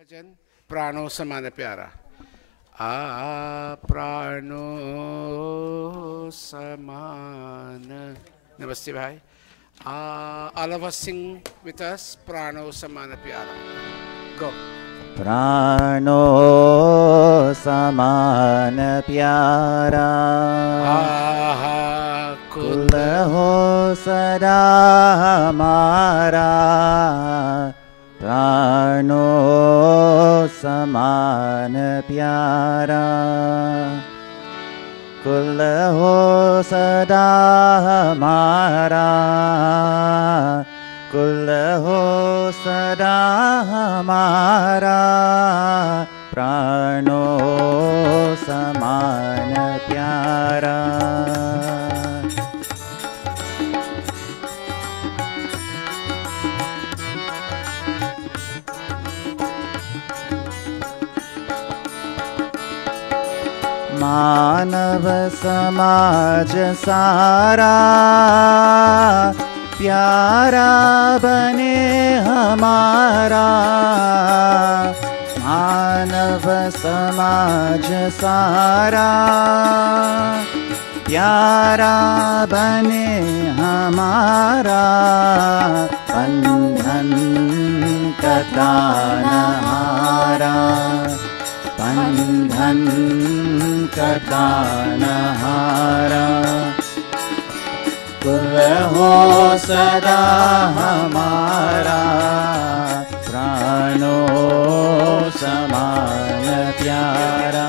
भजन प्राणों समान प्यारा। आ प्राणों समान। नमस्ते भाई। All of us sing with us. प्राणों समान प्यारा. Go. प्राणों समान प्यारा कुल हो सदा हमारा। प्राणों समान प्यारा कुल हो सदा हमारा। कुल हो सदा हमारा। प्राणों समान प्यारा। मानव समाज सारा प्यारा बने हमारा। मानव समाज सारा प्यारा बने हमारा। बंधन कटा नहारा। बंधन कटा नहारा। कुल हो सदा हमारा। प्राणों समान प्यारा।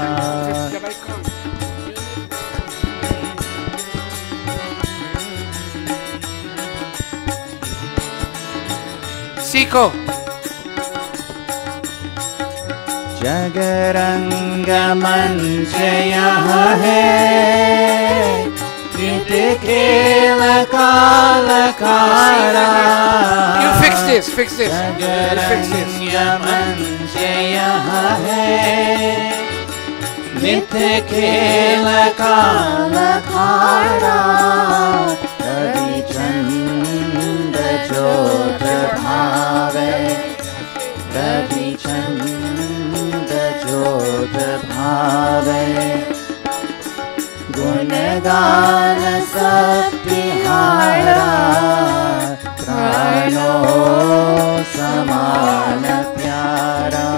सीखो। जगरंग मंच यहाँ है खेल काल कारा। You fix this. जगरंग मंच यहाँ है नित्य खेल काल कारा। रवि चंद ज्योत भावे। रवि चंद ज्योत भावे। गुणगान सत्तिहारा। प्राणों समान प्यारा।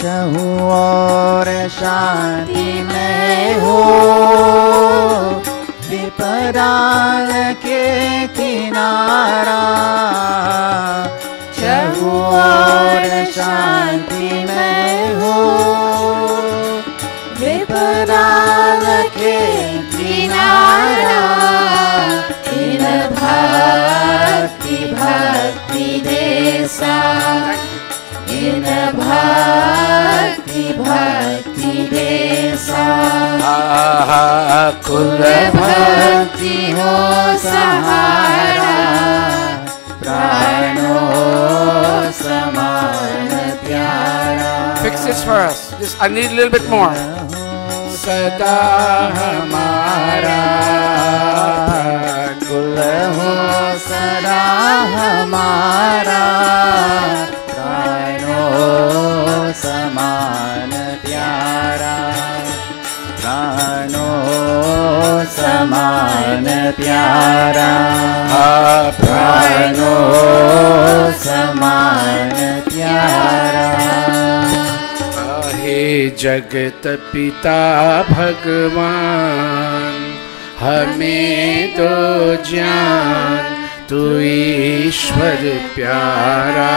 चहुँ ओर शांति में हो विपदान के किनारा। चहुँ ओर शांति में हो विपदान के किनारा। इन भक्ति भक्ति देसा। इन भक्ति भक्ति देसा। कुल भक्ति हो सहारा। प्राणों समान प्यारा। Fix this for us. I need a little bit more. सदा हमारा। कुल हो सदा हमारा। प्राणों समान प्यारा। प्राणों समान प्यारा। प्राणों समान प्यारा। हे जगत पिता भगवान हमें दो ज्ञान। तू ईश्वर प्यारा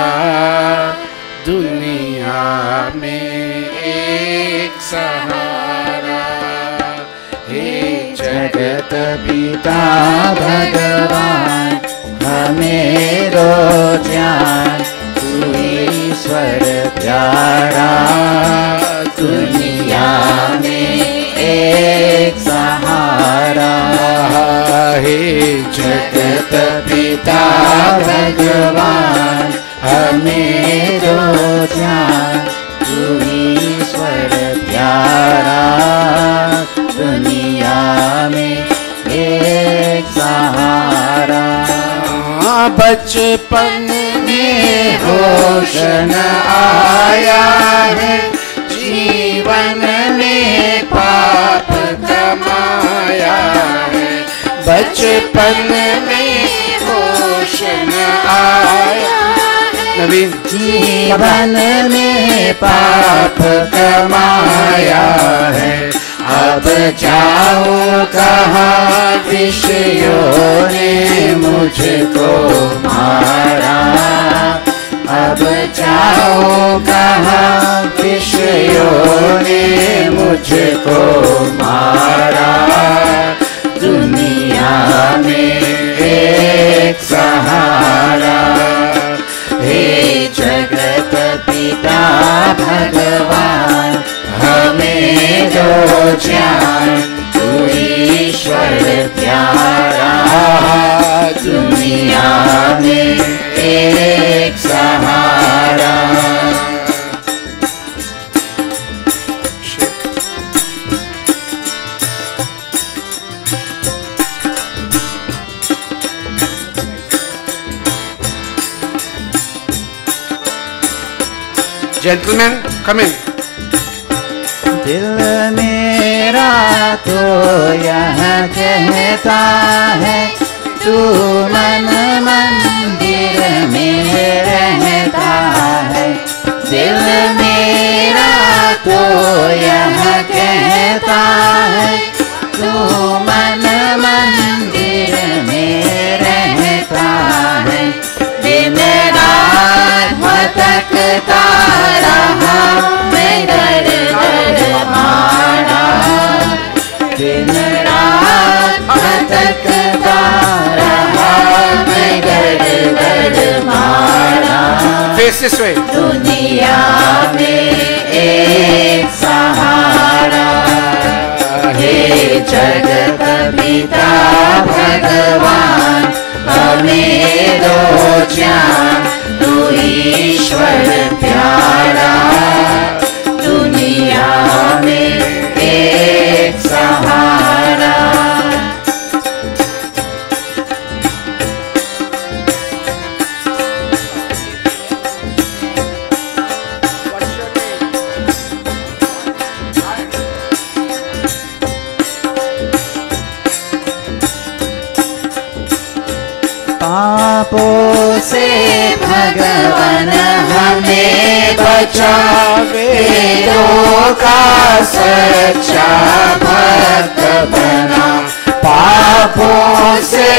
दुनिया में एक सहारा। हे जगत पिता भगवान हमें दो ज्ञान। तू ईश्वर प्यारा दुनिया में एक सहारा। हे जगत पिता भगवान हमें दो ज्ञान। तू ईश्वर प्यारा बचपन में होश न आया है, जीवन में पाप कमाया है। बचपन में होश न आया है, जीवन में पाप कमाया है। अब जाऊं कहाँ, विषयों ने मुझको मारा। अब जाऊं कहाँ, विषयों ने मुझको मारा। दुनिया में एक सहारा, हे जगत पिता भगवान, हमें दो ज्ञान, तू ईश्वर प्यारा। दुनिया में एक सहारा। Gentlemen, come in. दिल मेरा तो यह कहता है, तू मन मंदिर में रहता है। दिल मेरा तो यह कहता है, तू मन मंदिर में रहता है। दिन रात भटकता रहा मैं, दर दर मारा। दिन रात भटकता रहा मैं, दर दर मारा। Face this way. दुनिया में एक सहारा, हे जगत पिता भगवान, हमें दो ज्ञान, तू ईश्वर प्यारा। दुनिया में एक सहारा। पापों से भगवान हमें बचावे, वेदों का सच्चा भक्त बना। पापों से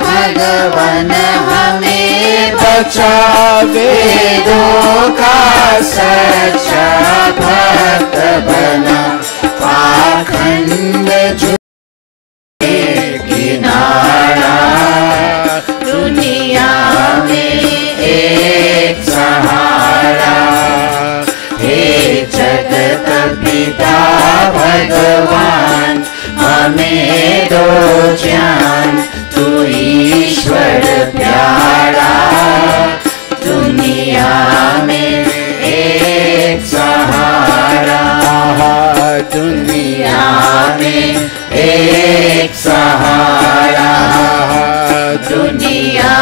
भगवान हमें बचावे, वेदों का सच्चा भक्त बना। पाखंड किनारा, दुनिया में एक सहारा, हे जगत पिता भगवान, हमें दो ज्ञान, तू ईश्वर प्यारा। दुनिया में एक सहारा, दुनिया में एक सहारा, दुनिया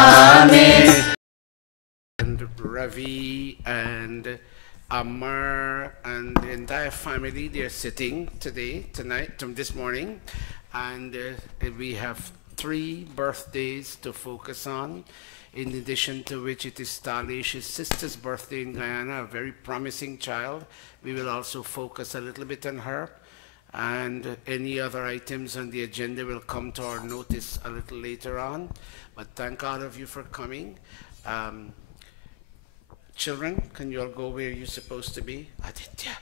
में। And Ravi and Amar and the entire family, they are sitting tonight, this morning, and we have 3 birthdays to focus on, in addition to which it is Talish's sister's birthday in Guyana, a very promising child. We will also focus a little bit on her, and any other items on the agenda will come to our notice a little later on. But thank all of you for coming. Children, can you all go where you're supposed to be? Aditya.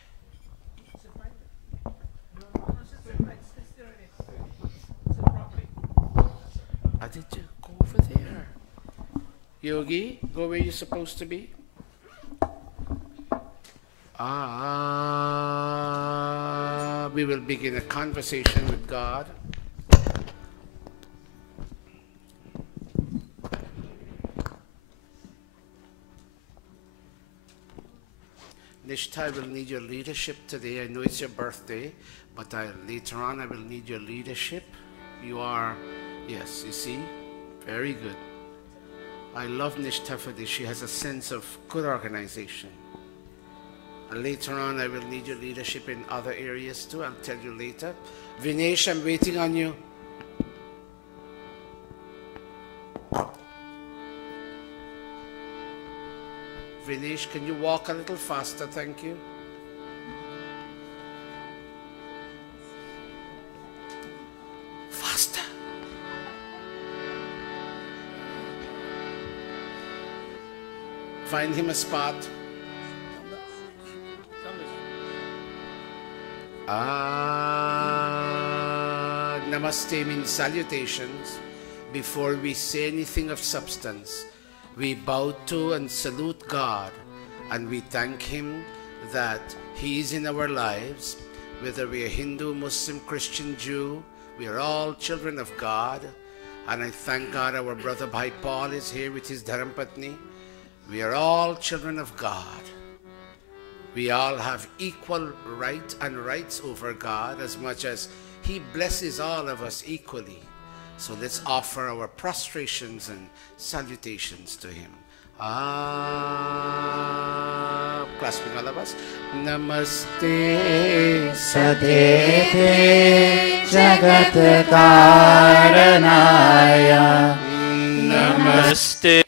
Aditya, go over there. Yogi, go where you're supposed to be. We will begin a conversation with God. Nishta, I will need your leadership today. I know it's your birthday, but later on I will need your leadership. You are, yes, you see, very good. I love Nishtha for this. She has a sense of good organization. And later on, I will need your leadership in other areas too. I'll tell you later. Vinesh, I'm waiting on you. Vinesh, can you walk a little faster? Thank you. Faster. Find him a spot. Namaste means salutations. Before we say anything of substance, we bow to and salute God, and we thank Him that He is in our lives. Whether we are Hindu, Muslim, Christian, Jew, we are all children of God. And I thank God our brother Bhai Paul is here with his Dharampatni. We are all children of God. We all have equal right and rights over God as much as He blesses all of us equally. So let's offer our prostrations and salutations to Him. Clasping all of us. Namaste Sadete Jagat Karanaya Namaste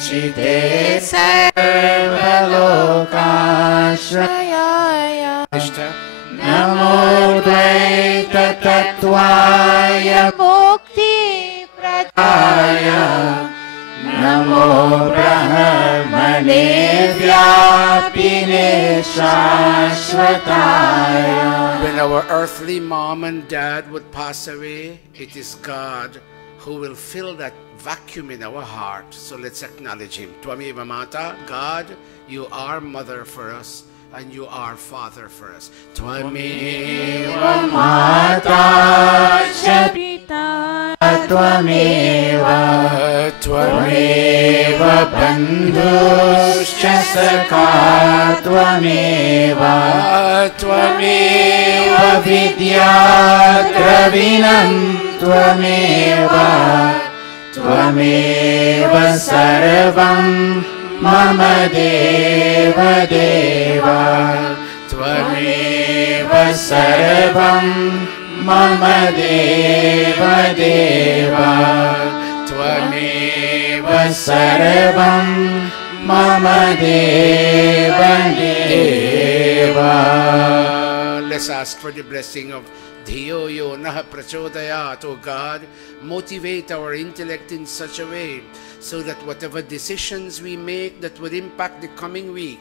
Chite Sarvalokashrayaya Namo Dvaita Tattvaya Mukti Pradaya Namo Brahmane Vyapine Shashvataya. When our earthly mom and dad would pass away, it is God who will fill that vacuum in our heart. So let's acknowledge Him. Twameva Mata, God, you are mother for us and you are father for us. Twameva Mata Shabita Twameva Twameva Bandhuscha Sakha Twameva Twameva Vidya Dravinam Twameva Twameva Sarvam Mama Deva Deva Twameva Sarvam Mama Deva Deva Twameva Sarvam Mama Deva Deva. Let's ask for the blessing of Dhiyo yo naha prachodayat. O God, motivate our intellect in such a way so that whatever decisions we make that would impact the coming week,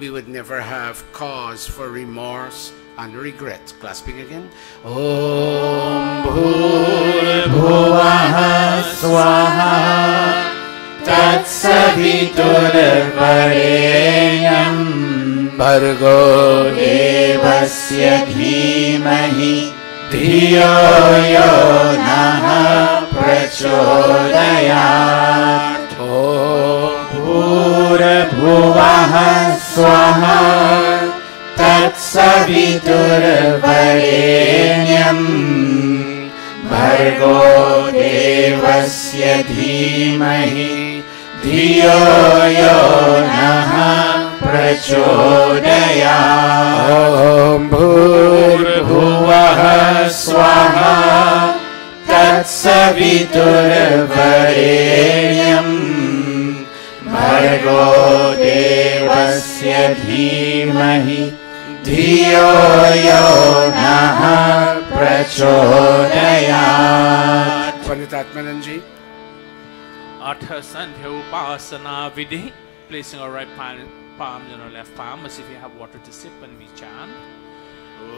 we would never have cause for remorse and regret. Clasping again. Om Bhur Bhuvaha Swaha Tatsavitur Varenyam Bhargo Devasya Dhimahi Dhiyo yo naha prachodayat. Om Bhurabhuvaha Swaha Tatsavitur Varenyam Bhargo Devasya Dhimahi Dhiyo yo naha prachodayat. Om Bhurabhuvaha Swaha Tatsavitur Varenyam Bhargo Devasya Dhimahi Dhiyo yo naha prachodayat. Panditatmananji. Atha Sandhya Upasana Vidhi. Placing our right palm on our left palm as if you have water to sip, and we chant.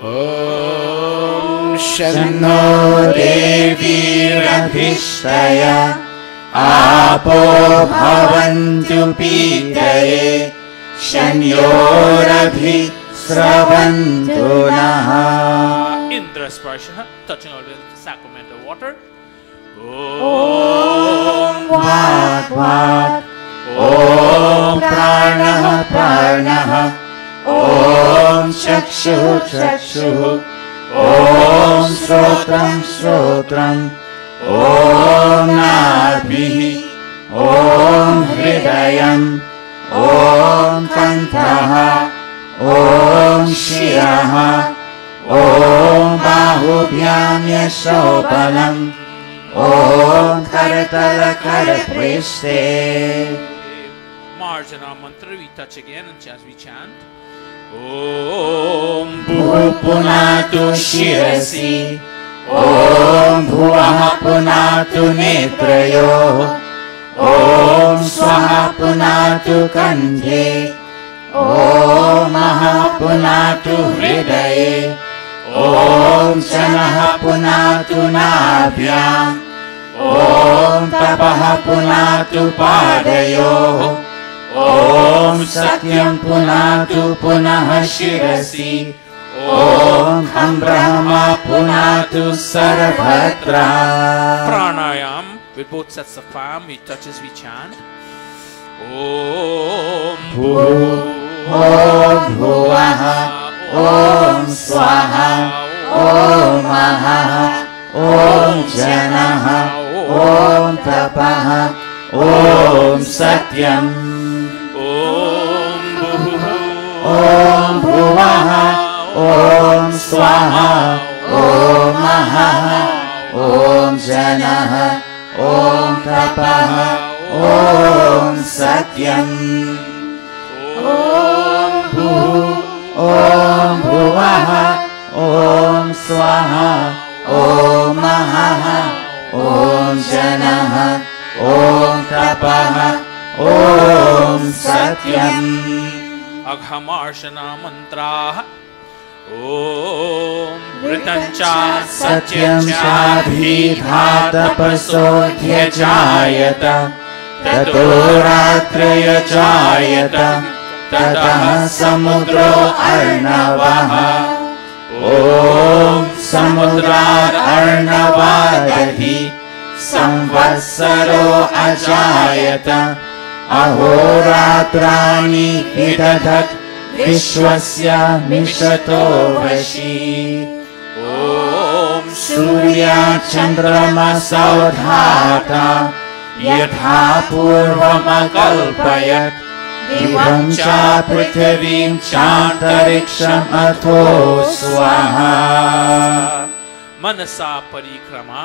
Om Shanno Devi Radhishtaya Apo Bhavantu Pitaye Shanyorabhi Sravantu Naha. Indra Sparsha, touching out the sacramental water. Om Vat Vat Om Pranaha Pranaha Om Chakshu Chakshu Om Srotram Srotram Om Nabhi Om हृदयम् ॐ कण्ठः ॐ शिरः ॐ बाहुभ्यां यशोबलम् ॐ करतलकरपृष्ठे. Marjana mantra we touch again as we chant. Om भूः पुनातु शिरसि ॐ भुवः पुनातु नेत्रयोः ॐ स्वः पुनातु कण्ठे ॐ महः पुनातु हृदये ॐ शनः पुनातु नाभ्याम् ॐ तपः पुनातु पादयोः ॐ सत्यं पुनातु पुनः शिरसि ॐ खं ब्रह्मा पुनातु सर्वत्र. Pranayam with both sets of palm we touch as we chant. Om भूर्भुवः ॐ स्वाहा ॐ महः ॐ जनः ॐ तपः ॐ सत्यम् ॐ भुवः ॐ स्वाहा ॐ महः ॐ जनः ॐ तपः ॐ सत्यम् ॐ भुवः ॐ स्वाहा ॐ महः ॐ जनः ॐ तपः ॐ सत्यम्. Aghamarshana mantraः. Om Vritancha सत्यं चाभिघातपसोऽध्यजायत ततो रात्रयजायत ततः समुद्रो अर्णवः ॐ समुद्रात् अर्णवादधि संवत्सरो अजायत अहोरात्राणि विदधत् विश्वस्य मिषतो वशी ॐ सूर्यचन्द्रमसौ धाता यथा पूर्वमकल्पयत् दिवं च पृथिवीं चान्तरिक्षम् अथो स्वाहा. Manasa parikrama.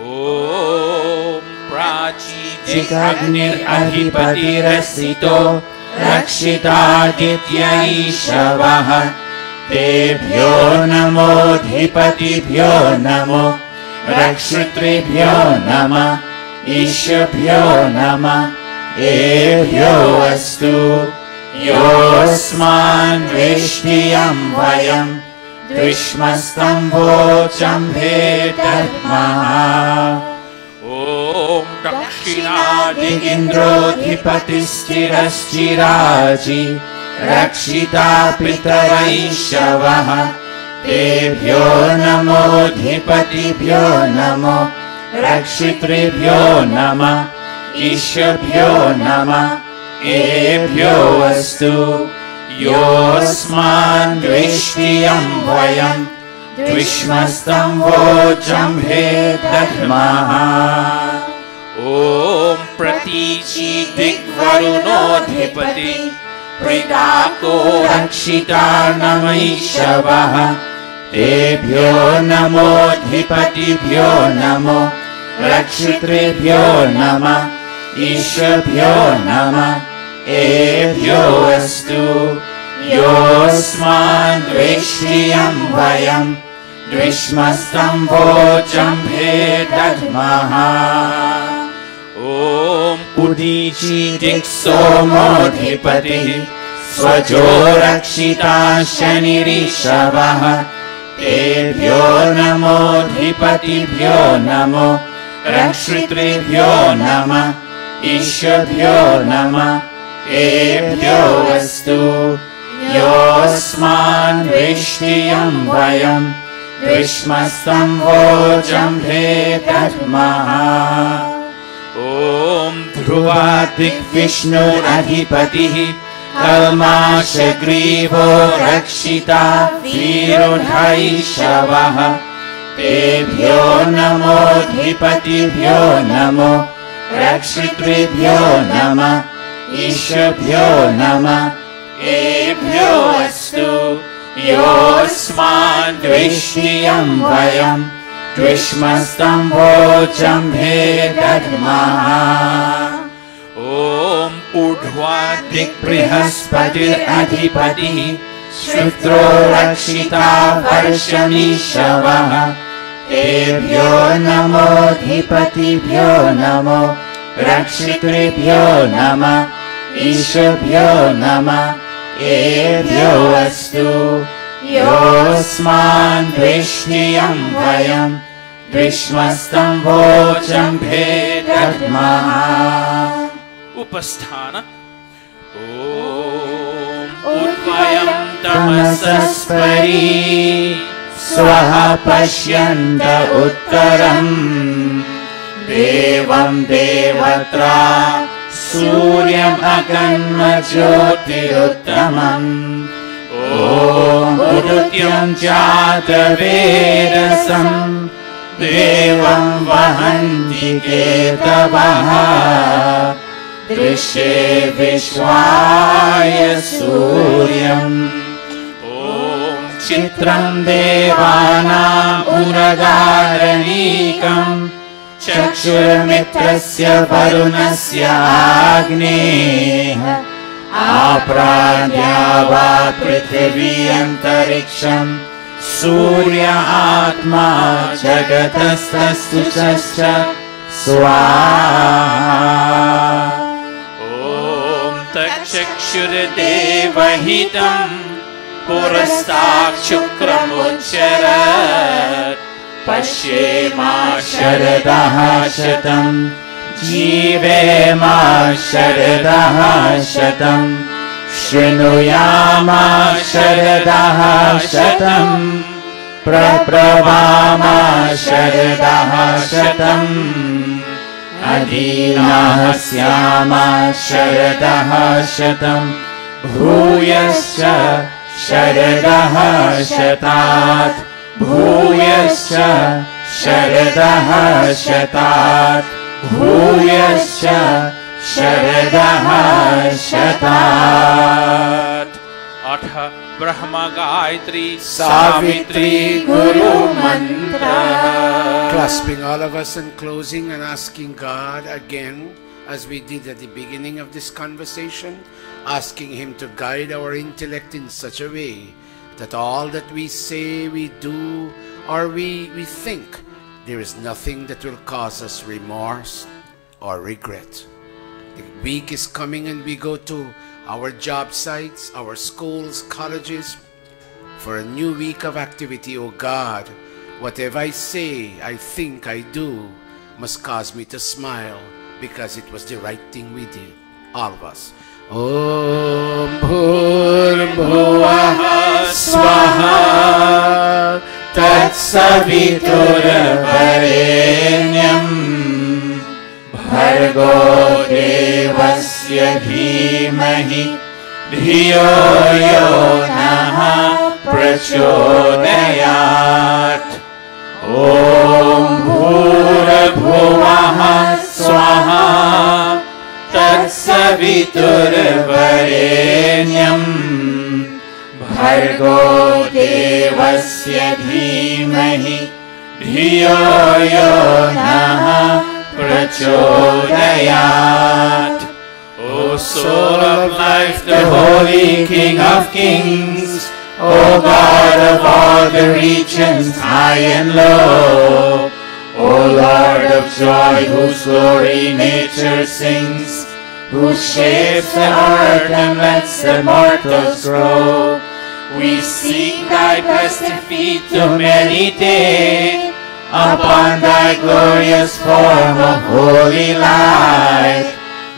Om Prachidigagnir अधिपतिरसितो रक्षितादित्य ईशवः तेभ्यो नमोऽधिपतिभ्यो नमो रक्षितृभ्यो नमः ईशभ्यो नमः एभ्यो अस्तु योऽस्मान् वेष्टियं वयं द्विष्मस्तम्भोचं भेदद्मः. Om दिगिन्द्रोऽधिपतिस्थिरश्चिराजि रक्षिता पितरैषवः तेभ्यो नमोऽधिपतिभ्यो नमो रक्षितृभ्यो नमः ईशभ्यो नमः एभ्यो अस्तु योऽस्मान् द्वेष्टियं वयं द्विष्मस्तम्भोचं भेदद्मः. Om Pratichi Digvarunoऽधिपति प्रीडाको रक्षिता नमैषवः तेभ्यो नमोऽधिपतिभ्यो नमो रक्षितृभ्यो नमः ईशभ्यो नमः एभ्यो अस्तु योऽस्मान् द्वेष्टियं वयं द्विष्मस्तम्भोचं भेदद्मः. Om उदीची दिक्सोमोऽधिपतिः स्वजो रक्षिता शनिरीशवः तेभ्यो नमोऽधिपतिभ्यो नमो रक्षितृभ्यो नमः ईशभ्यो नमः एभ्यो अस्तु योऽस्मान् वेष्टियं वयं द्विष्मस्तम्भोचं भेदद्मः. Om ध्रुवादिग्विष्णुरधिपतिः कल्माशग्रीवो रक्षिता वीरुढैषवः तेभ्यो नमोऽधिपतिभ्यो नमो रक्षितृभ्यो नमः ईशभ्यो नमः एभ्यो अस्तु योऽस्मान् द्विष्टियं वयं द्विष्मस्तं वोचम्भे दद्मः ॐ ऊर्ध्वादिक्बृहस्पतिरधिपतिः श्रुत्रो रक्षिता वर्षमीशवः तेभ्यो नमोऽधिपतिभ्यो नमो रक्षितृभ्यो नमः ईशभ्यो नमः एभ्यो अस्तु योऽस्मान् द्विष्टियं वयं द्विष्मस्तं वोचम्भे दद्मः उपस्थान ॐ उद्वयं तमसस्परी स्वः पश्यन्त उत्तरम् देवं देवत्रा सूर्यम् अकन्मज्योतिरुत्तमम् ॐ उदुत्यं जातवेदसम् देवं वहन्ति केतवः दृश्ये विश्वाय सूर्यम् ॐ चित्रं देवानाम् उरगारणीकम् चक्षुर्मित्रस्य वरुणस्य अग्नेः आप्राज्ञा वा पृथिवी अन्तरिक्षम् सूर्य आत्मा जगतस्तस्तु स्वाहा ॐ तच्चक्षुर्देवहितं पुरस्तात् शुक्रमुच्चरत् पश्येमा शरदः शतं जीवेमा शरदः शतं शृणुयामा शरदः शतं प्रब्रवामा शरदः शतम् अधीनाः स्यामा शरदः शतं भूयश्च शरदः शतात् भूयश्च शरदः शतात् भूयश्च शरदः शतात् अथ ब्रह्म गायत्री सावित्री गुरु मंत्र Clasping all of us in closing and asking God again, as we did at the beginning of this conversation, asking Him to guide our intellect in such a way that all that we say, we do, or we think, there is nothing that will cause us remorse or regret. The week is coming and we go to our job sites, our schools, colleges, for a new week of activity. Oh God, whatever I say, I think, I do, must cause me to smile, because it was the right thing we did, all of us. Om Bhurbhuvah Swaha Tatsaviturvarenyam Bhargo Devasya Dhimahi Dhiyo Yo Naha Prachodayat Om Bhurabhuvah Swaha Tatsaviturvarenyam Bhargo Devasya Dhimahi Dhiyo Yo Naha Prachodayat. O soul of life, the Holy King of Kings, O God of all the regions, high and low, O Lord of joy, whose glory nature sings, who shapes the earth and lets the mortals grow, we seek thy blessed feet to meditate upon thy glorious form of holy light,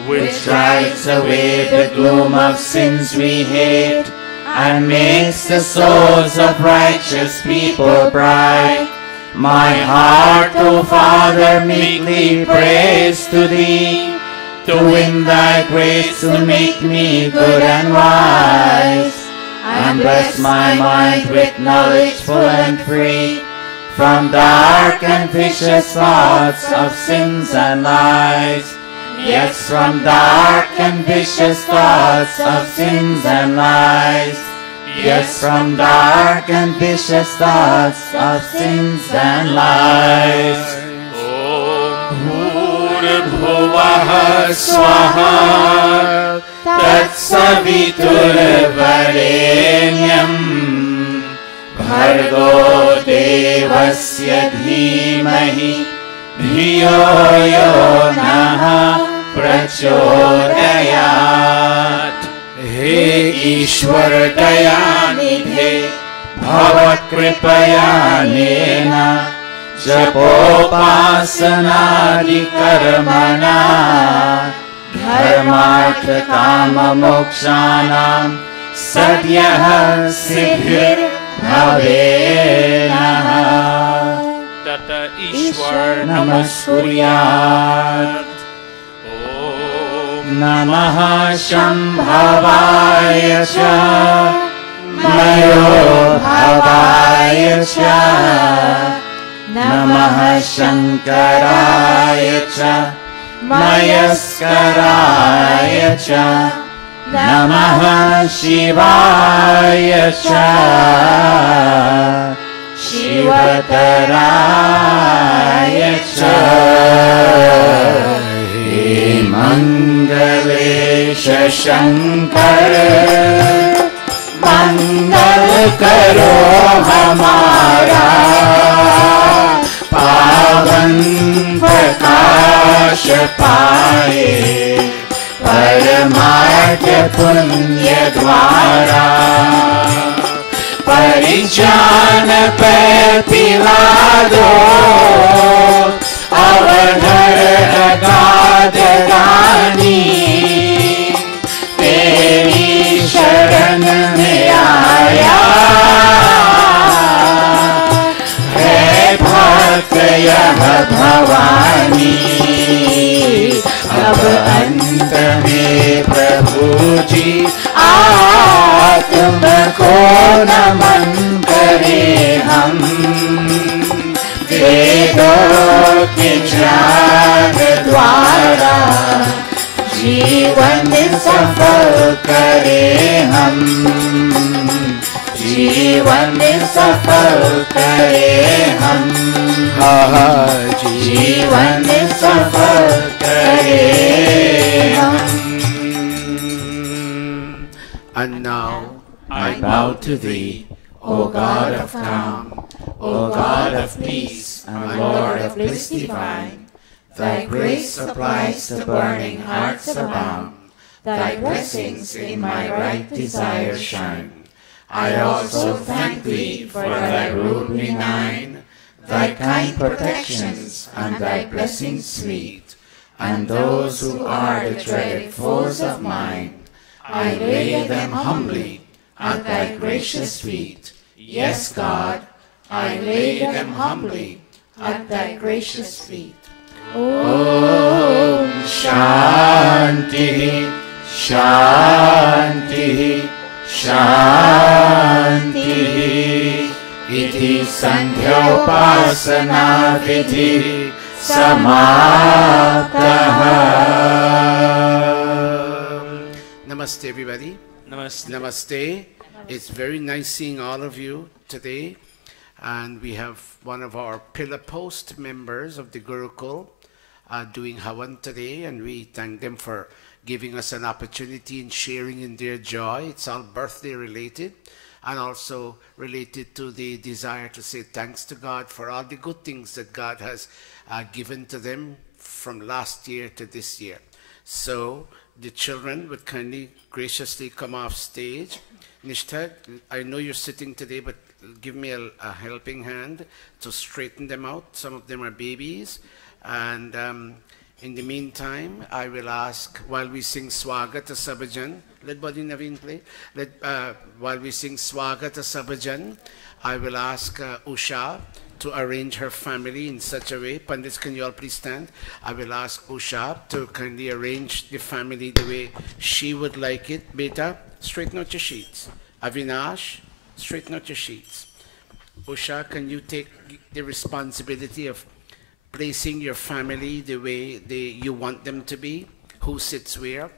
which drives away the gloom of sins we hate, and makes the souls of righteous people bright. My heart, O Father, meekly prays to thee, to win thy grace to make me good and wise, and bless my mind with knowledge full and free, from dark and vicious thoughts of sins and lies. Yes, from dark and vicious thoughts of sins and lies. Yes, from dark and vicious thoughts of sins and lies. Om Bhurabhuvah Swaha Tatsaviturvarenyam Bhargo Devasya Dhimahi Dhiyo Yo Naha Prachodayat. हे ईश्वर दयानिधे भवत्कृपयानेन जपोपासनादिकर्मणा धर्मार्थकाममोक्षाणां सद्यः सिद्धिर्भवेनः। तत ईश्वर नमस्कुर्यात्। नमः शम्भवाय च मयो भवाय च नमः शङ्कराय च मयस्कराय च नमः शिवाय च शिवतराय च। मंगलेश शंकर मंगल करो हमारा पावन प्रकाश पाए परमार्थ पुण्य द्वारा। परिजान पे पिला दो अवधर अगाध रानी तेरी शरण में आया है भक्त यह भवानी। अब अंत में प्रभु जी तुमको नमन करें हम वेदों के ज्ञान द्वारा जीवन सफल करें हम जीवन सफल करें हम जीवन सफल करें हम। And now I bow to thee, O God of calm, O God of peace, and Lord of bliss divine. Thy grace supplies the burning hearts abound. Thy blessings in my right desire shine. I also thank thee for thy rule benign, thy kind protections and thy blessings sweet. And those who are the dreaded foes of mine, I lay them humbly at thy gracious feet. Yes, God, I lay them humbly at thy gracious feet. Om Shanti, Shanti, Shanti. Iti Sandhyopasana Vidhi Samaptaha. Namaste, everybody. Namaste. Namaste. It's very nice seeing all of you today. And we have one of our pillar post members of the Gurukul doing Havan today. And we thank them for giving us an opportunity and sharing in their joy. It's all birthday related and also related to the desire to say thanks to God for all the good things that God has given to them from last year to this year. So the children would kindly graciously come off stage. Nishtha, I know you're sitting today, but give me a helping hand to straighten them out. Some of them are babies. And in the meantime, I will ask, while we sing Swagata Sabhajan, let Badi Naveen play. While we sing Swagata Sabhajan, I will ask Usha to arrange her family in such a way. Pandits, can you all please stand? I will ask Usha to kindly arrange the family the way she would like it. Beta, straighten out your sheets. Avinash, straighten out your sheets. Usha, can you take the responsibility of placing your family the way you want them to be, who sits where.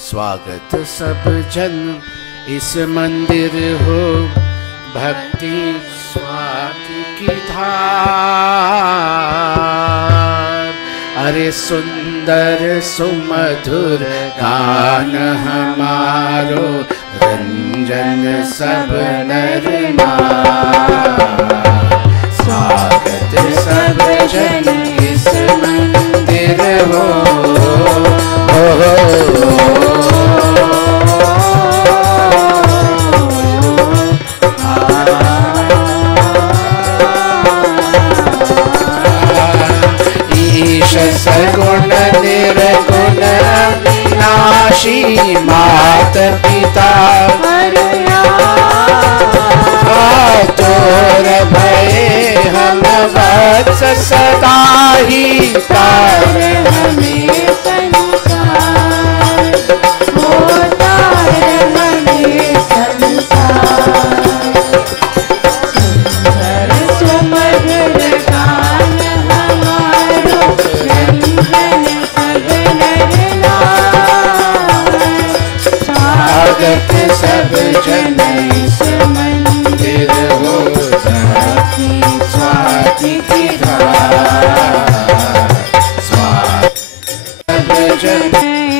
स्वागत सब जन इस मंदिर हो, भक्ति स्वाति की धार। अरे सुंदर सुमधुर गान हमारो, रंजन सब नर नार। स्वागत सब जन इस मंदिर हो, ईश सगुण निर्गुण नाशी मात पिता, तोर भये हम वत्स सदा ही तार हमें संसार, हो तार हमें संसार। सुंदर सुमधुर गान हमारो, रंजन सब नर नार। स्वागत सब जन इस मंदिर हो, भक्ति स्वाति की धार। स्वागत सब जन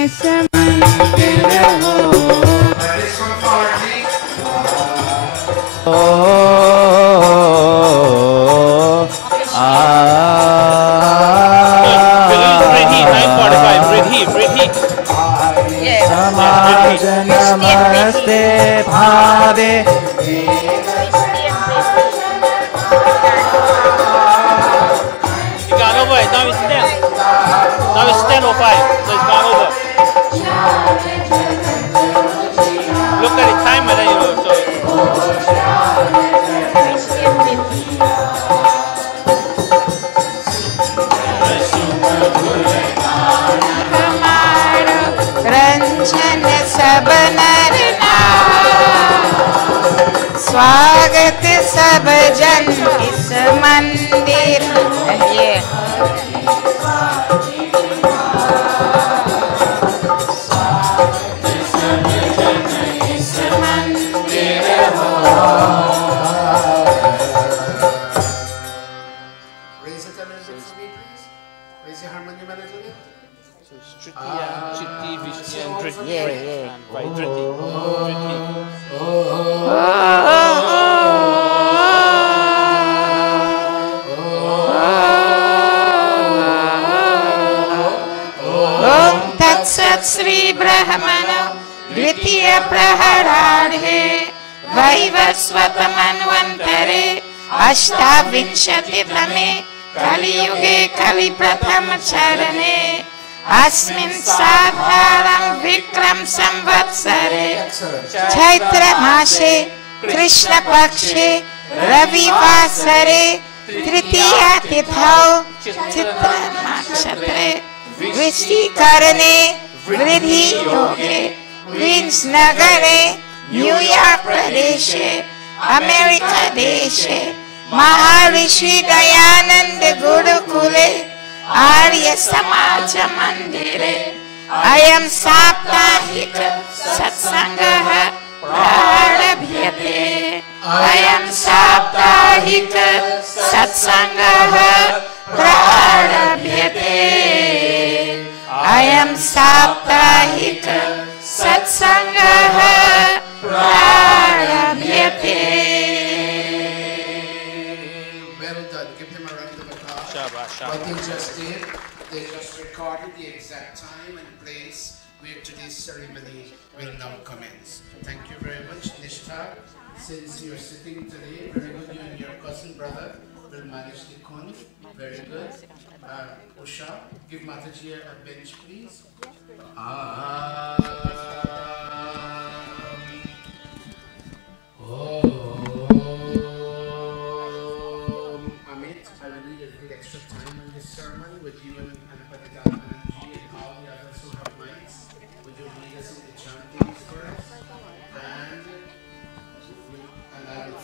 इस मंदिर हो। समाज नमस्ते भावे, Now it's 10:05, so it's gone over. Look at the timer then you know. Ranjan सब नर नार। स्वागत सब जन इस मंदिर। श्री ब्रह्मणो द्वितीय प्रहरार्धे वैवस्वतमन्वन्तरे अष्टाविंशतितमे कलियुगे कलिप्रथम चरणे अस्मिन् साधारणं विक्रम संवत्सरे चैत्र मासे कृष्णपक्षे रविवासरे तृतीया तिथौ चित्रा नक्षत्रे वृश्चिकरणे वृद्धि योगे क्वींस नगरे न्यूयॉर्क प्रदेशे अमेरिका देशे महर्षि दयानंद गुरुकुले आर्य समाज मंदिरे अयं साप्ताहिक सत्संगः प्रारभ्यते। अयं साप्ताहिक सत्संगः प्रारभ्यते। अयं साप्ताहिक सत्संगः प्रारभ्यते। Well done. Give them a round of applause. What they just did, they just recorded the exact time and place where today's ceremony will now commence. Thank you very much, Nishtha. Since you're sitting today, very good. You and your cousin brother will manage the kun. Very good. Usha, give Mataji a bench, please. Amit, I will need a little extra time in this ceremony with you and Padidam and all the others who have mics. Would you lead us in the chanting for us? And I will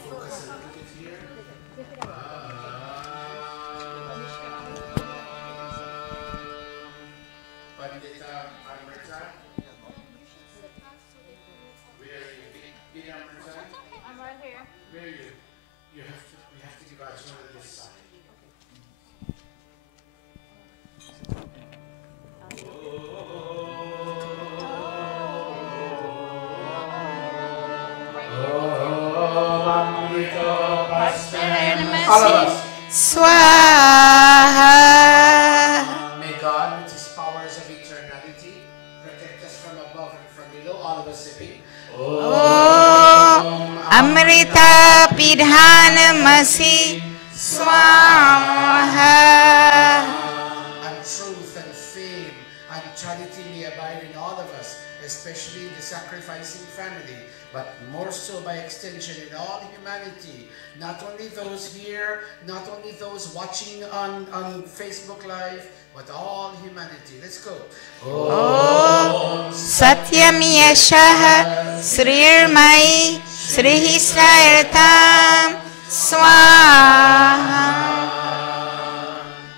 Abhidhanamasi Swaha. And truth and fame and charity may abide in all of us, especially in the sacrificing family, but more so by extension in all humanity. Not only those here, not only those watching on Facebook Live, but all humanity. Let's go. Om Satyam Yashaha Srirmai Srihi Srayartam Swaha.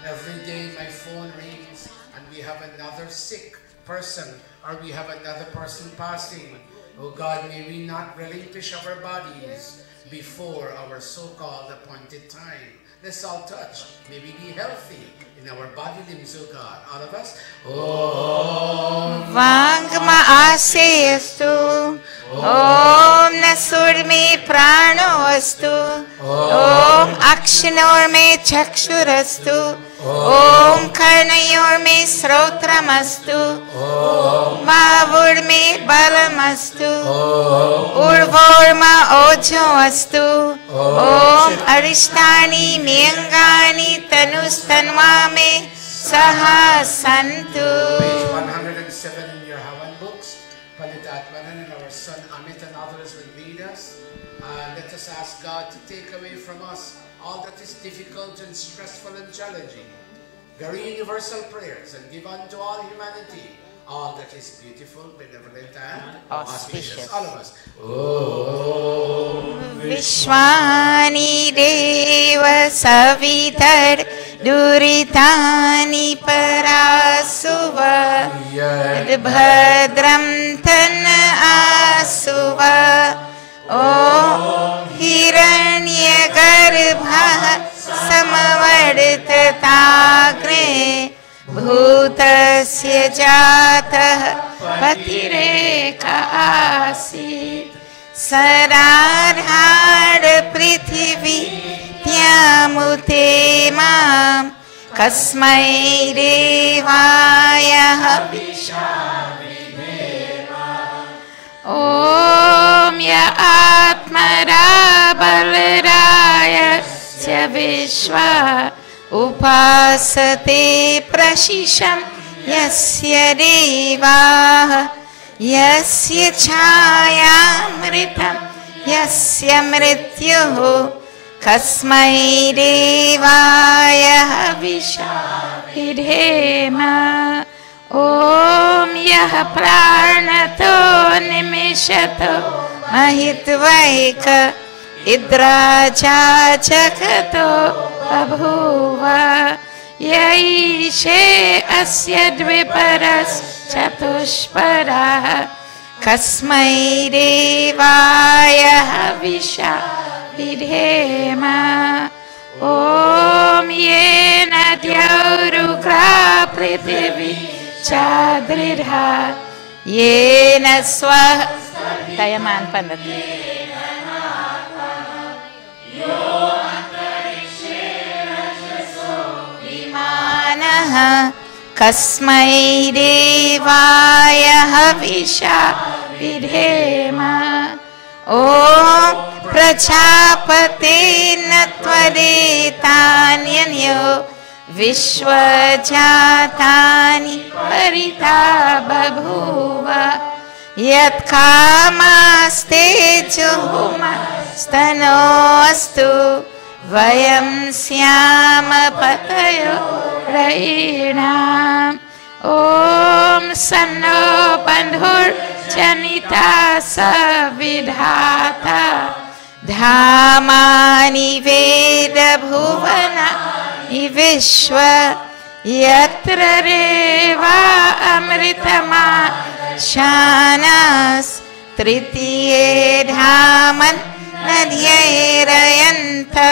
Every day my phone rings and we have another sick person or we have another person passing. Oh God, may we not relinquish our bodies before our so-called appointed time. Let's all touch. May we be healthy in our body limbs, oh God. All of us. Om Vangma Aseyastu Om Nasurme Prano Astu Om Akshanorme Chakshurastu Om Karnayorme Srotramastu Om Vavurme Balamastu Urvorma Ojo Astu Om Arishtani Myangani Tanustanvame Saha Santu. Page 107 in your Havan books. Palitatmanan and our son Amit and others will lead us. Let us ask God to take away from us all that is difficult and stressful and challenging. Very universal prayers, and give unto all humanity all that is beautiful, benevolent, and auspicious. All of us. Om Vishwani Deva Savitar Duritani Parasuva Bhadram Tana Asuva Om Hiranya Garbha Samavarditagre Bhutasya Jatah Patireka Asit Saradhar Prithvi Tyamute Mam Kasmai Devaya Om Ya Atmara Balaraya Sya Vishwa Upasate Prashisham Yasya Deva Yasya Chayamritam Yasya Mrityuh Kasmai Devaya Vishabhidhema Om Yah Pranato Nimishato Mahitvaika Idraja Jagato Babhuva Yaishe Asya Dviparas Chatushpara Kasmai Devaya Vishabhidhema Om Yena Dyaurukra Prithvi Chadridha Yena Swaha Tayaman Pandit Vimanaha Kasmai Devaya Vishabhidhema Om Prajapate Natvadetanyanyo Vishwajatani Parita Babhuva Yat Kamaste Juhuma Stano Astu Vayam Syama Patayo Rainam Om Sanno Bandhur Janita Savidhata Dhamani Veda Bhuvana Vishwa Yatra Reva Amritama Shanas Tritiye Dhaman Nadhyayarayanta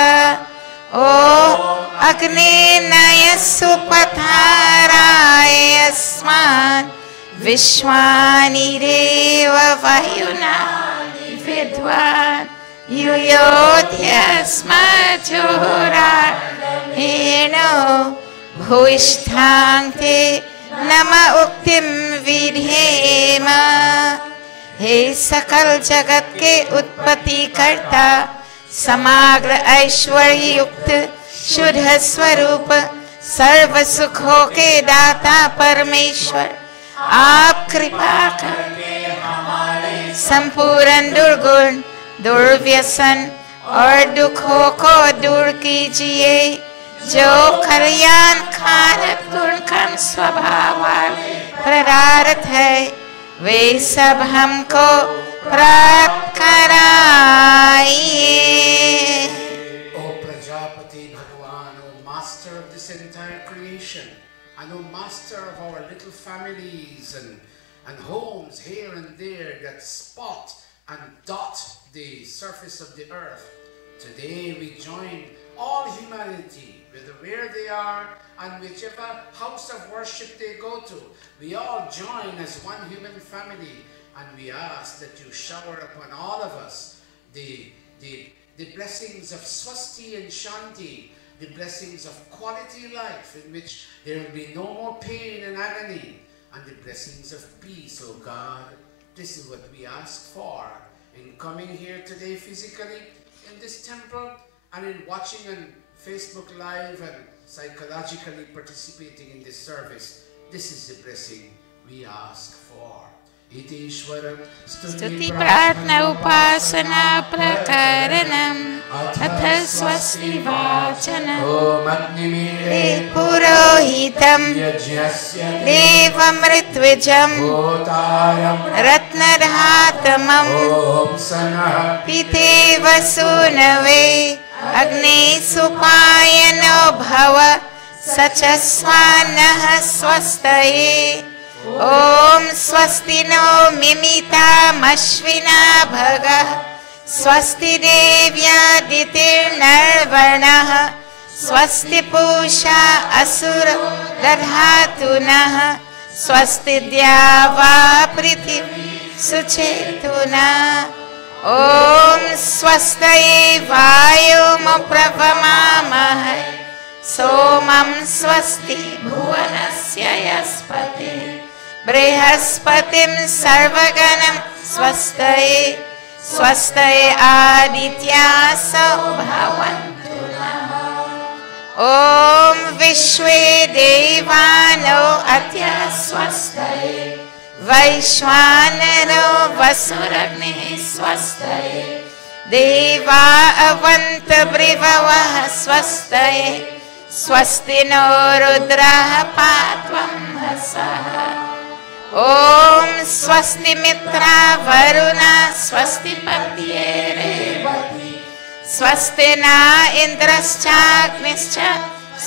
O Agne Nayasupatharaya Yasman Vishwani Deva Vayuna Vidwan Yuyodhyasma Juhura Heno Bhuishthankte Nama Uktim Vidhema He Sakal Jagat ke Utpati Karta समग्र ऐश्वर्य युक्त शुद्ध स्वरूप सर्व सुखों के दाता परमेश्वर, आप कृपा करके संपूर्ण दुर्गुण, दुर्व्यसन और दुखों को दूर कीजिए। जो कल्याण कारक गुण कर्म स्वभाव वाले पदार्थ है, वे सब हमको प्राप्त कराइए। O Prajapati Bhagavan, O Master of this entire creation, and O Master of our little families and homes here and there that spot and dot the surface of the earth, today we join all humanity, whether where they are and whichever house of worship they go to. We all join as one human family, and we ask that you shower upon all of us the blessings of Swasti and Shanti, the blessings of quality life in which there will be no more pain and agony, and the blessings of peace, O God. This is what we ask for in coming here today physically in this temple, and in watching on Facebook Live and psychologically participating in this service. This is the blessing we ask for. Itishwaram स्तुति प्रार्थना उपासना प्रकरणम अथ स्वस्ति वाचनम ते पुरोहितम देवमृत्विजम रत्नधातमम पितेव सूनवे अग्ने सुपायनो भव सचस्वानः स्वस्तये। ओम स्वस्ति no मिमितामश्विना भगः स्वस्ति देव्यादितिर्नर्वणः स्वस्ति पूषा असुर दधातु नः स्वस्ति द्यावा पृथिवी सुचेतुना। ओम स्वस्तये वायुमप्रवमामहे सोमं स्वस्ति भुवनस्य यस्पतिः बृहस्पतिं सर्वगणं स्वस्तये स्वस्तये आदित्यासो भवन्तु नः। ॐ विश्वे देवानो अद्य स्वस्तये वैश्वानरो वसुरग्निः स्वस्तये देवा अवन्त बृहवः स्वस्तये स्वस्ति नो रुद्रः पात्वं हसः। ओम स्वस्ति मित्रा वरुणा स्वस्ति पत्ये रेवती स्वस्ति न इन्द्रश्चाग्निश्च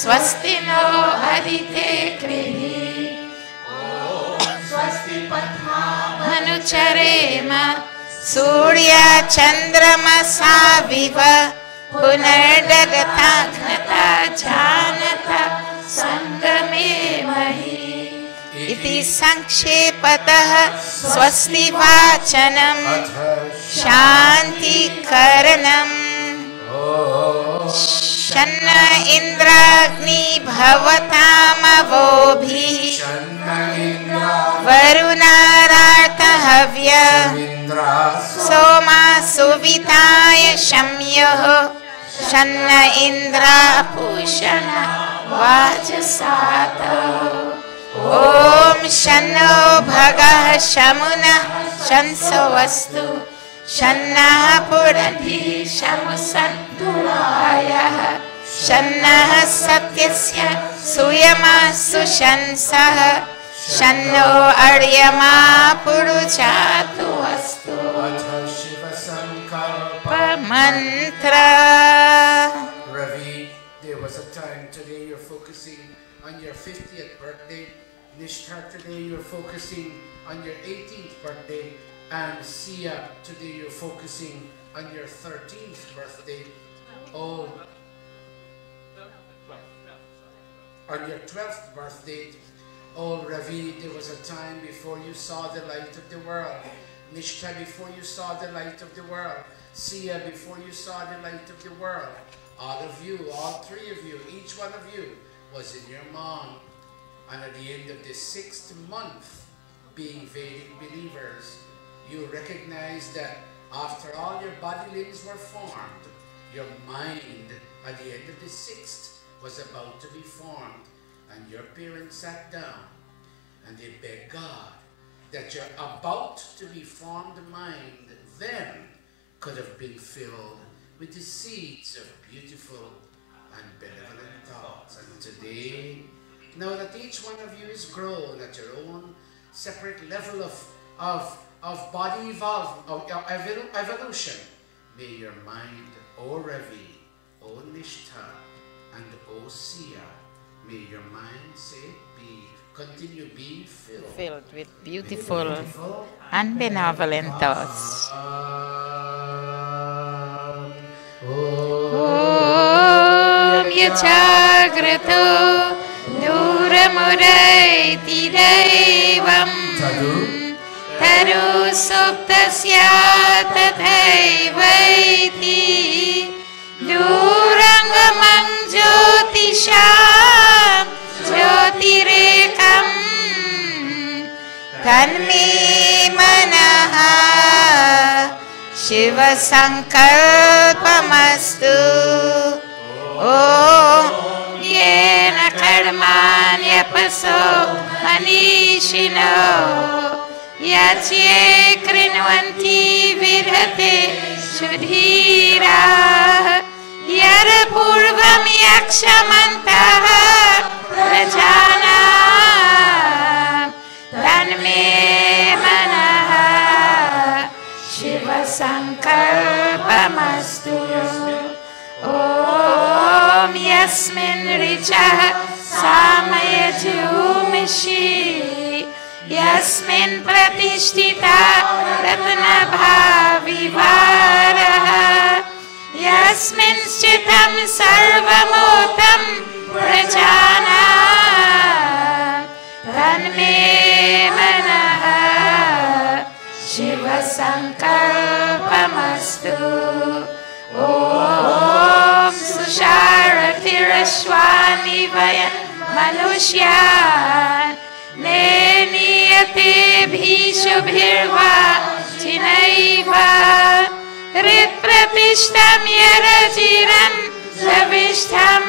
स्वस्ति नो हरिते कृहि। स्वस्ति पद्मा अनुचरेम सूर्य चन्द्रमसा विव पुनर्दगता घ्नता जानता संगमे महि। इति संक्षेपतः स्वस्ति वाचनम् शान्तिकरणम्। शन्न इन्द्राग्नि भवतामवोभिः वरुणारार्तहव्य सोमा सुविताय शम्युः शन्न इन्द्रा पूषण वाजसातौ। ओम शन्नो भगः शमुनः शंसो वस्तु शन्नः पुरंधिः शमुसन्तु रायः शन्नः सत्यस्य सूयमा सुशंसः शन्नो अर्यमा पुरुषातु अस्तु। मंत्र Ravi, there was a time today you're focusing on your 50th birthday. Nishtha, today you're focusing on your 18th birthday. And Sia, today you're focusing on your 13th birthday. Oh, on your 12th birthday. Oh, Ravi, there was a time before you saw the light of the world. Nishtha, before you saw the light of the world. Sia, before you saw the light of the world. All of you, all three of you, each one of you was in your mom. And at the end of the 6th month, being Vedic believers, you recognize that after all your body limbs were formed, your mind at the end of the 6th was about to be formed, and your parents sat down and they begged God that your about to be formed mind then could have been filled with the seeds of beautiful and benevolent thoughts. And today, now that each one of you is grown at your own separate level of body evolution, may your mind, O Ravi, O Nishtha, and O Siya, may your mind continue being filled with beautiful and benevolent thoughts. Om Yachagrato Duramuraiti Devam Taru Suptasya Tathaivaiti Durangamam Jyotisham Jyotirekam Tanme Manaha Shiva Sankalpamastu Om Yena Karmanya Paso Manishino Yachye Krinwanti Virhate Shudhira Yara Purvam Yakshamantaha Rajana Tanme Manaha Shiva Sankalpamastu Om Yasmin Richa Samayajhumishi Yasmin Pratishtita Ratna Bhavivaraha Yasmin Chitam Sarvamutam Prajana Tanme Manaha Shiva Sankalpamastu Om Susharatirashwani Vayan Manushyan Neniyate Bhishubhirva Chinaiva Rit Pratishtam Yarajiram Savishtam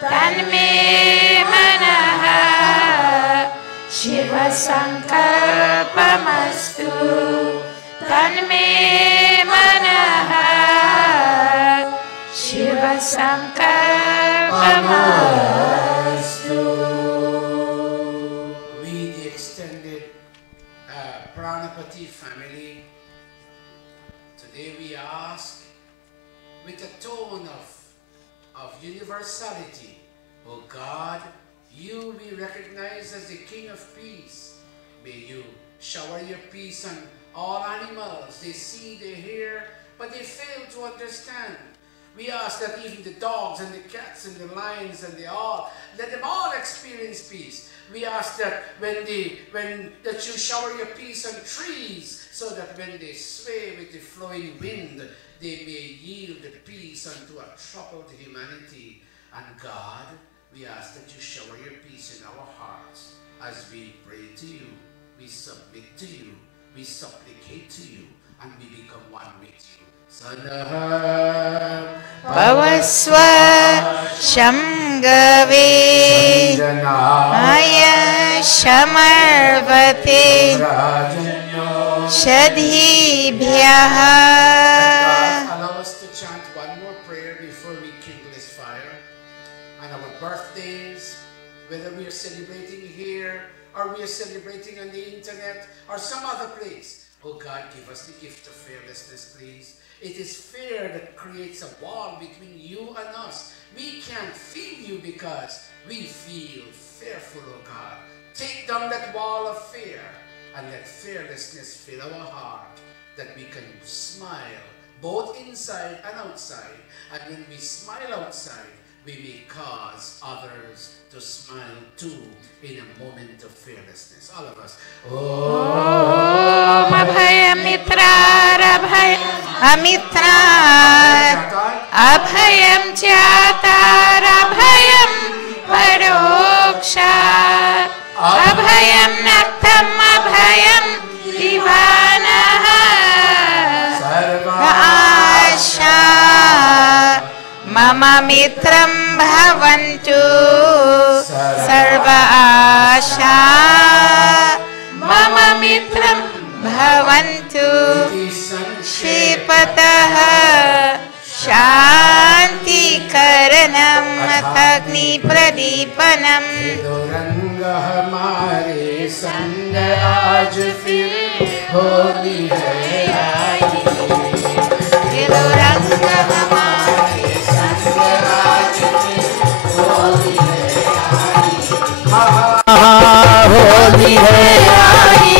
Tanme Manaha Shiva Sankalpamastu Tanme Manaha Shiva Sankalpamastu. We, the extended Pranapati family, today we ask with a tone of universality, O God, you we recognize as the King of Peace. May you shower your peace on all animals. They see, they hear, but they fail to understand. We ask that even the dogs and the cats and the lions and let them all experience peace. We ask that that you shower your peace on trees, so that when they sway with the flowing wind, they may yield the peace unto a troubled humanity. And God, we ask that you shower your peace in our hearts as we pray to you, we submit to you, we supplicate to you, and we become one with you. Sanaham Pavaswa Shamgave Maya Shamarvate Shadhibhyaha. Allow us to chant one more prayer before we kindle this fire. On our birthdays, whether we are celebrating here or we are celebrating on the internet or some other place, oh God, give us the gift of fearlessness, please. It is fear that creates a wall between you and us. We can't feel you because we feel fearful, oh God. Take down that wall of fear and let fearlessness fill our heart, that we can smile both inside and outside. And when we smile outside, we may cause others to smile too in a moment of fearlessness. All of us. Om Abhayam Mitrar Abhayam Amitrar Abhayam Chatar Abhayam Paroksha Abhayam Naktam Abhayam Divanaha Asha मम मित्रं भवन्तु सर्व आशा मम मित्रं भवन्तु श्रीपतः शान्तिकरणम् अग्निप्रदीपनम् रंग हमारे संग आज फिर होली है आई। रंग हमारे संग आज फिर होली है आई। होली है आई,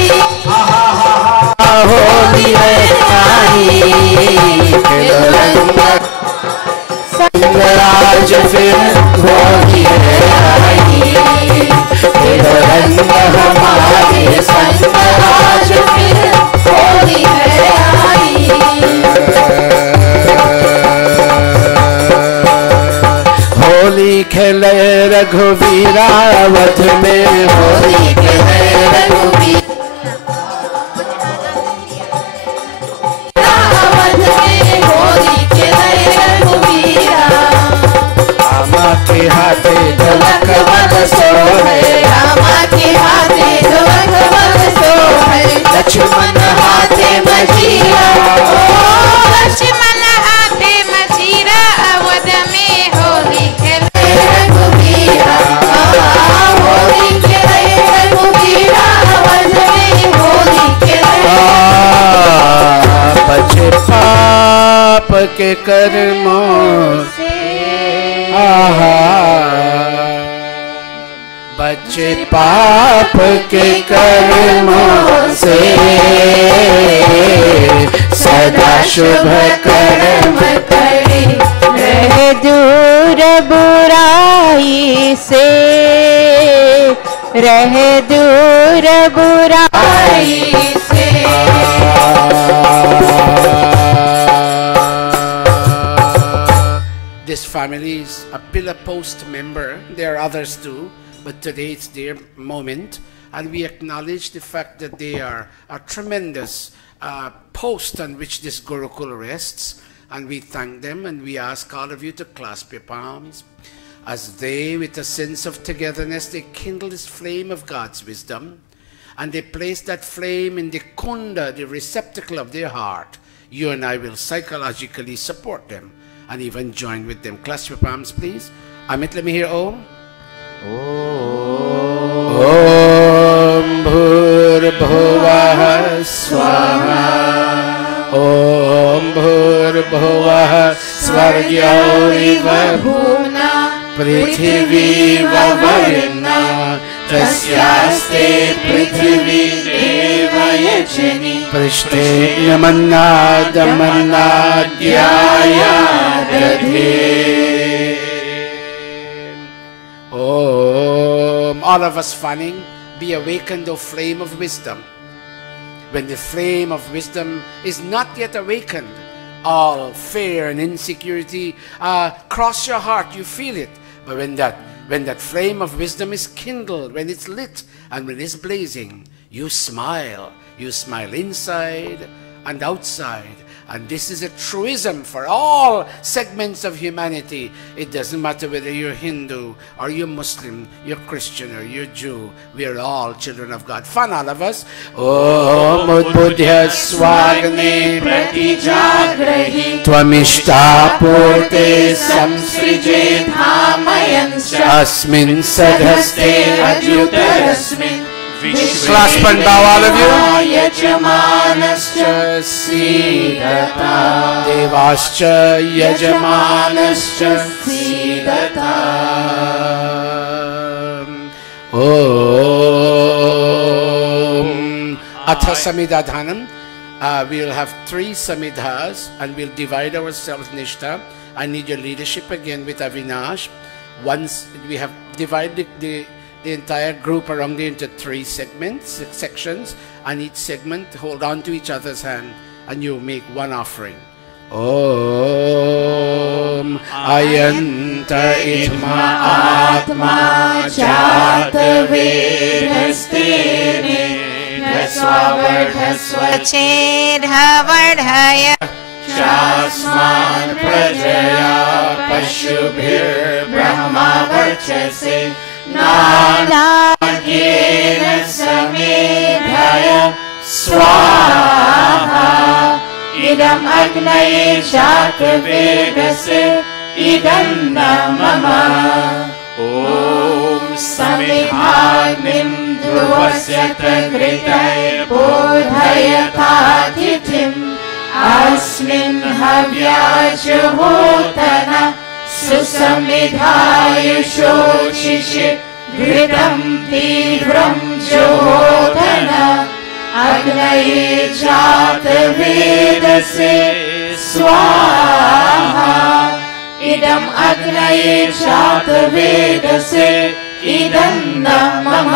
होली है आई, संग आज फिर होली है आई। रंग हमारे संग आज फिर होली है आई। होली खेले रघुवीरा वध में, होली खेले रघुवीरा वध में, होली खेले रघुवीरा। रामा के हाथे ढोलक बज सोहे, रामा के हाथे ढोलक बज सोहे। लक्ष्मण हाथे मजीरा, लक्ष्मण हाथे मजीरा अवध में होली खेले रघुवीरा। होली खेले रघुवीरा अवध में, होली खेले। बचे पाप के कर्मों से, बचे पाप के कर्मों से, सदा शुभ कर्म करे। रहे दूर बुराई से, रहे दूर बुराई से। This family is a pillar post member. There are others too, but today it's their moment, and we acknowledge the fact that they are a tremendous post on which this Gurukul rests, and we thank them, and we ask all of you to clasp your palms as they, with a sense of togetherness, they kindle this flame of God's wisdom, and they place that flame in the kunda, the receptacle of their heart. You and I will psychologically support them and even join with them. Clasp your palms, please. Amit, let me hear Om. Om Bhurbhuvah Swaha, Om Bhurbhuvah Svargyoriva Bhumna Prithvi Vavarna Tasyaste Prithvi Devayachani Prishte Namanadamanadhyaya Radhe. All of us fanning, be awakened, O flame of wisdom. When the flame of wisdom is not yet awakened, all fear and insecurity cross your heart, you feel it. But when that flame of wisdom is kindled, when it's lit and when it's blazing, you smile inside and outside. And this is a truism for all segments of humanity. It doesn't matter whether you're Hindu or you're Muslim, you're Christian or you're Jew. We are all children of God. Fun, all of us. Om Udbudhya Swagne Pratijagrahi Tvamishta Purte Samsrijet Hamayanscha Asmin Sadhaste Adyutarasmin. Clasp and bow, all of you. Yajamanascha Sidata Devascha Yajamanascha Sidata. Om Atha Samidadhanam. We'll have 3 Samidhas and we'll divide ourselves, Nishta. I need your leadership again with Avinash. Once we have divided the entire group around you into 3 sections, and each segment hold on to each other's hand and you make one offering. Om Ayanta Itma Atma Jata Vedastene Daswavardhasva Chedhavardhaya चास्मान् प्रजया पशुभिर्ब्रह्मा वर्चसे नानाद्येन समेधाय स्वाहा इदम् अग्नये जातवेदसे इदं न मम ॐ समिधाग्निं ध्रुवस्य तकृतये बोधयतातिथिम् अस्मिन् हव्याजुहोतन सुसमिधायुषोचिषि घृतं तीव्रं जुहोतन अग्नये जातवेदसे स्वाहा इदम् अग्नये जातवेदसे इदं न मम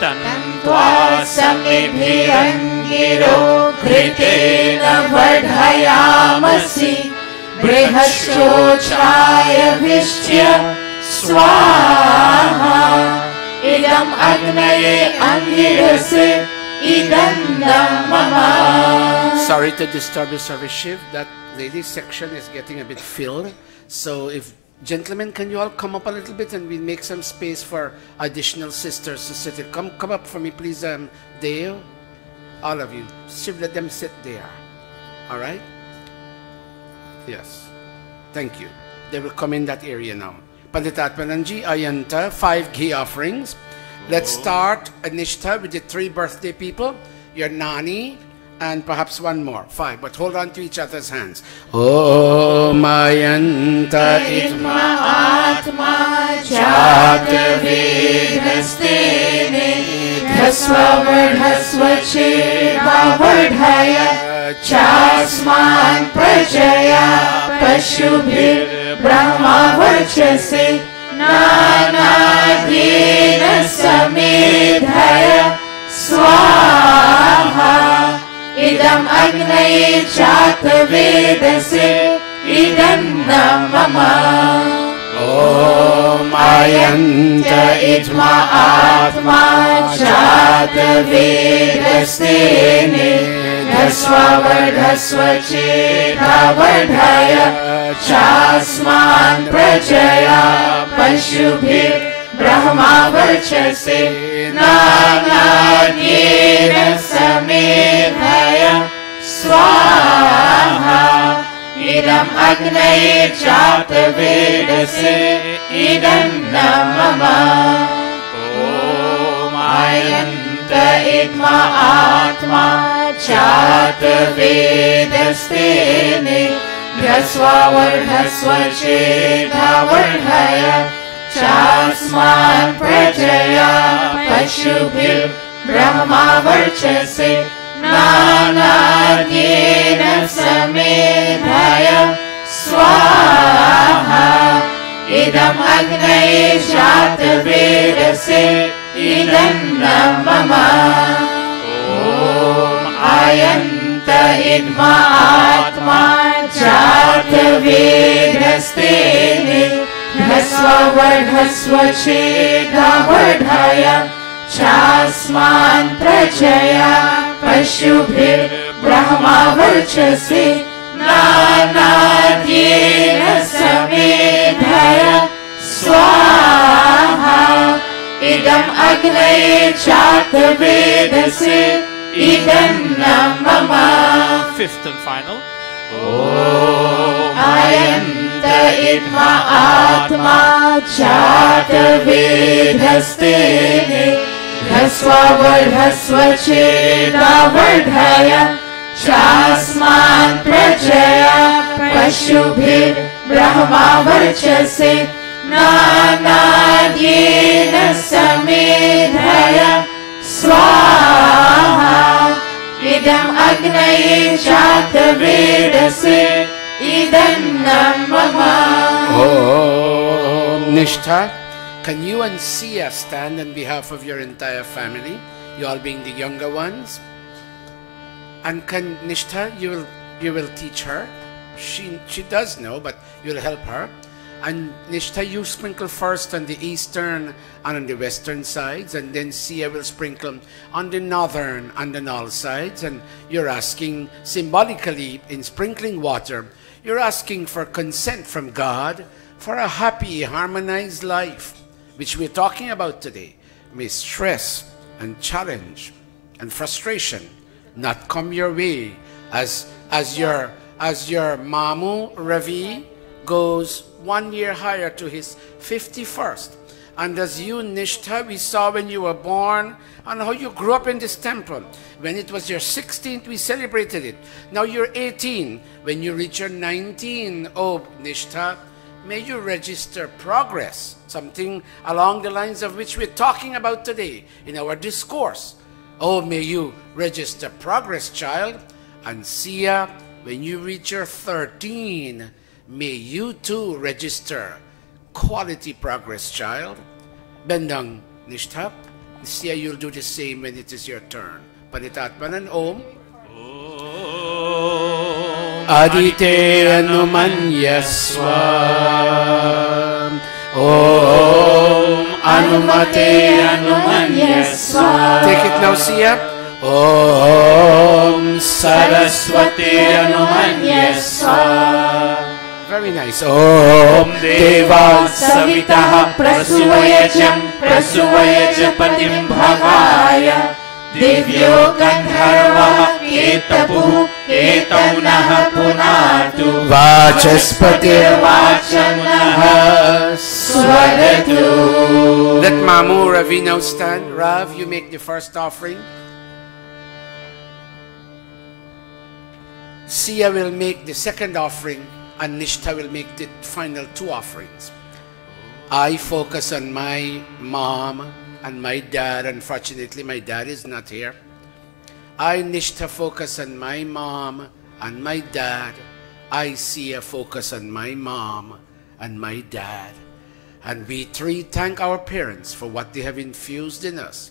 तन्त्वा समिभिरङ्गिरो घृतेन वर्धयामसि बृहश्चोचायभिष्ट्य स्वाहा इदम् अग्नये अङ्गिरसे इदं न मम. Sorry to disturb your service shift. That ladies section is getting a bit filled. So if gentlemen, can you all come up a little bit and we make some space for additional sisters to sit. Come up for me, please, Dale. All of you. Let them sit there. All right? Yes. Thank you. They will come in that area now. Panditatmananji, Ayanta, 5 ghee offerings. Let's start, Anishta, with the 3 birthday people. Your Nani, and perhaps one more. 5. But hold on to each other's hands. Om Ayanta Itma Atma Jatavedastene Dhasvavardhasva Cheva Vardhaya Chasman Prajaya Pashubhir Brahma Varchase Nanadina Samedhaya Swaha Idam Agnaye Jatavedase Idam Namama Om Ayanta Itma Atma Jatavedastene Dhasvavardhasva Cheta Vardhaya Chasman Prajaya Pashubhir Brahma Varchase Nanadyena Samedhaya Swaha Idam Agnaye Jatavedase Idam Namama Om Ayanta Itma Atma Jatavedastene Dhasvavardhasva Cheta Vardhaya Chasman Prajaya Pashubhir Brahma Varchase Nanadyena Samedhaya Swaha Idam Agnaye Jatavedase Idam Namama Om Ayanta Idma Atma Jatavedastene Dhasvavardhasva Cheta Vardhaya Chasman Prajaya Pashubhir Brahma Varchase Nanadyena Samedhaya Swaha Idam Agnaye Jatavedase Idam Namama. 5th and final. Om Ayanta Itma Atma Jatavedastene Dhasvavardhasva Cheta Vardhaya Chasman Prajaya Pashubhir Brahma Varchase Nanadyena Samedhaya Swaha Idam Agnaye Jatavedase Idam Namama. Om Nishtha. Can you and Sia stand on behalf of your entire family, you all being the younger ones? And can Nishtha, you will teach her. She does know, but you'll help her. And Nishtha, you sprinkle first on the eastern and on the western sides, and then Sia will sprinkle on the northern and the north sides. And you're asking, symbolically, in sprinkling water, you're asking for consent from God for a happy, harmonized life, which we're talking about today. May stress and challenge and frustration not come your way as your Mamu Ravi goes 1 year higher to his 51st. And as you, Nishtha, we saw when you were born and how you grew up in this temple. When it was your 16th, we celebrated it. Now you're 18. When you reach your 19, oh, Nishtha, may you register progress, something along the lines of which we're talking about today in our discourse. Oh, may you register progress, child. And Sia, when you reach your 13, may you too register quality progress, child. Bendang Nishtha. Sia, you'll do the same when it is your turn. Panitatmanan Om. Adite Anumanyaswa. Om Anumate Anumanyaswa. Take it now, Sia. Om Saraswati Anumanyaswa. Very nice. Om Deva Savitaha Prasuvayajam Patim Bhavaya Divyo Gandharvaha Ketapuhu Ketaunaha Punatu Vachaspatir Vachanaha Swadatu. Let Mamu Ravi now stand. Rav, you make the first offering. Sia will make the second offering, and Nishtha will make the final 2 offerings. I focus on my mom and my dad. Unfortunately, my dad is not here. I, Nishtha, focus on my mom and my dad. I see a focus on my mom and my dad. And we 3 thank our parents for what they have infused in us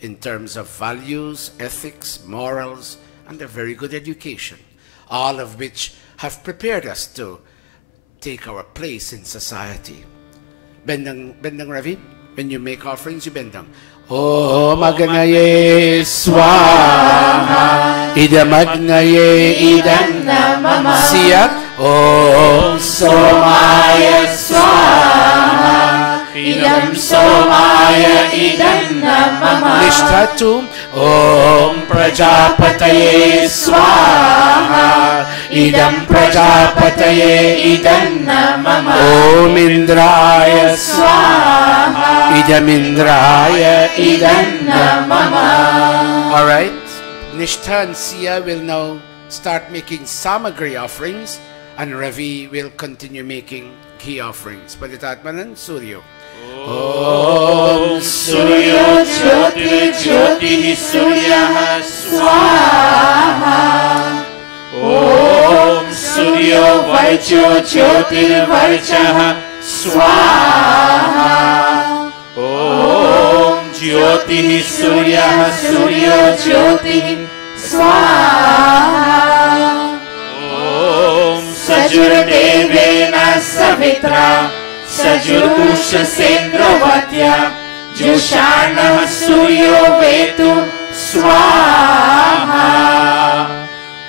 in terms of values, ethics, morals, and a very good education, all of which have prepared us to take our place in society. Bendang Ravi, when you make offerings, you bend down. Om Agnaye Swaha Idam Agnaye Idam Namama Sia. Om Somaya Swaha Idam Somaya Idam Namama Nishtha tu. Om Prajapataye Swaha Idam Prajapataye Idam Namama Om Indraya Swaha Idam Indraya Idam Namama. Alright, Nishtha and Sia will now start making samagri offerings, and Ravi will continue making ghee offerings. Paditatmanan Suryo. Om Suryo Jyoti Jyoti Surya Swaha. Om Suryo Varcho Jyoti Varcha Swaha. Om Jyoti Surya Suryo Jyoti Swaha. Om Sajur Devena Savitra Sajurusha Sendrovatya Jushana Suryo Vetu Swaha.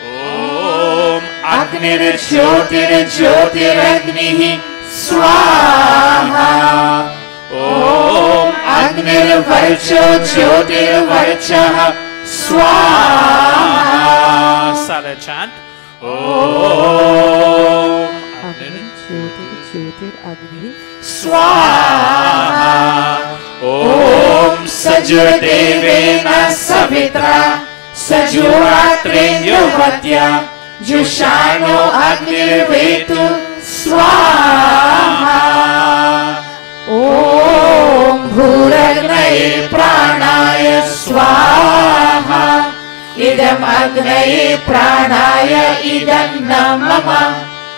Om Agnir Jyotir Jyotir Agnihi Swaha. Om Agnir Varcho Jyotir Varchaha Swaha. Silent chant. Om Agnir Jyotir Agni Swaha. Om Sajur Devena Savitra Sajuratrendyovatya Jushano Agnir Vetu Swaha. Om Bhuragnaye Pranaya Swaha. Idam Agnaye Pranaya Idam Namama.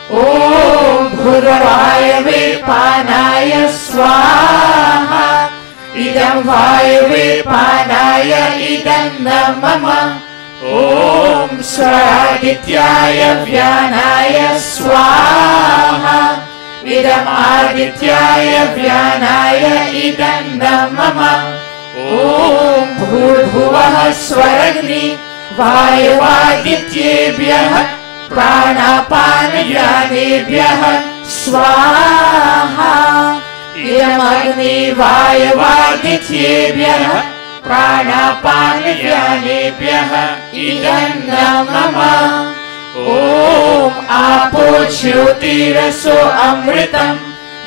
Om Bhurvaya Vipanaya Swaha. Idam Vaya Vipanaya Idam Namama. Om Swaradityaya Vyanaya Swaha. idam adityaya vyanaya idam mama. Om bhurbhuvah swaragni vayavadityebhyah pranapanyanebhyah स्वाहा इदमग्नि वायवादित्येभ्यः प्राणापानव्यानेभ्यः इदं मम ॐ आपो ज्योतिरसो अमृतं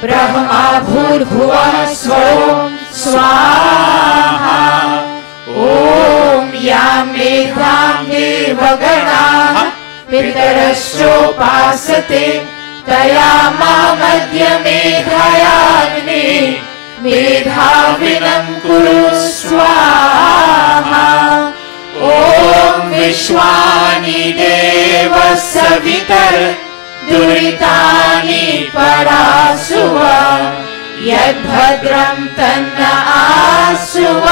ब्रह्मा भूर्भुवः स्वरो स्वाहा ॐ यां मेधां देवगणाः पितरश्चोपासते तया मध्य मेधायाग्ने मेधाविनं कुरु स्वाहा ॐ विश्वानि देव सवितर दुरितानि परासुव यद्भद्रं तन्न आसुव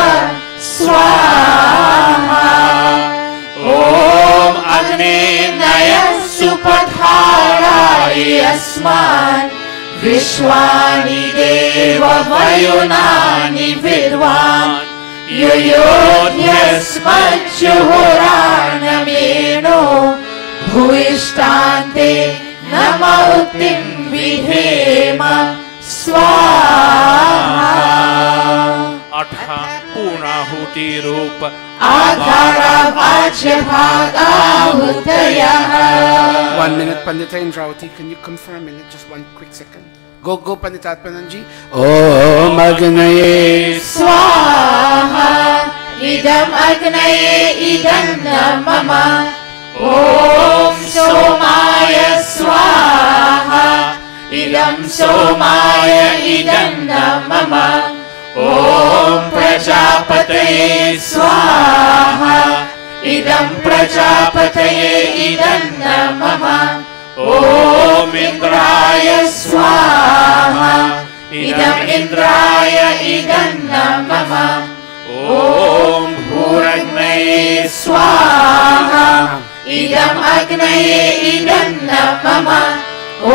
स्वाहा ॐ अग्ने नय सुपधाराय अस्मान् विश्वानि देव वयुनानि विद्वान् युयोध्यस्मज्जुहुराणमेनो भूयिष्ठान्ते नमौतिं विधेम स्वाहा अठा पूर्णाहुति रूप आधारा वाच्य भागाहुतयः 1 minute, Pandita Indrauti. Can you come for a minute? Just 1 quick second. Go, Pandita Pananji. Om Agnaye स्वाहा इदम् अग्नये इदं मम ॐ सोमाय स्वाहा इदं सोमाय इदं मम ॐ प्रजापतये स्वाहा इदं प्रजापतये इदं मम ॐ इन्द्राय स्वाहा इदम् इन्द्राय इदं मम ॐ भूरग्नये स्वाहा इदम् अग्नये इदं मम ॐ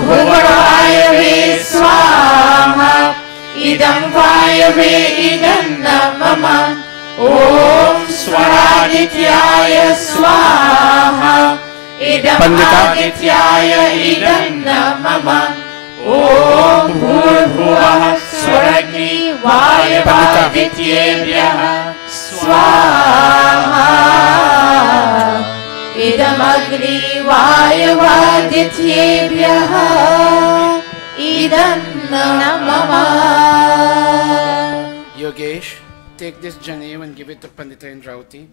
भुवरायवे स्वाहा इदं वायवे इदं मम ॐ स्वरादित्याय स्वाहा इदम् आदित्याय इदं मम ॐ भूर्भुवः स्वरग्नि वायवादित्येभ्यः स्वाहा इदमग्नि वायवादित्येभ्यः इदं मम Yogesh, take this Janev and give it to Pandita Indrauti.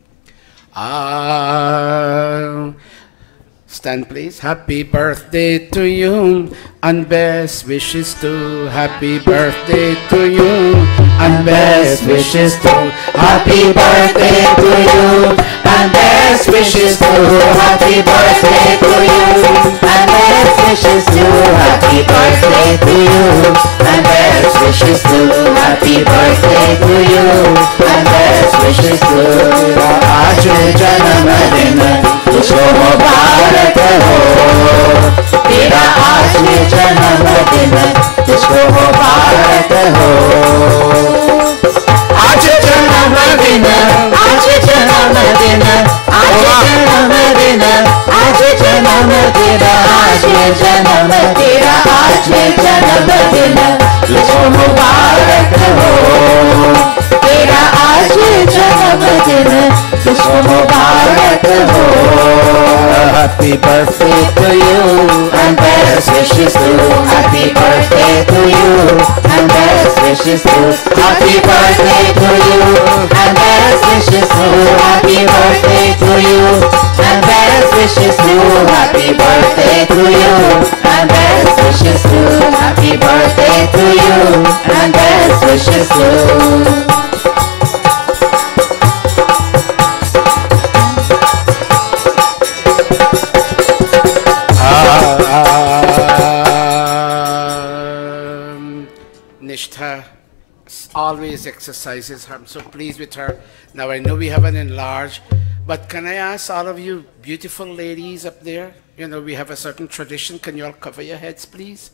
Stand please. Happy birthday to you and best wishes to. Happy birthday to you and best wishes to. Happy birthday to you and best wishes to. Happy birthday to you and best wishes to. Happy birthday to you and best wishes to. Happy birthday to you and best wishes to. आज जन्मदिन तुझको मुबारक हो, तेरा आज जन्मदिन तुझको मुबारक हो। आज जन्मदिन, आज जन्मदिन, आज जन्मदिन, आज जन्मदिन, आज जन्म तेरा आज जन्मदिन तुझको मुबारक हो, तेरा आज जन्मदिन तुझको मुबारक हो। Happy birthday to you and best wishes to. Happy birthday to you and best wishes to. Happy birthday to you and best wishes to. Happy birthday to you and best wishes to. Happy birthday to you and best wishes to. Happy birthday to you and best wishes to. Nishtha always exercises her. I'm so pleased with her. Now I know we haven't enlarged, but can I ask all of you beautiful ladies up there, you know, we have a certain tradition. Can you all cover your heads, please?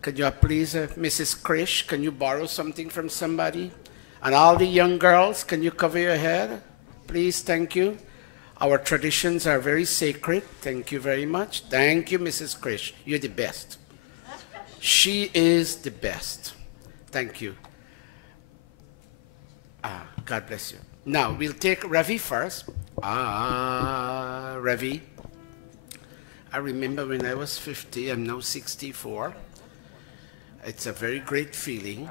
Can you please, Mrs. Krish, can you borrow something from somebody? And all the young girls, can you cover your head? Please, thank you. Our traditions are very sacred. Thank you very much. Thank you, Mrs. Krish. You're the best. She is the best. Thank you. God bless you. Now, we'll take Ravi first. Ravi. I remember when I was 50, I'm now 64. It's a very great feeling.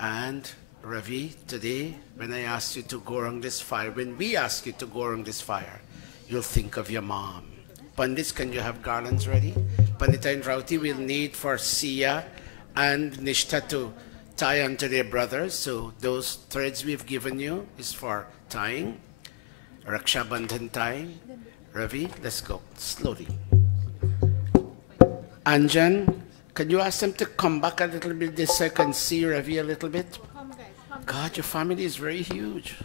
And Ravi, today, when I asked you to go around this fire, when we ask you to go around this fire, you'll think of your mom. Pandits, can you have garlands ready? Pandita and Rauti will need for Siya and Nishtha to tie onto their brothers. So those threads we've given you is for tying. Raksha Bandhan tying. Ravi, let's go. Slowly. Anjan, can you ask them to come back a little bit this so I can see Ravi a little bit? God, your family is very huge.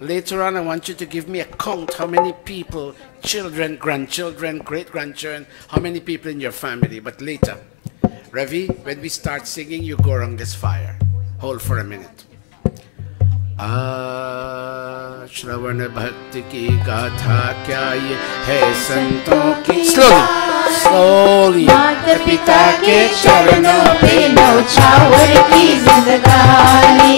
Later on, I want you to give me a count how many people, children, grandchildren, great-grandchildren, how many people in your family, but later. Ravi, when we start singing, you go around this fire. Hold for a minute. Shravana Bhakti ki gatha kya ye hai santon ki. Slowly. माता पिता के चरणों पे नौछावर की जिंदगानी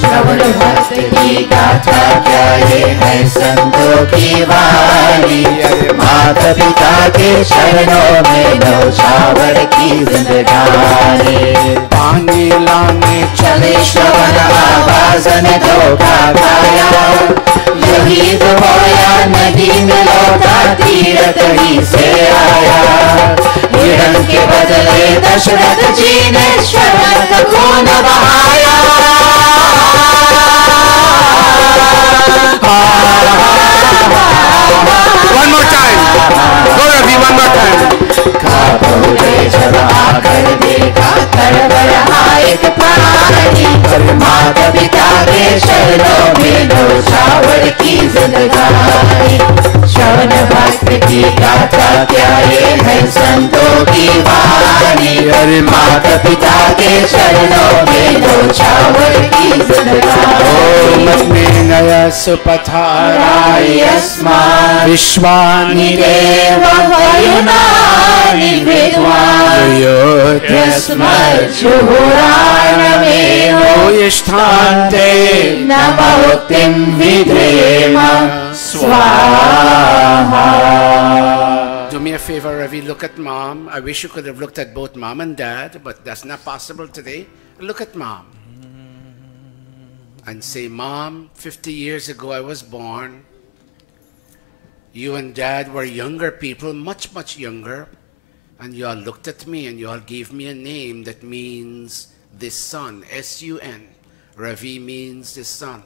श्रवण भक्त की गाथा क्या ये है संतों की वाणी माता पिता के चरणों में नौछावर की जिंदगानी पानी लाने चले श्रवण आवाज ने धोखा खाया यही तो होया नदी में लौटा तीरथ ही से आया हिरण के बदले दशरथ जी ने श्रवण का खून बहाया One more time. Go Ravi, one more time. काबूले जब आकर देखा तड़बड़ा एक प्राणी माता पिता के चरणों में नौछावर की जिंदगानी श्रवण भक्त की गाथा क्या ये है संतों की वाणी अरे माता पिता के चरणों में नौछावर की जिंदगानी नया सुपथाराय अस्मान् विश्वानि देव वयुनानि विद्वान् यस्मच्छुहुरानमेनो यष्ठान्ते न भक्तिं विधेम स्वाहा. Do me a favor, Ravi, look at mom. I wish you could have looked at both mom and dad, but that's not possible today. Look at mom. And say, Mom, 50 years ago I was born. You and Dad were younger people, much, much younger. And you all looked at me and you all gave me a name that means this son, S-U-N. Ravi means this son.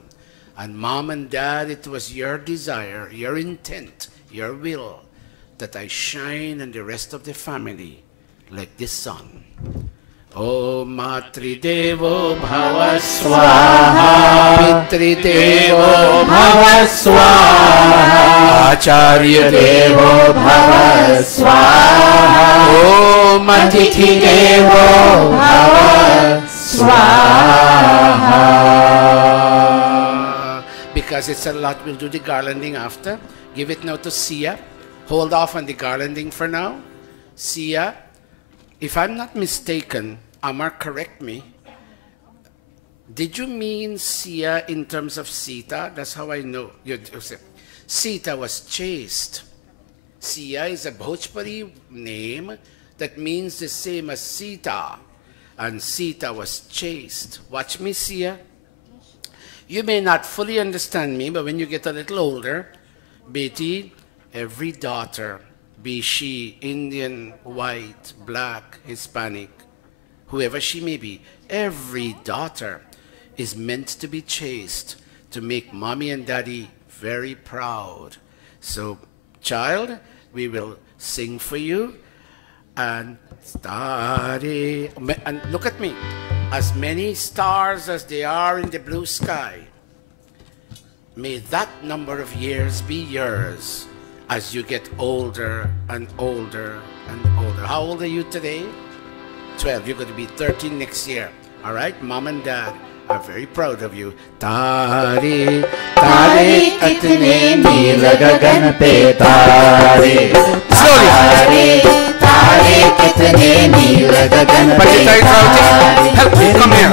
And Mom and Dad, it was your desire, your intent, your will, that I shine and the rest of the family like this son. Om Matridevo Bhava Swaha Pitridevo Bhava Swaha Acharya Devo Bhava Swaha Om Atithi Devo Bhava Swaha. Because it's a lot, we'll do the garlanding after. Give it now to Sia. Hold off on the garlanding for now. Sia. If I'm not mistaken, Amar, correct me. Did you mean Sia in terms of Sita? That's how I know. Sita was chaste. Sia is a Bhojpuri name that means the same as Sita. And Sita was chaste. Watch me, Sia. You may not fully understand me, but when you get a little older, Beti, every daughter, be she Indian, white, black, Hispanic, whoever she may be, every daughter is meant to be chaste, to make mommy and daddy very proud. So, child, we will sing for you. And look at me. As many stars as they are in the blue sky, may that number of years be yours. as you get older and older and older. How old are you today? 12. You're going to be 13 next year. All right? Mom and Dad are very proud of you. Tare, tare, atne neel gagan pe tare. Slowly. Tare, kitne neel gagan pe tare. Help me, come here.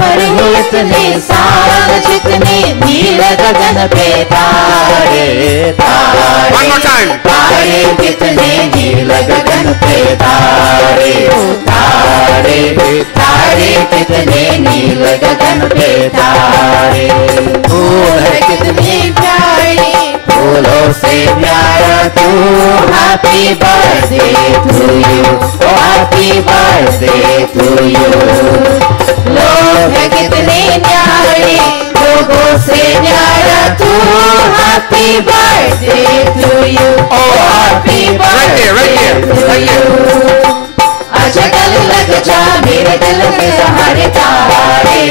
itne saar jitne neel gagan pe tare. One more time. Tare, kitne neel gagan pe tare. Tare, tare, kitne neel gagan pe तारे फूल है कितने प्यारे फूलों से प्यारा तू happy birthday to you ओ happy birthday to you लोग है कितने प्यारे लोगों से प्यारा तू हैप्पी बर्थडे टू यू ओ हैप्पी बर्थडे टू यू आजा गल लग जा मेरे दिल के सहारे तारे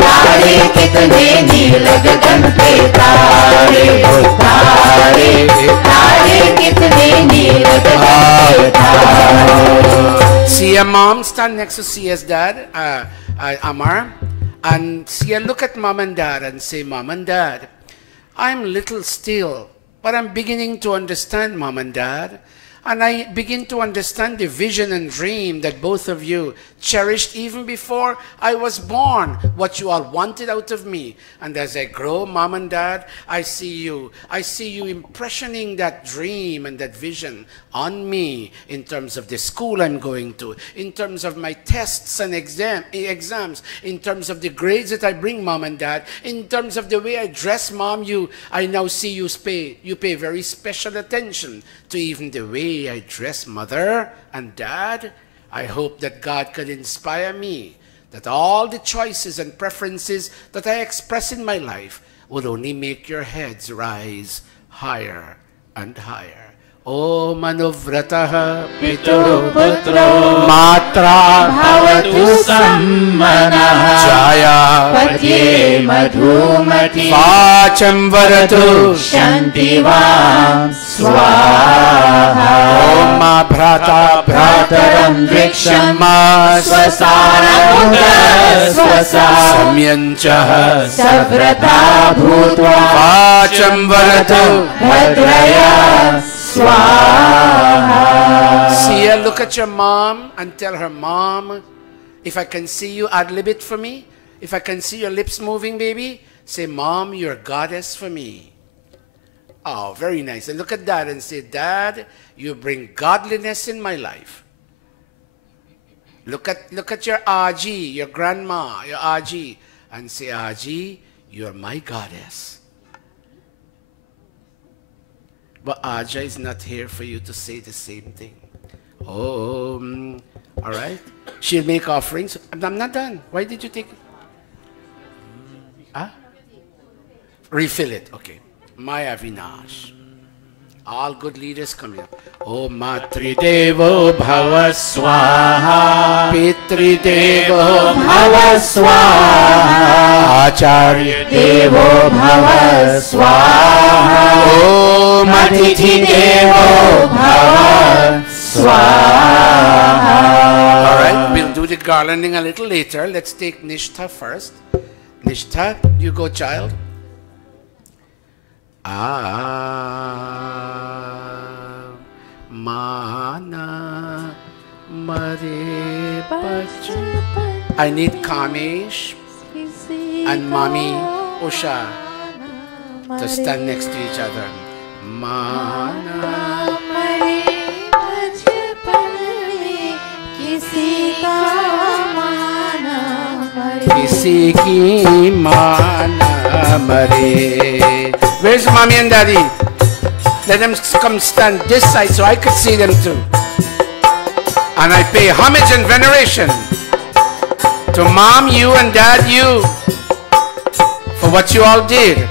तारे कितने नील गगन पे तारे तारे तारे कितने नील गगन पे तारे. Sia mom, stand next to Sia's dad, Amar, and Sia look at mom and dad and say, Mom and Dad, I'm little still, but I'm beginning to understand, Mom and Dad. And I begin to understand the vision and dream that both of you cherished even before I was born, what you all wanted out of me. And as I grow, Mom and Dad, I see you impressioning that dream and that vision on me in terms of the school I'm going to, in terms of my tests and exams, in terms of the grades that I bring, Mom and Dad, in terms of the way I dress, Mom, I now see you pay very special attention to even the way I dress, Mother and Dad. I hope that God could inspire me, that all the choices and preferences that I express in my life would only make your heads rise higher and higher. O Manuvrataha Pituru Putro Matra Bhavatu Sammanaha Jaya Patye Madhumati Vacham Varatu Shantivam Swaha Om Bhrata Bhrataram Drikshama Swasara Mudha Swasa Samyanchaha Savrata Bhutva Vacham Varatu Bhadraya Swaha. Sia, look at your mom and tell her, Mom, if I can see you, ad-lib it for me. If I can see your lips moving, baby, say, Mom, you're a goddess for me. Oh, very nice. And look at Dad and say, Dad, you bring godliness in my life. Look at your Aji, your grandma, your Aji, and say, Aji, you're my goddess. But Aja is not here for you to say the same thing. Oh, all right. She'll make offerings. I'm not done. Why did you take it? Huh? Refill it. Okay. Maya Vinash. All good leaders come here. Oh, Matri Devo Bhava Swaha. Pitri Devo Bhava Swaha. Acharya Devo Bhava Swaha. Oh, Matithi Devo Bhava Swaha. All right, we'll do the garlanding a little later. Let's take Nishtha first. Nishtha, you go, child. Mana Mare Bach. I need Kamesh and Mommy Usha to stand next to each other. Mana Kisi ki mana mare. Where's Mommy and Daddy? Let them come stand this side so I could see them too. And I pay homage and veneration to Mom, you, and Dad, you, for what you all did.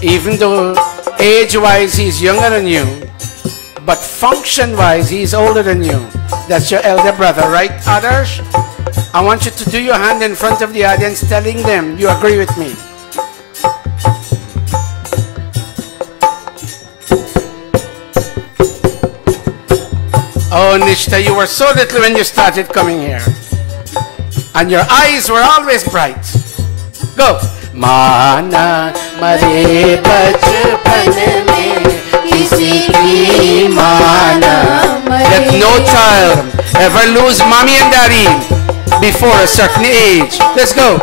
Even though age-wise he's younger than you, but function-wise he's older than you. That's your elder brother, right, Adarsh? I want you to do your hand in front of the audience, telling them you agree with me. Oh, Nishta, you were so little when you started coming here. And your eyes were always bright. Go. Mana mare bachpan mein kisi ki mana mare. Let no child ever lose mommy and daddy before a certain age. Let's go.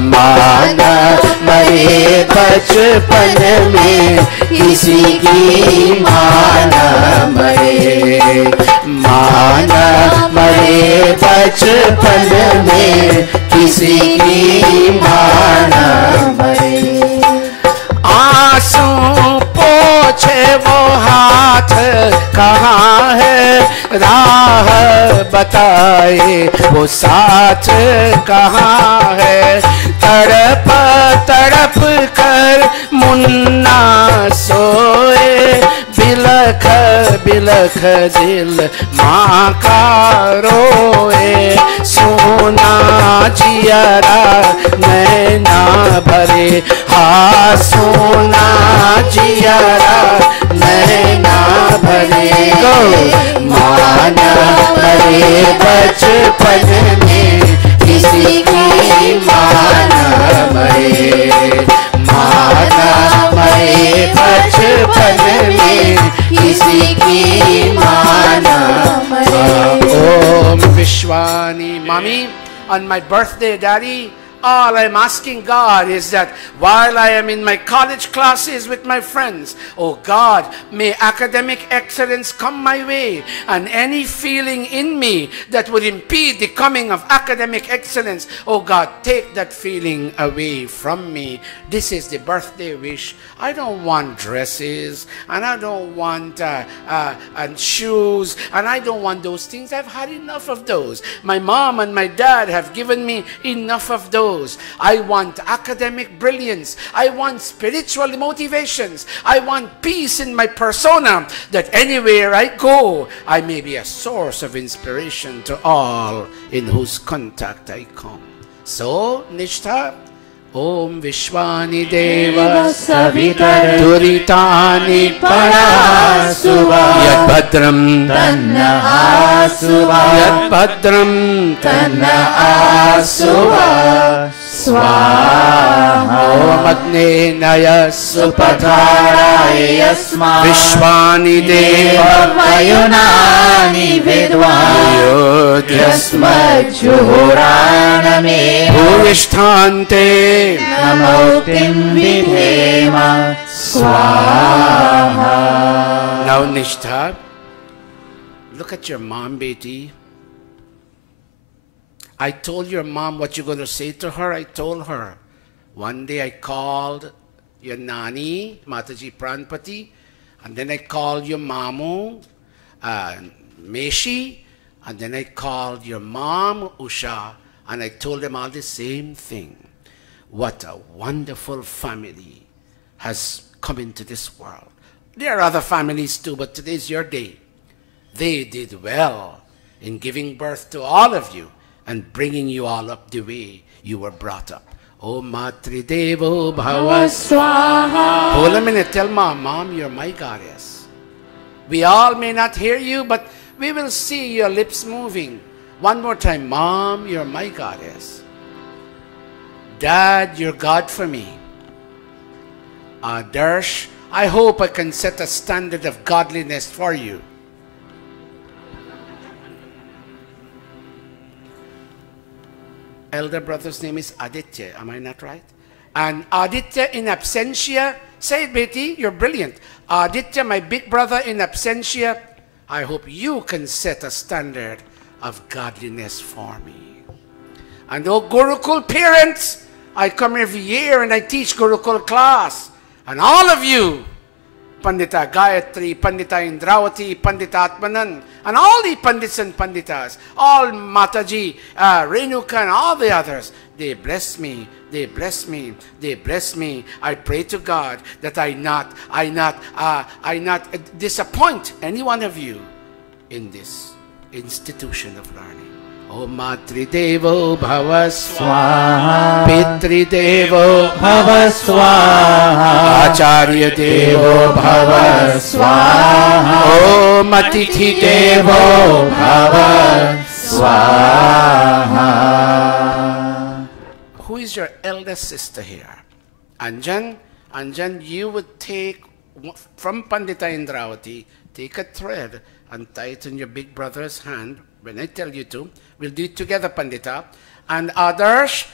Mana mare bachpan mein kisi ki mana mare. Mana mare bachpan mein kisi की माना मरे. आंसू पोछे वो हाथ कहाँ है, राह बताए वो साथ कहाँ है. तड़प तड़प कर मुन्ना सोए, बिलख बिलख दिल माँ का रोए. सोना जियरा नैना भरे, हाँ सोना जियरा नैना भरे. गो. माना मरे बचपन में किसी की माना मरे. माना मरे बचपन में किसी की माना मरे. ओम विश्वानी. Mommy, on my birthday, Daddy, all I'm asking God is that while I am in my college classes with my friends, oh God, may academic excellence come my way, and any feeling in me that would impede the coming of academic excellence, oh God, take that feeling away from me. This is the birthday wish. I don't want dresses, and I don't want and shoes, and I don't want those things. I've had enough of those. My mom and my dad have given me enough of those. I want academic brilliance. I want spiritual motivations. I want peace in my persona, that anywhere I go, I may be a source of inspiration to all in whose contact I come. So, Nishtha, Om Vishwani Deva Savitar Duritani Parasuva Yad Bhadram Tanna Asuva Yad Bhadram Tanna Asuva Swaha. Om Agne Naya Supatharaya Yasma Vishwani Deva Vayunani Vidwan Yasma Juhuraname Bhuvishtante Namotim Vidhema Swaha. Now Nishtha, look at your mom, Beti. I told your mom what you're going to say to her. I told her. One day I called your nani, Mataji Pranpati, and then I called your mamu, Meshi, and then I called your mom, Usha, and I told them all the same thing. What a wonderful family has come into this world. There are other families too, but today's your day. They did well in giving birth to all of you and bringing you all up the way you were brought up. Om Matri Devo Bhava Swaha. Hold a minute, tell Mom, you're my goddess. We all may not hear you, but we will see your lips moving. One more time, Mom, you're my goddess. Dad, you're God for me. Darsh, I hope I can set a standard of godliness for you. Elder brother's name is Aditya, am I not right? And Aditya in absentia, say it, Betty, you're brilliant. Aditya, my big brother in absentia, I hope you can set a standard of godliness for me. And oh, Gurukul parents, I come every year and I teach Gurukul class. And all of you, Pandita Gayatri, Pandita Indravati, Pandita Atmanan, and all the Pandits and Panditas, all Mataji, Renuka, and all the others, they bless me, they bless me, they bless me. I pray to God that I not disappoint any one of you in this institution of learning. O Matridevo Bhava Swaha. Pitridevo Bhava Swaha. Acharya Devo Bhava Swaha. O Matithi Devo Bhava Swaha. Who is your eldest sister here? Anjan? Anjan, you would take from Pandita Indravati, take a thread and tie it in your big brother's hand. When I tell you to, we'll do it together, Pandita. And Adarsh,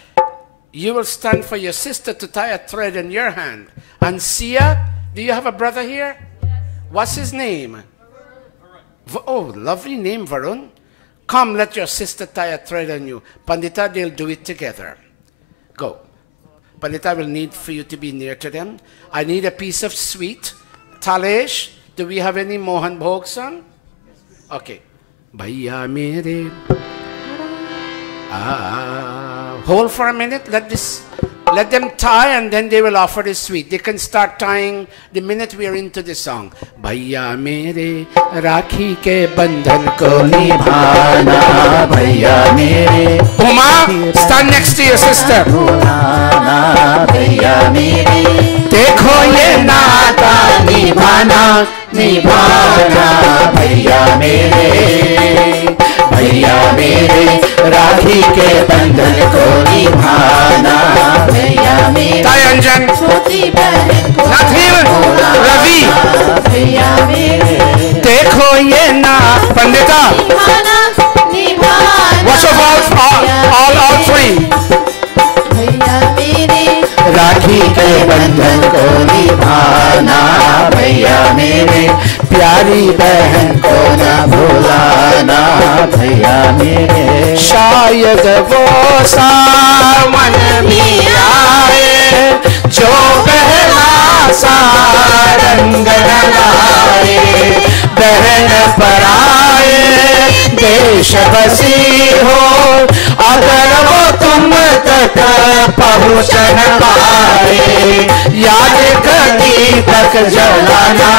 you will stand for your sister to tie a thread in your hand. And Sia, do you have a brother here? Yes. What's his name? Varun. Oh, lovely name, Varun. Come, let your sister tie a thread on you. Pandita, they'll do it together. Go. Pandita will need for you to be near to them. I need a piece of sweet. Talesh, do we have any Mohan Bhog song? Okay. Bhaiya mere. Hold for a minute. Let them tie and then they will offer the sweet. They can start tying the minute we are into the song. Bhaiya mere rakhi ke bandhan ko nibhana. Bhaiya mere. Uma, stand next to your sister. Bhaiya mere. देखो ये नाता निभाना निभाना भैया मेरे राखी के बंधन को निभाना भैया मेरे ताई अंजन नाथीव रवि भैया मेरे देखो ये ना Pandita watch of all three राखी के बंधन को निभाना भैया मेरे प्यारी बहन को न भुलाना भैया मेरे शायद वो सावन में आए जो पहला सा रंग लगाए बहन पर आए देश बसी हो अगर वो तुम तक पहुँच न पाए याद कभी तक जलाना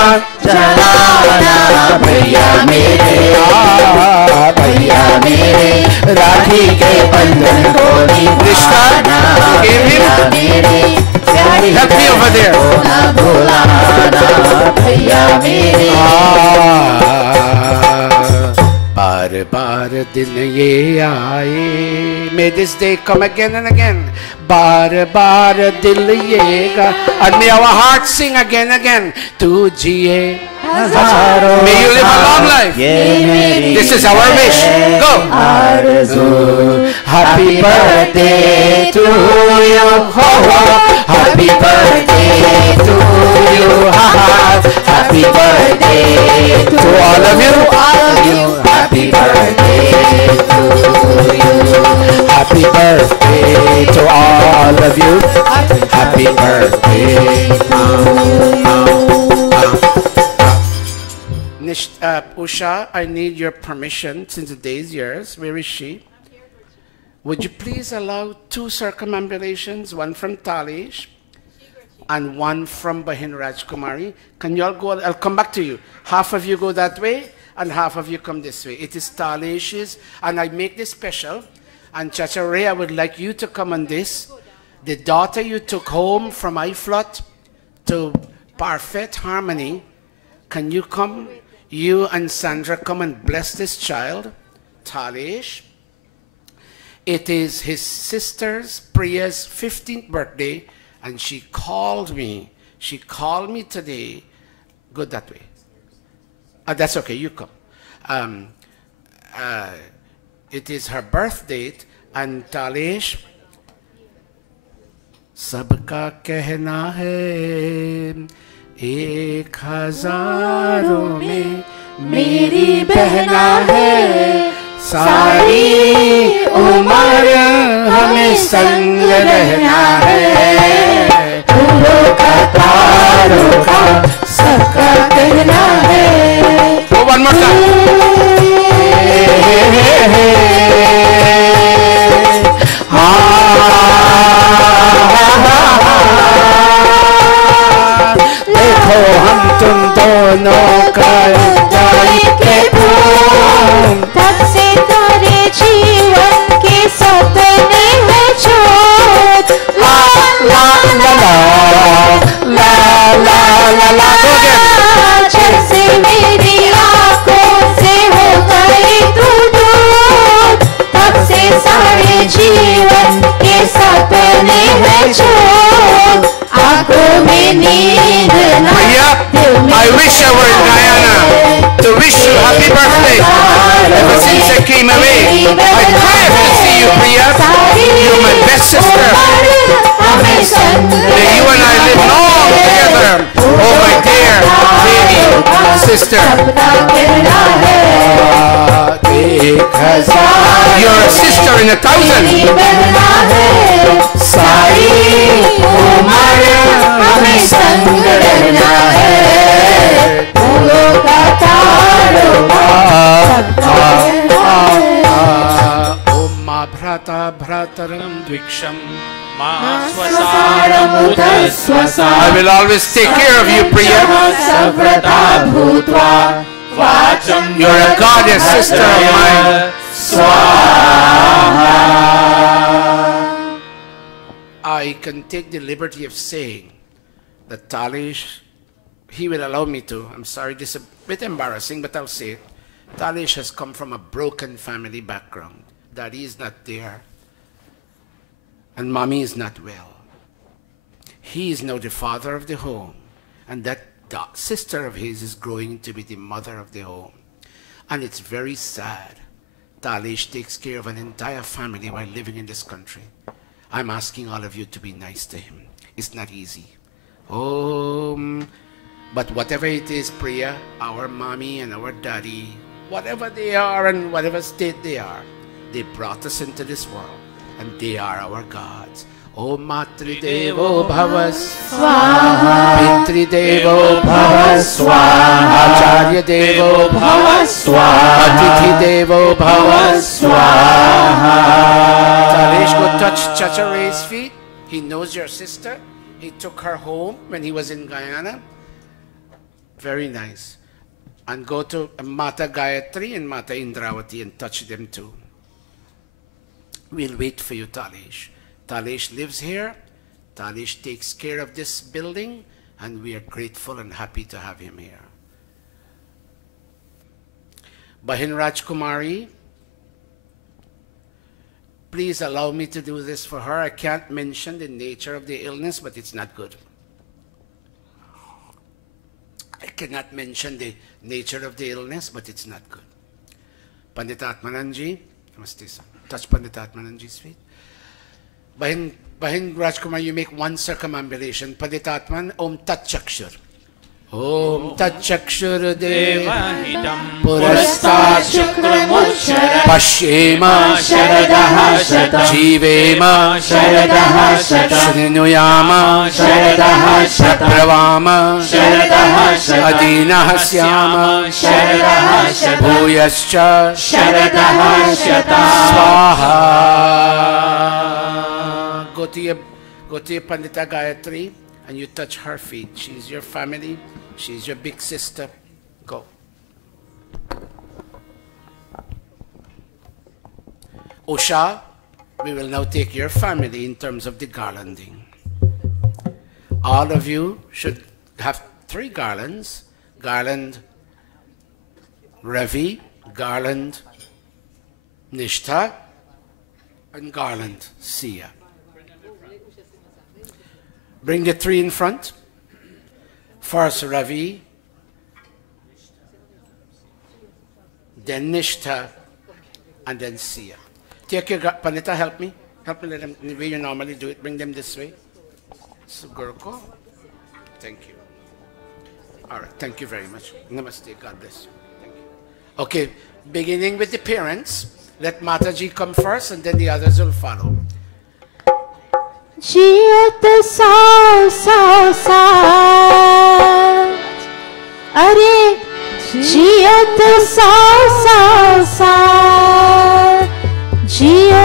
भैया मेरे राखी के बंधन को निभाना भैया मेरे Help me over there. न भुलाना भैया मेरे बार बार दिन ये आए may this day come again and again बार बार दिल ये गा and may our hearts sing again and again तू जिए may you live a long life this is our wish go happy birthday to you happy birthday to you happy birthday to all of you happy birthday to you happy birthday to all of you happy birthday Usha, I need your permission since the day is yours. Where is she? Would you please allow 2 circumambulations, one from Talish and one from Bahin Rajkumari? Can you all go? I'll come back to you. Half of you go that way and half of you come this way. It is Talish's and I make this special. And Chacha Ray, I would like you to come on this. The daughter you took home from Iflot to Parfait Harmony, can you come? You and Sandra come and bless this child, Talish. It is his sister's Priya's 15th birthday, and she called me. She called me today. Go that way. That's okay, you come. It is her birth date, and Talish, सबका कहना है एक हजारों में मेरी बहना है सारी उम्र हमें संग रहना है फूलों का तारों का सबका कहना है one more time देखो हम तुम दोनों का के तब से तारे जीवन wish I were in Guyana to wish you happy birthday. Ever since I came away, I cried to see you, Priya. You're my best sister. May you and I live long together. Oh, my dear baby sister. You're a sister in 1,000. Bhrataram Dviksham I will always take care of you, Priya. You're a goddess sister of mine. I can take the liberty of saying that Talish, he will allow me to. I'm sorry, this is a bit embarrassing, but I'll say it. Talish has come from a broken family background. Daddy is not there, and mommy is not well. He is now the father of the home, and that sister of his is growing to be the mother of the home. And it's very sad. Talish takes care of an entire family while living in this country. I'm asking all of you to be nice to him. It's not easy. But whatever it is, Priya, our mommy and our daddy, whatever they are and whatever state they are, they brought us into this world, and they are our gods. Om Matri Devo Bhava Swaha, Pitri Devo Bhava Swaha, Acharya Devo Bhava Swaha, Atithi Devo Bhava Swaha. Talish, go touch Chachare's feet. He knows your sister. He took her home when he was in Guyana. Very nice. And go to Mata Gayatri and Mata Indravati and touch them too. We'll wait for you, Talish. Talish lives here. Talish takes care of this building, and we are grateful and happy to have him here. Bahin Rajkumari, please allow me to do this for her. I can't mention the nature of the illness, but it's not good. I cannot mention the nature of the illness, but it's not good. Pandit Atmananji, namaste sir. Touch Pandit Atmananji's feet. Bahin Rajkumar, you make one circumambulation. Pandit Atman, Om Tat Chakshur. Om Tat Chakshur Devahidam Purastat Chukramuchara Pashyema Sharadaha Shata Jivema Sharadaha Shata Shrinuyama Sharadaha Shata Pravama Sharadaha Shata Adinaha Syama Sharadaha Shata Bhuyascha Sharadaha Shata Swaha. Go to your Pandita Gayatri and you touch her feet. She's your family. She's your big sister. Go. Usha, we will now take your family in terms of the garlanding. All of you should have 3 garlands. Garland Ravi, garland Nishtha, and garland Sia. Bring the 3 in front. First Ravi, then Nishtha, and then Sia. Take your Pandita, help me. Help me let them the way you normally do it. Bring them this way. So Gurukula. Thank you. All right. Thank you very much. Namaste. God bless you. Thank you. Okay. Beginning with the parents. Let Mataji come first, and then the others will follow. Jiyat sao sao sao, Are jiyat sao sao sao, Jiyat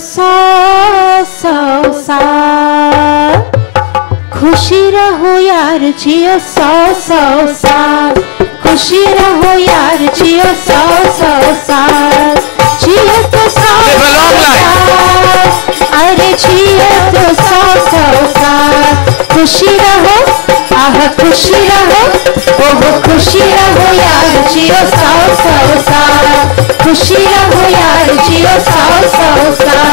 sao sao sao, खुशी रहो यार जियो sao sao sao, खुशी रहो यार जियो sao sao sao, जियो तो sao अरे जियो तो sao sao sao, खुशी रहो आह खुशी रहो ओह खुशी रहो यार जियो sao sao sao, खुशी रहो यार जियो sao sao sao.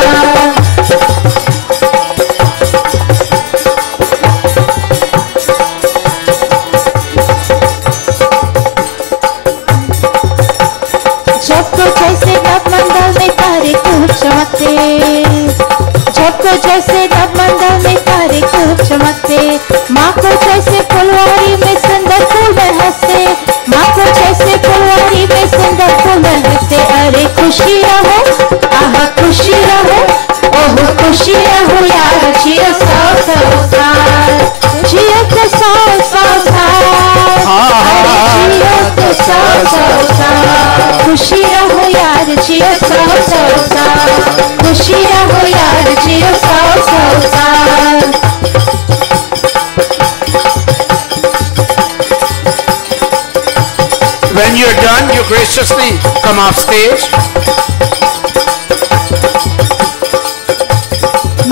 सौ साल खुशी रहो यार जियो सौ सौ साल When you're done, you graciously come off stage.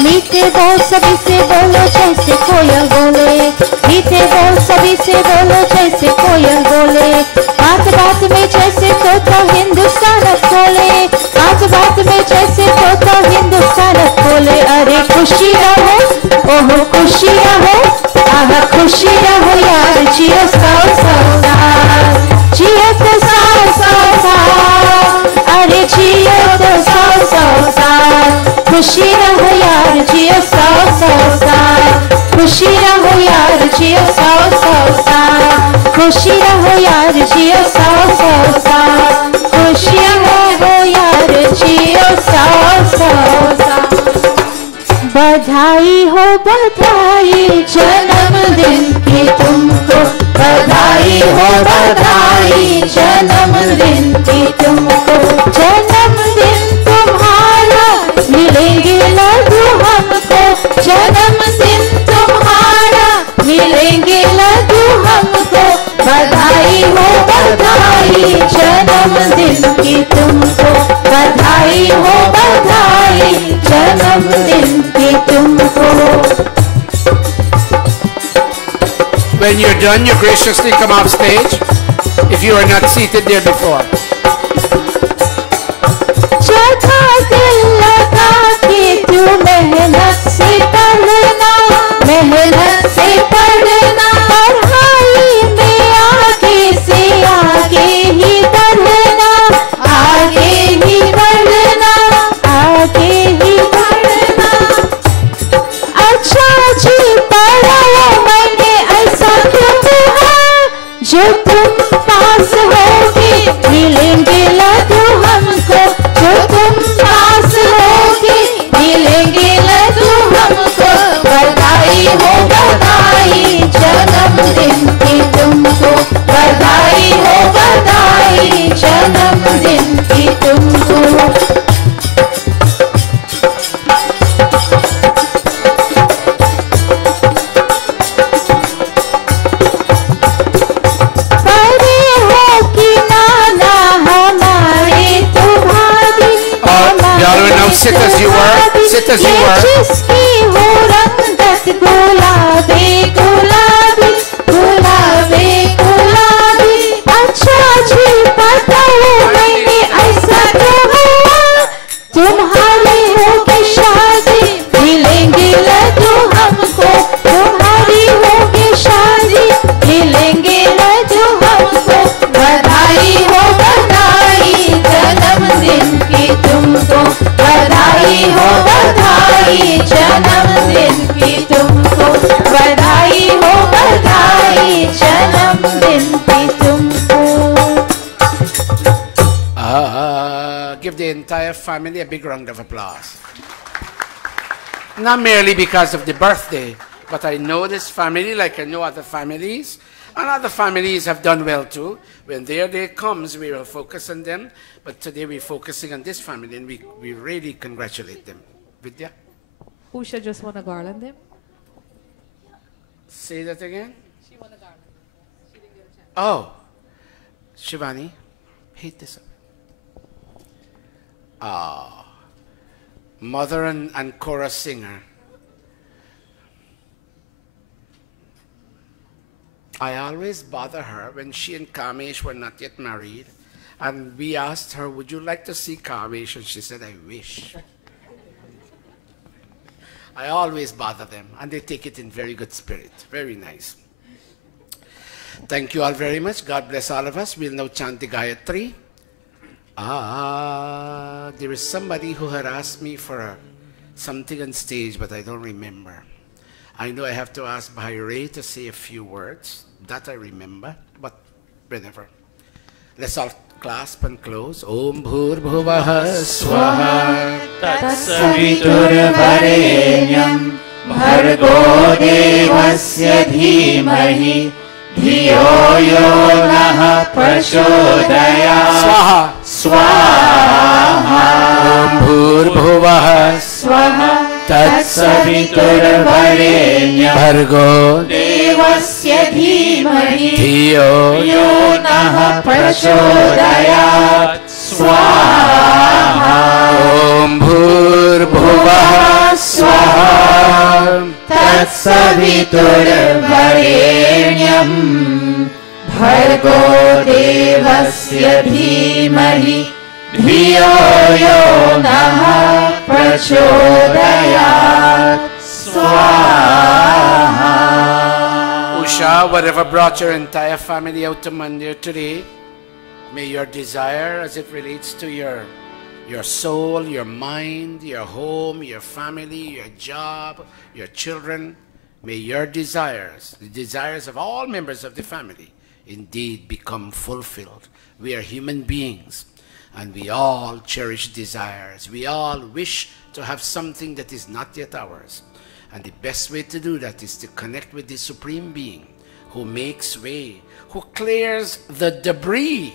मीठे बोल सभी से बोलो जैसे कोयल बोले मीठे बोल सभी से बोलो जैसे कोयल बोले बात बात में जैसे तोता हिंदुस्तान खोले बात बात में जैसे तोता हिंदुस्तान खोले अरे खुशी रहो ओहो खुशी रहो आहा खुशी रहो यार जियो सौ सौ साल जियो तो सौ सौ साल अरे जियो तो सौ सौ साल खुशी रहो यार जियो सौ सौ साल खुशी रहो यार जियो सौ सौ साल खुशी रहो यार जियो सौ सौ साल खुशी रहो यार जियो सौ सौ साल बधाई हो बधाई जन्मदिन की तुमको बधाई हो बधाई जन्मदिन की तुमको जन्मदिन तुम्हारा मिलेंगे लड्डू हमको जन्मदिन तुम्हारा मिलेंगे लड्डू हमको बधाई हो बधाई जन्मदिन की तुमको बधाई हो बधाई जन्मदिन की तुमको When you're done, you graciously come off stage if you are not seated there before. चौथा दिल लगा के तू मेहनत से पढ़ना मेहनत से पढ़ना पढ़ाई में आगे से आगे ही बढ़ना आगे ही बढ़ना आगे ही बढ़ना अच्छा जी पढ़ाओ मैंने ऐसा क्यों कहा जो तुम पास होगे मिलेंगे लड्डू हमको जो तुम पास होगे मिलेंगे लड्डू हमको बधाई हो बधाई जन्मदिन की तुमको बधाई हो बधाई जन्मदिन की तुमको Sit as you were. Sit as you were. जिसकी हो रंगत गुलाबी गुलाबी गुलाबी गुलाबी अच्छा जी बताओ मैंने ऐसा क्यों हुआ तुम्हारी होगी शादी मिलेंगे लड्डू हमको तुम्हारी होगी शादी मिलेंगे लड्डू हमको बधाई हो बधाई जन्मदिन की तुमको बधाई हो बधाई जन्मदिन की तुमको बधाई हो बधाई जन्मदिन की तुमको Give the entire family a big round of applause. Not merely because of the birthday, but I know this family like I know other families, and other families have done well too. When their day comes, we will focus on them, but today we're focusing on this family, and we really congratulate them. Vidya? Usha just want to garland them. Say that again? She won a garland. She didn't get a chance. Oh, Shivani, hate this up. Ah, mother and chorus singer. I always bother her when she and Kamesh were not yet married, and we asked her, would you like to see Kamesh? And she said, I wish. I always bother them, and they take it in very good spirit. Very nice. Thank you all very much. God bless all of us. We'll now chant the Gayatri. There is somebody who had asked me for something on stage, but I don't remember. I know I have to ask Maharishi to say a few words. That I remember, but whenever. Let's all clasp and close. Om Bhur Bhuvah Swaha Tatsaviturvarenyam Bhargo Devasya Dhimahi Dhiyo Yo Naha Prachodaya Swaha स्वाहा ॐ भूर्भुवः स्वः तत्सवितुर्वरेण्यं भर्गो देवस्य धीमहि धियो यो नः प्रचोदयात् स्वाहा ॐ भूर्भुवः स्वः तत्सवितुर्वरेण्यं भर्गो देवस्य धीमहि धियो यो नः प्रचोदयात् स्वाहा. Usha, whatever brought your entire family out to Mandir today, may your desire as it relates to your soul, your mind, your home, your family, your job, your children, may your desires, the desires of all members of the family, indeed become fulfilled. We are human beings, and we all cherish desires. We all wish to have something that is not yet ours. And the best way to do that is to connect with the Supreme Being who makes way, who clears the debris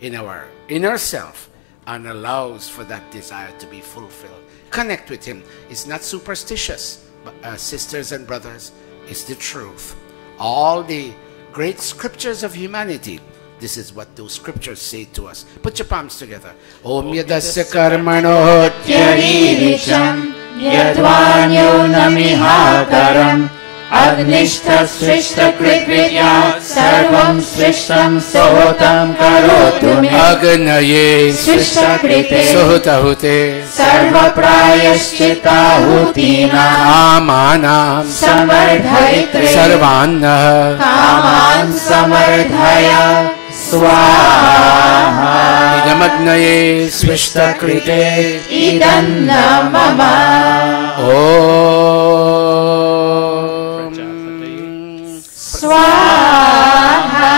in our inner self and allows for that desire to be fulfilled. Connect with Him. It's not superstitious, but sisters and brothers, it's the truth. All the great scriptures of humanity, this is what those scriptures say to us. Put your palms together. Om yadasya karmano Tyaricham yadvanyo namihakaram Agnishta srishta kritvidya sarvam srishtam sohotam karotu me Agnaye srishta krite sohutahute sarva prayashchita hutina Amanam samardhaitre sarvanna kaman samardhaya स्वाहा Idamagnaye swishta krite idanna mama Om स्वाहा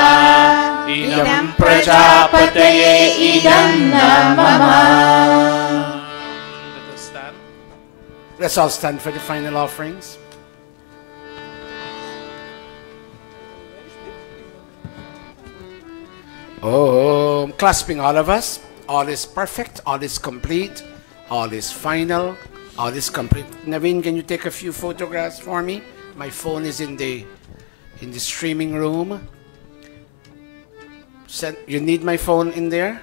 idam prajapataye idanna mama. Let us stand. Let's all stand for the final offerings. Oh, clasping all of us. All is perfect, all is complete, all is final, all is complete. Naveen, can you take a few photographs for me? My phone is in the streaming room. You need my phone in there?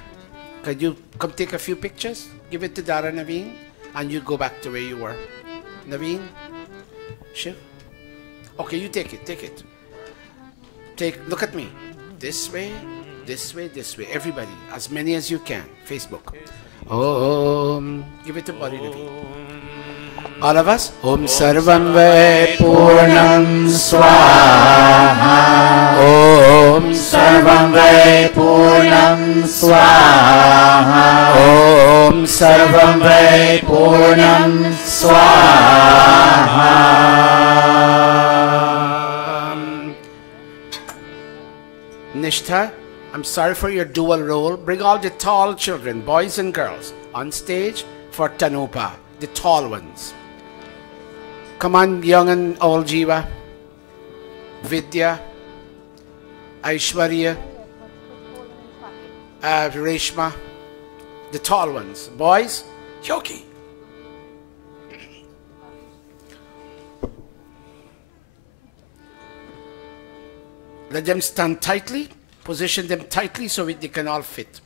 Could you come take a few pictures? Give it to Dara, Naveen, and you go back to where you were. Naveen? Sure. Okay, you take it, take it. Look at me. This way. This way, this way. Everybody, as many as you can. Facebook. Give it to Body Naveen. All of us. Om Sarvam Ve Purnam Swaha Om Sarvam Ve Purnam Swaha Om Sarvam Ve Purnam Swaha. Nishtha, I'm sorry for your dual role. Bring all the tall children, boys and girls, on stage for Tanupa, the tall ones. Come on, young and old Jiva, Vidya, Aishwarya, Reshma, the tall ones. Boys, Yogi. Let them stand tightly. Position them tightly so they can all fit.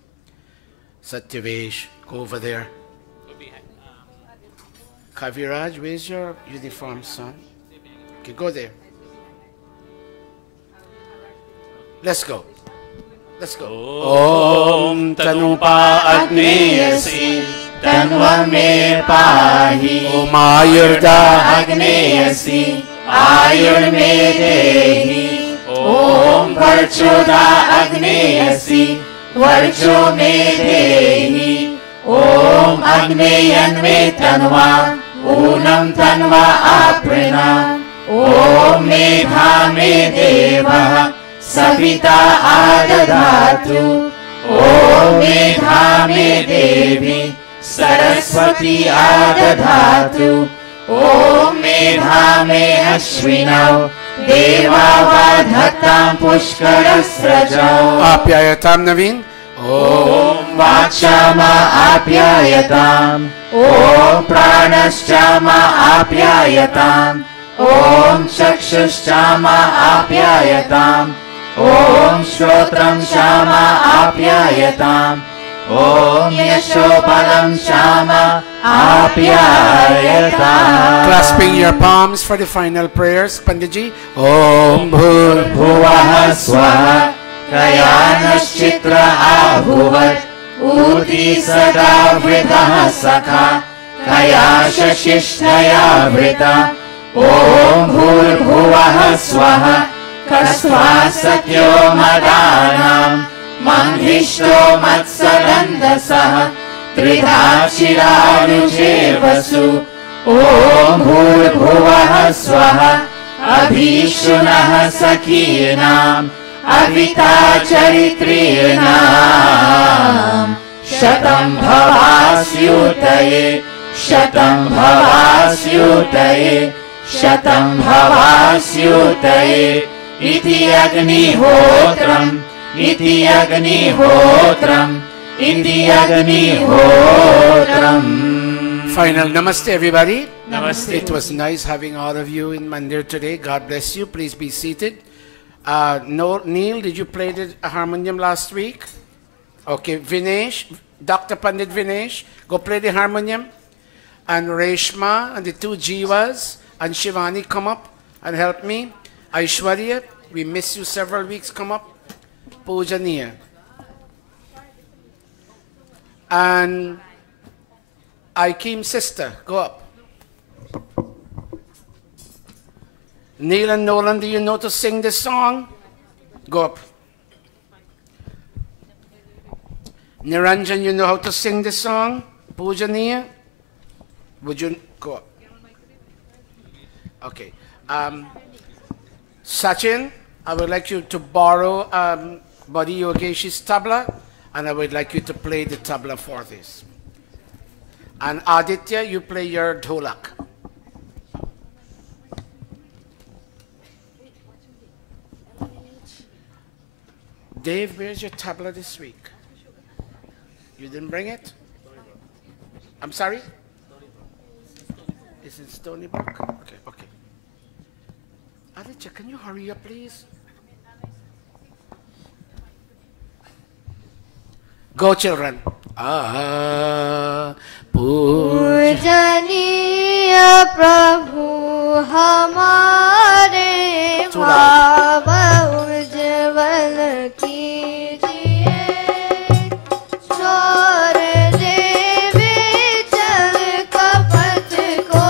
Satyavesh, go over there. Kaviraj, where's your uniform, son? Okay, go there. Let's go. Let's go. Om Tanupa Agneyasi Tanva me pahi Om Ayurda Agneyasi Ayur me dehi Om Varchoda Agneyasi Varcho me dehi Om Agneyan me tanva Unam tanva aprina Om Medha me deva Savita adadhatu Om Medha me devi Saraswati adadhatu Om Medha me ashvinau Deva vadhatam pushkarasrajau. Apyayatam Naveen. ॐ वाक्श्याम आप्यायताम् ॐ प्राणश्चाम आप्यायताम् ॐ चक्षुश्चाम आप्यायताम् ॐ श्रोत्रं श्याम आप्यायताम् ॐ यशोबलं Shyam आप्यायताम्. Clasping your palms for the final prayers, Panditji. ॐ भूर्भुवः स्वः कयानश्चित्र आभुवत् ऊती सदा वृतः सखा कया शशिष्ठया वृता. ॐ भूर्भुवः स्वः कस्वा सत्यो मदानाम् मन्दिष्टो मत्सदन्दसः त्रिधा चिरानुजे वसु. ॐ भूर्भुवः स्वः अभीषुनः सखीनाम् अविता चरित्रीणाम् शतं भवास्युतये शतं भवास्युतये शतं भवास्युतये इति अग्निहोत्रम् इति अग्निहोत्रम् इति अग्निहोत्रम्. Final namaste, everybody. Namaste. It was nice having all of you in Mandir today. God bless you. Please be seated. No, Neil, did you play the harmonium last week? Okay, Vinesh, Dr. Pandit Vinesh, go play the harmonium. And Reshma and the two Jivas and Shivani, come up and help me. Aishwarya, we miss you several weeks, come up. Pujaniya. And Aikim sister, go up. Neil and Nolan, do you know to sing this song? Go up. Niranjan, you know how to sing this song? Pujaniya? Would you go up? Okay. Sachin, I would like you to borrow Badi Yogeshi's tabla, and I would like you to play the tabla for this. And Aditya, you play your dholak. Dave, where's your tabla this week? You didn't bring it? I'm sorry? It's in Stony Brook? Okay, okay. Aditya, can you hurry up, please? Go, children. पूजनीय प्रभु हमारे भाव उज्ज्वल कीजिए छोड़ देवे चल कपट को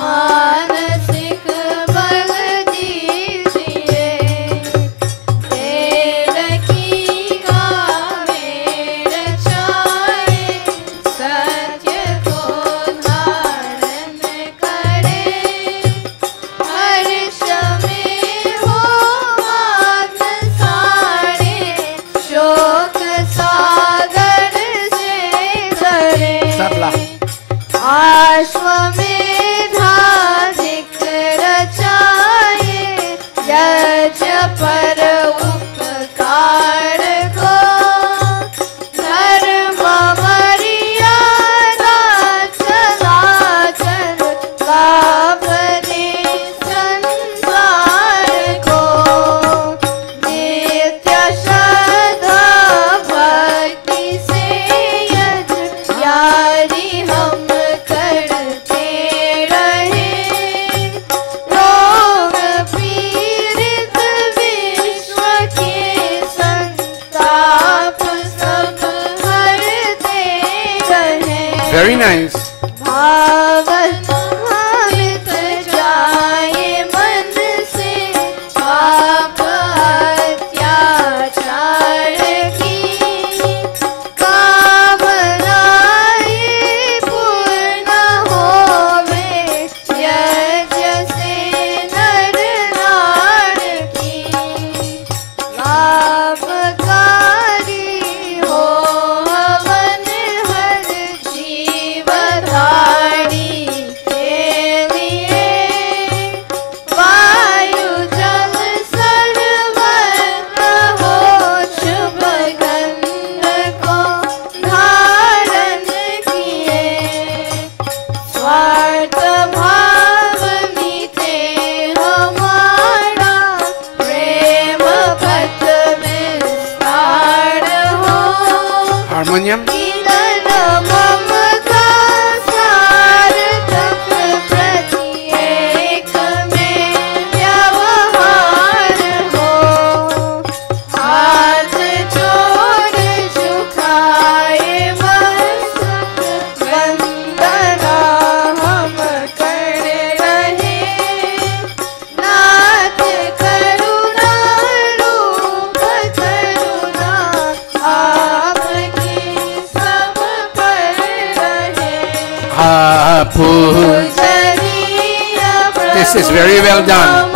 मानसिक बल दीजिए देव की गावें रचाए सत्य को धारण करे हर्ष में हो मान सारे शोक सागर से करे Tabla. आश्वमेधाधिक रचाए यज्ञ पर उपकार को धर्म मर्यादा चला चल लाभ दे संसार को नित्य श्रद्धा भक्ति से यज्ञ यारी हम करते रहे रोग पीड़ित विश्व के संताप सब हरते रहे Very nice. भागवत भावित जाए मन से पाप अत्याचार की कामनाएं पूर्ण होवे यज्ञ से नर नार की लाभकारी हो हवन हर जीवन harmonium. This is very well done.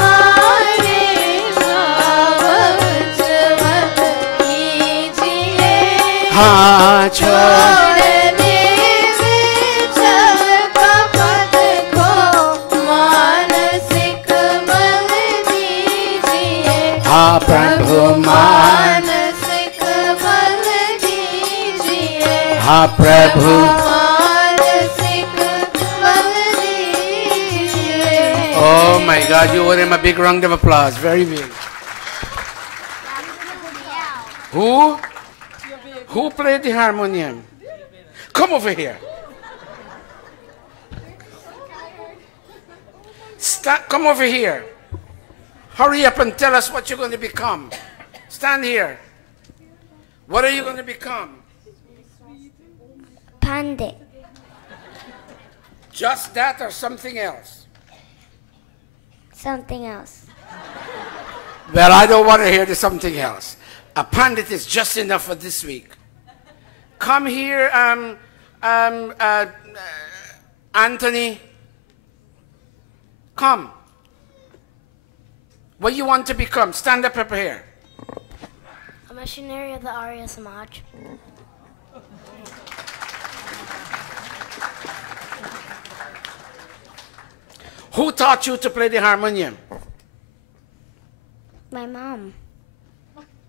Oh my God, you owe him a big round of applause. Very big. Who? Who played the harmonium? Come over here. Come over here. Hurry up and tell us what you're going to become. Stand here. What are you going to become? Pandit. Just that or something else? Something else. Well, I don't want to hear the something else. A pandit is just enough for this week. Come here, Anthony. Come. What do you want to become? Stand up here. A missionary of the Arya Samaj. Who taught you to play the harmonium? My mom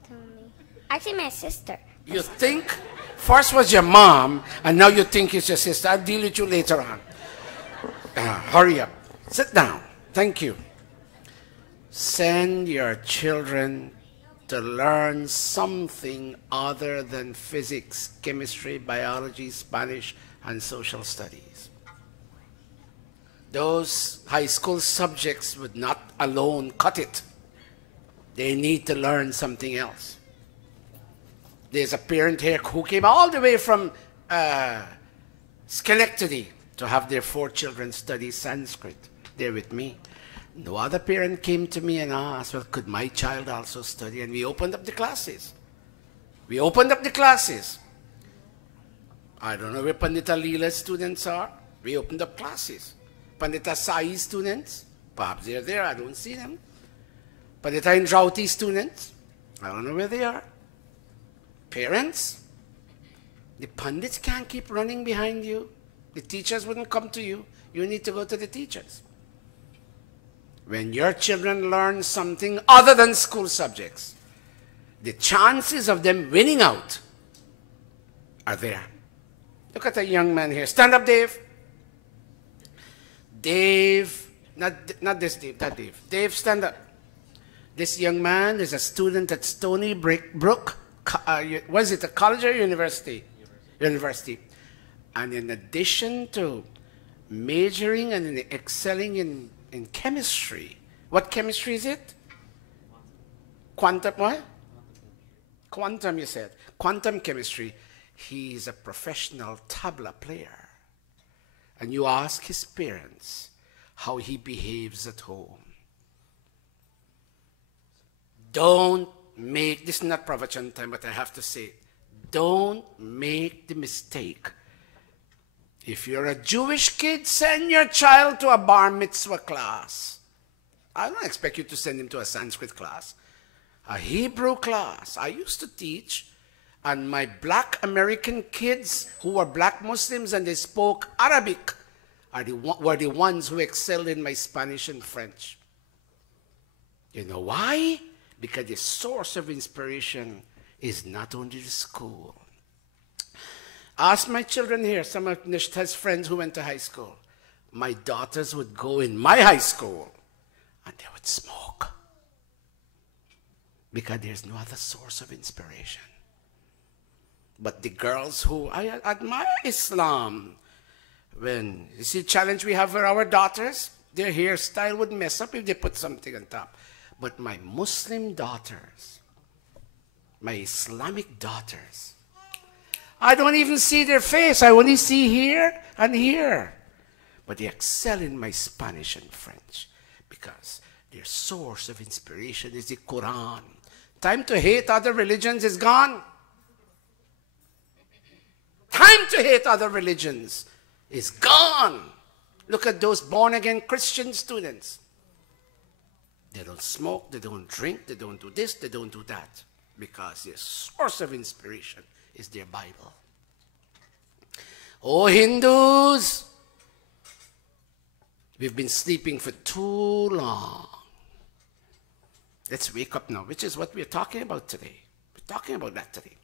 told me. Actually, my sister. You think? First was your mom, and now you think it's your sister. I'll deal with you later on. Hurry up. Sit down. Thank you. Send your children to learn something other than physics, chemistry, biology, Spanish, and social studies. Those high school subjects would not alone cut it. They need to learn something else. There's a parent here who came all the way from Schenectady to have their 4 children study Sanskrit. They're with me. No other parent came to me and asked, well, could my child also study? And we opened up the classes. We opened up the classes. I don't know where Pandita Leela's students are. We opened up classes. Pandita Sai's students, perhaps they're there, I don't see them. Pandita Indrauti students, I don't know where they are. Parents, the Pandits can't keep running behind you. The teachers wouldn't come to you. You need to go to the teachers. When your children learn something other than school subjects, the chances of them winning out are there. Look at a young man here. Stand up, Dave. Dave, not this Dave, that Dave. Dave, stand up. This young man is a student at Stony Brook. Was it a college or university? University. And in addition to majoring and excelling in chemistry, what chemistry is it? Quantum what? Quantum, you said. Quantum chemistry. He is a professional tabla player. And you ask his parents how he behaves at home. Don't make, this is not pravachan time, but I have to say, don't make the mistake. If you're a Jewish kid, send your child to a bar mitzvah class. I don't expect you to send him to a Sanskrit class. A Hebrew class. I used to teach, and my black American kids who were black Muslims and they spoke Arabic were the ones who excelled in my Spanish and French. You know why? Because the source of inspiration is not only the school. Ask my children here, some of Nishta's friends who went to high school. My daughters would go in my high school and they would smoke. Because there's no other source of inspiration. But the girls who, I admire Islam. When you see the challenge we have for our daughters, their hairstyle would mess up if they put something on top. But my Muslim daughters, my Islamic daughters, I don't even see their face. I only see here and here. But they excel in my Spanish and French because their source of inspiration is the Quran. Time to hate other religions is gone. Time to hate other religions is gone. Look at those born-again Christian students. They don't smoke, they don't drink, they don't do this, they don't do that. Because their source of inspiration is their Bible. Oh, Hindus, we've been sleeping for too long. Let's wake up now, which is what we're talking about today. We're talking about that today.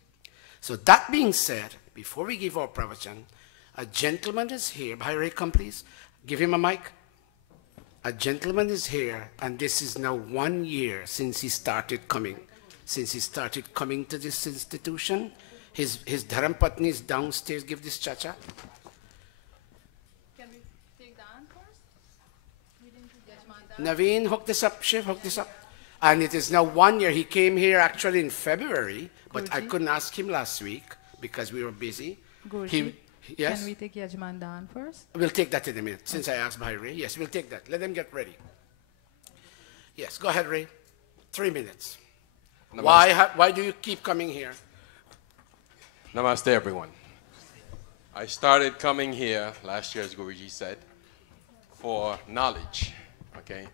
So that being said, before we give our pravachan, a gentleman is here. Bhai, come please. Give him a mic. A gentleman is here, and this is now 1 year since he started coming. Since he started coming to this institution. His Dharam is downstairs. Give this chacha. Can we take the hand first? We didn't do Yajman. Naveen, hook this up, Shiv, hook this up. And it is now 1 year. He came here actually in February, but I couldn't ask him last week because we were busy. Guruji, yes? can we take Yajman Dan first? We'll take that in a minute, since I asked Bhai Ray. Yes, we'll take that. Let them get ready. Yes, go ahead, Ray. 3 minutes. Why do you keep coming here? Namaste, everyone. I started coming here last year, as Guruji said, for knowledge, okay?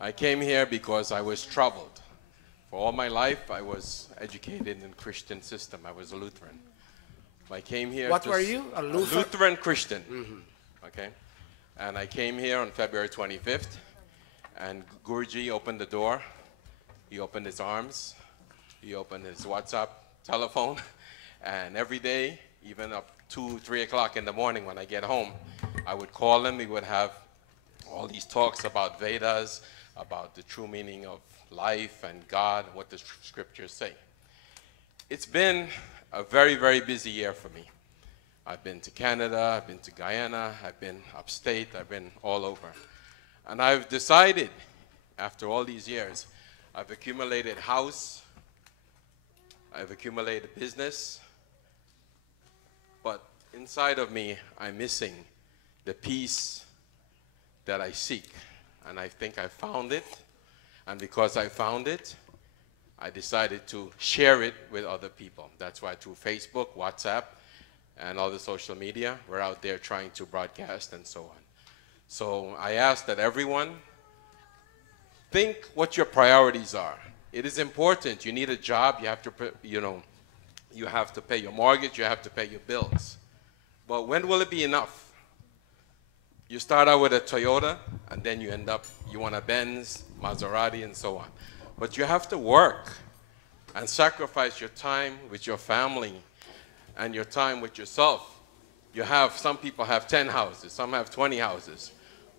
I came here because I was troubled. For all my life, I was educated in the Christian system. I was a Lutheran. I came here. What were you? A Lutheran Christian. Okay? And I came here on February 25th, and Guruji opened the door. He opened his arms. He opened his WhatsApp telephone. And every day, even up 2, 3 o'clock in the morning when I get home, I would call him. We would have all these talks about Vedas, about the true meaning of life and God, what the scriptures say. It's been a very, very busy year for me. I've been to Canada, I've been to Guyana, I've been upstate, I've been all over. And I've decided, after all these years, I've accumulated house, I've accumulated business, but inside of me, I'm missing the peace that I seek. And I think I found it. And because I found it, I decided to share it with other people. That's why through Facebook, WhatsApp, and all the social media, we're out there trying to broadcast and so on. So I ask that everyone think what your priorities are. It is important. You need a job. You have to, you have to pay your mortgage. You have to pay your bills. But when will it be enough? You start out with a Toyota, and then you end up, you want a Benz, Maserati, and so on. But you have to work and sacrifice your time with your family and your time with yourself. Some people have 10 houses, some have 20 houses,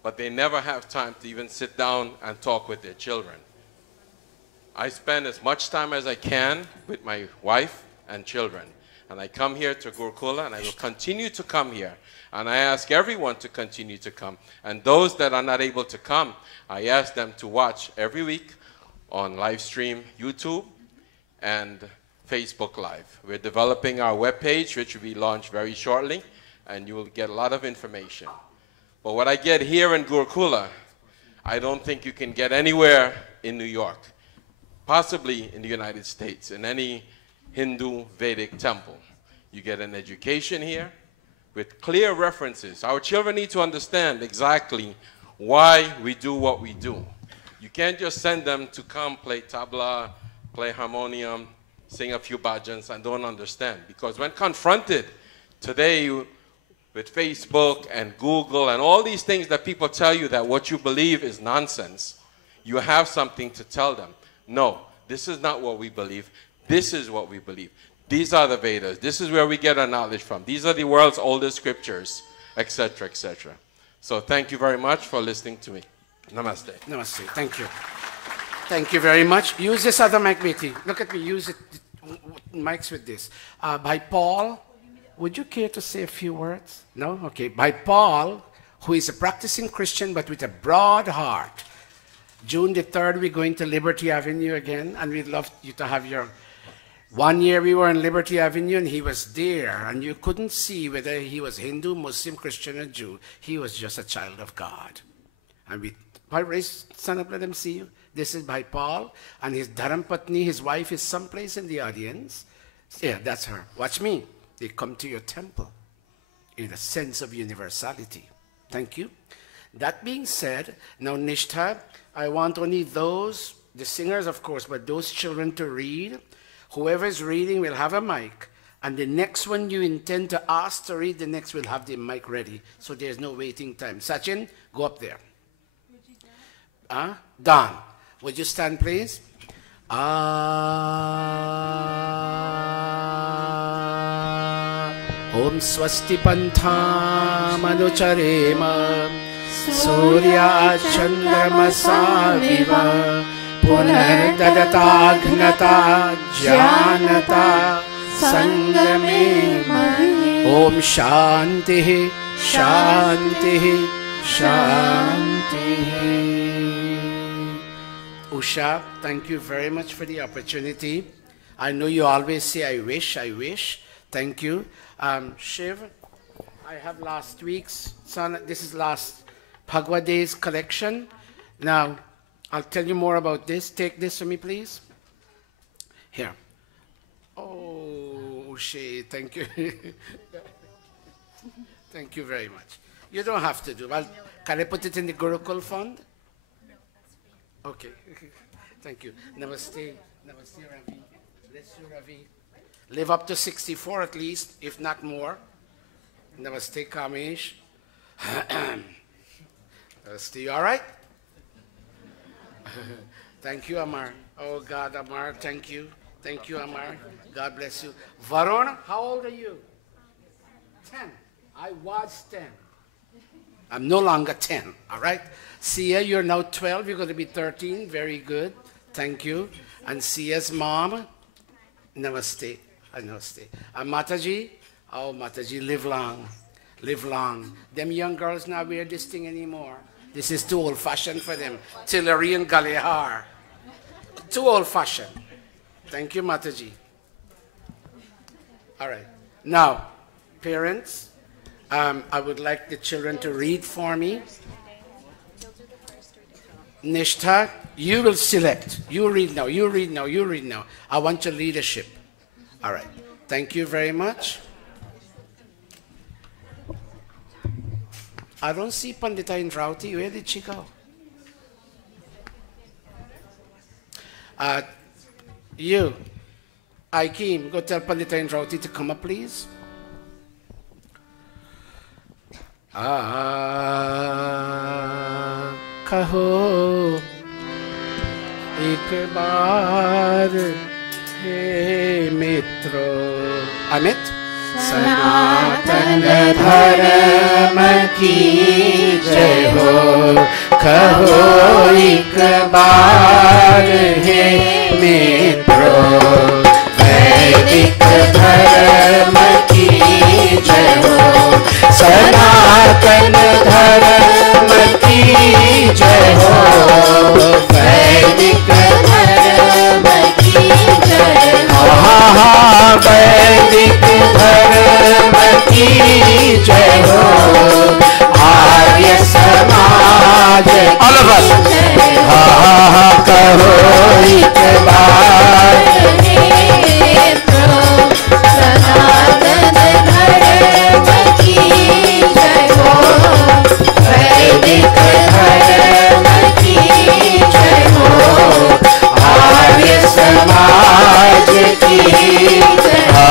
but they never have time to even sit down and talk with their children. I spend as much time as I can with my wife and children. And I come here to Gurukula, and I will continue to come here. And I ask everyone to continue to come. And those that are not able to come, I ask them to watch every week on live stream, YouTube, and Facebook Live. We're developing our webpage, which will be launched very shortly, and you will get a lot of information. But what I get here in Gurukula, I don't think you can get anywhere in New York, possibly in the United States, in any Hindu Vedic temple. You get an education here with clear references. Our children need to understand exactly why we do what we do. You can't just send them to come play tabla, play harmonium, sing a few bhajans and don't understand. Because when confronted today with Facebook and Google and all these things that people tell you that what you believe is nonsense, you have something to tell them. No, this is not what we believe. This is what we believe. These are the Vedas. This is where we get our knowledge from. These are the world's oldest scriptures, etc., etc. So thank you very much for listening to me. Namaste. Namaste. Thank you. Thank you very much. Use this other mic, Betty. Look at me. Use it. mics with this. By Paul. Would you care to say a few words? No? Okay. By Paul, who is a practicing Christian but with a broad heart. June the 3rd, we're going to Liberty Avenue again, and we'd love you to have your... One year we were in Liberty Avenue, and he was there, and you couldn't see whether he was Hindu, Muslim, Christian, or Jew. He was just a child of God. And we... Stand up, let them see you. This is by Paul, and his Dharam-Patni, his wife, is someplace in the audience. Yeah, that's her. Watch me. They come to your temple in a sense of universality. Thank you. That being said, now Nishtha, I want only those, the singers of course, but those children to read. Whoever is reading will have a mic, and the next one you intend to ask to read, the next will have the mic ready, so there's no waiting time. Sachin, go up there. Don, would you stand please? Om Swasti Pantha-manucharema Surya Chandramasa Viva Punardadata Jnanata Sangame Om Shanti Shanti Shanti. Usha, thank you very much for the opportunity. I know you always say, I wish, I wish. Thank you. Shiv, I have last week's, this is last Bhagavad Day's collection. Now, I'll tell you more about this. Take this for me, please. Here. Oh, Usha, thank you. Thank you very much. You don't have to do. Well, can I put it in the Gurukul fund? Okay. Thank you. Namaste. Namaste, Ravi. Bless you, Ravi. Live up to 64 at least, if not more. Namaste, Kamesh. Namaste, you all right? Thank you, Amar. Oh, God, Amar, thank you. Thank you, Amar. God bless you. Varun, how old are you? 10. I was 10. I'm no longer 10, all right? Sia, you're now 12. You're going to be 13. Very good. Thank you. And Sia's mom, namaste. Namaste. And Mataji, oh, Mataji, live long. Live long. Them young girls not wear this thing anymore. This is too old-fashioned for them. Tillery and Galihar. Too old-fashioned. Thank you, Mataji. All right. Now, parents, I would like the children to read for me. Nishtha, you will select. You read now, you read now, you read now. I want your leadership. All right. Thank you very much. I don't see Pandita Indrauti. Where did she go? You, Aikim, go tell Pandita Indrauti to come up, please. Kaho ek baar he mitro. Amit? सनातन धर्म की जय हो कहो एक बार हे मित्रों वैदिक धर्म की जय हो सनातन धर्म की जय हो वैदिक धर्म की जय हो वैदिक धर्म की जय हो आर्य समाज की जय हो कहो एक बार सनातन धर्म की जय हो वैदिक धर्म की जय हो आर्य समाज की जय हो.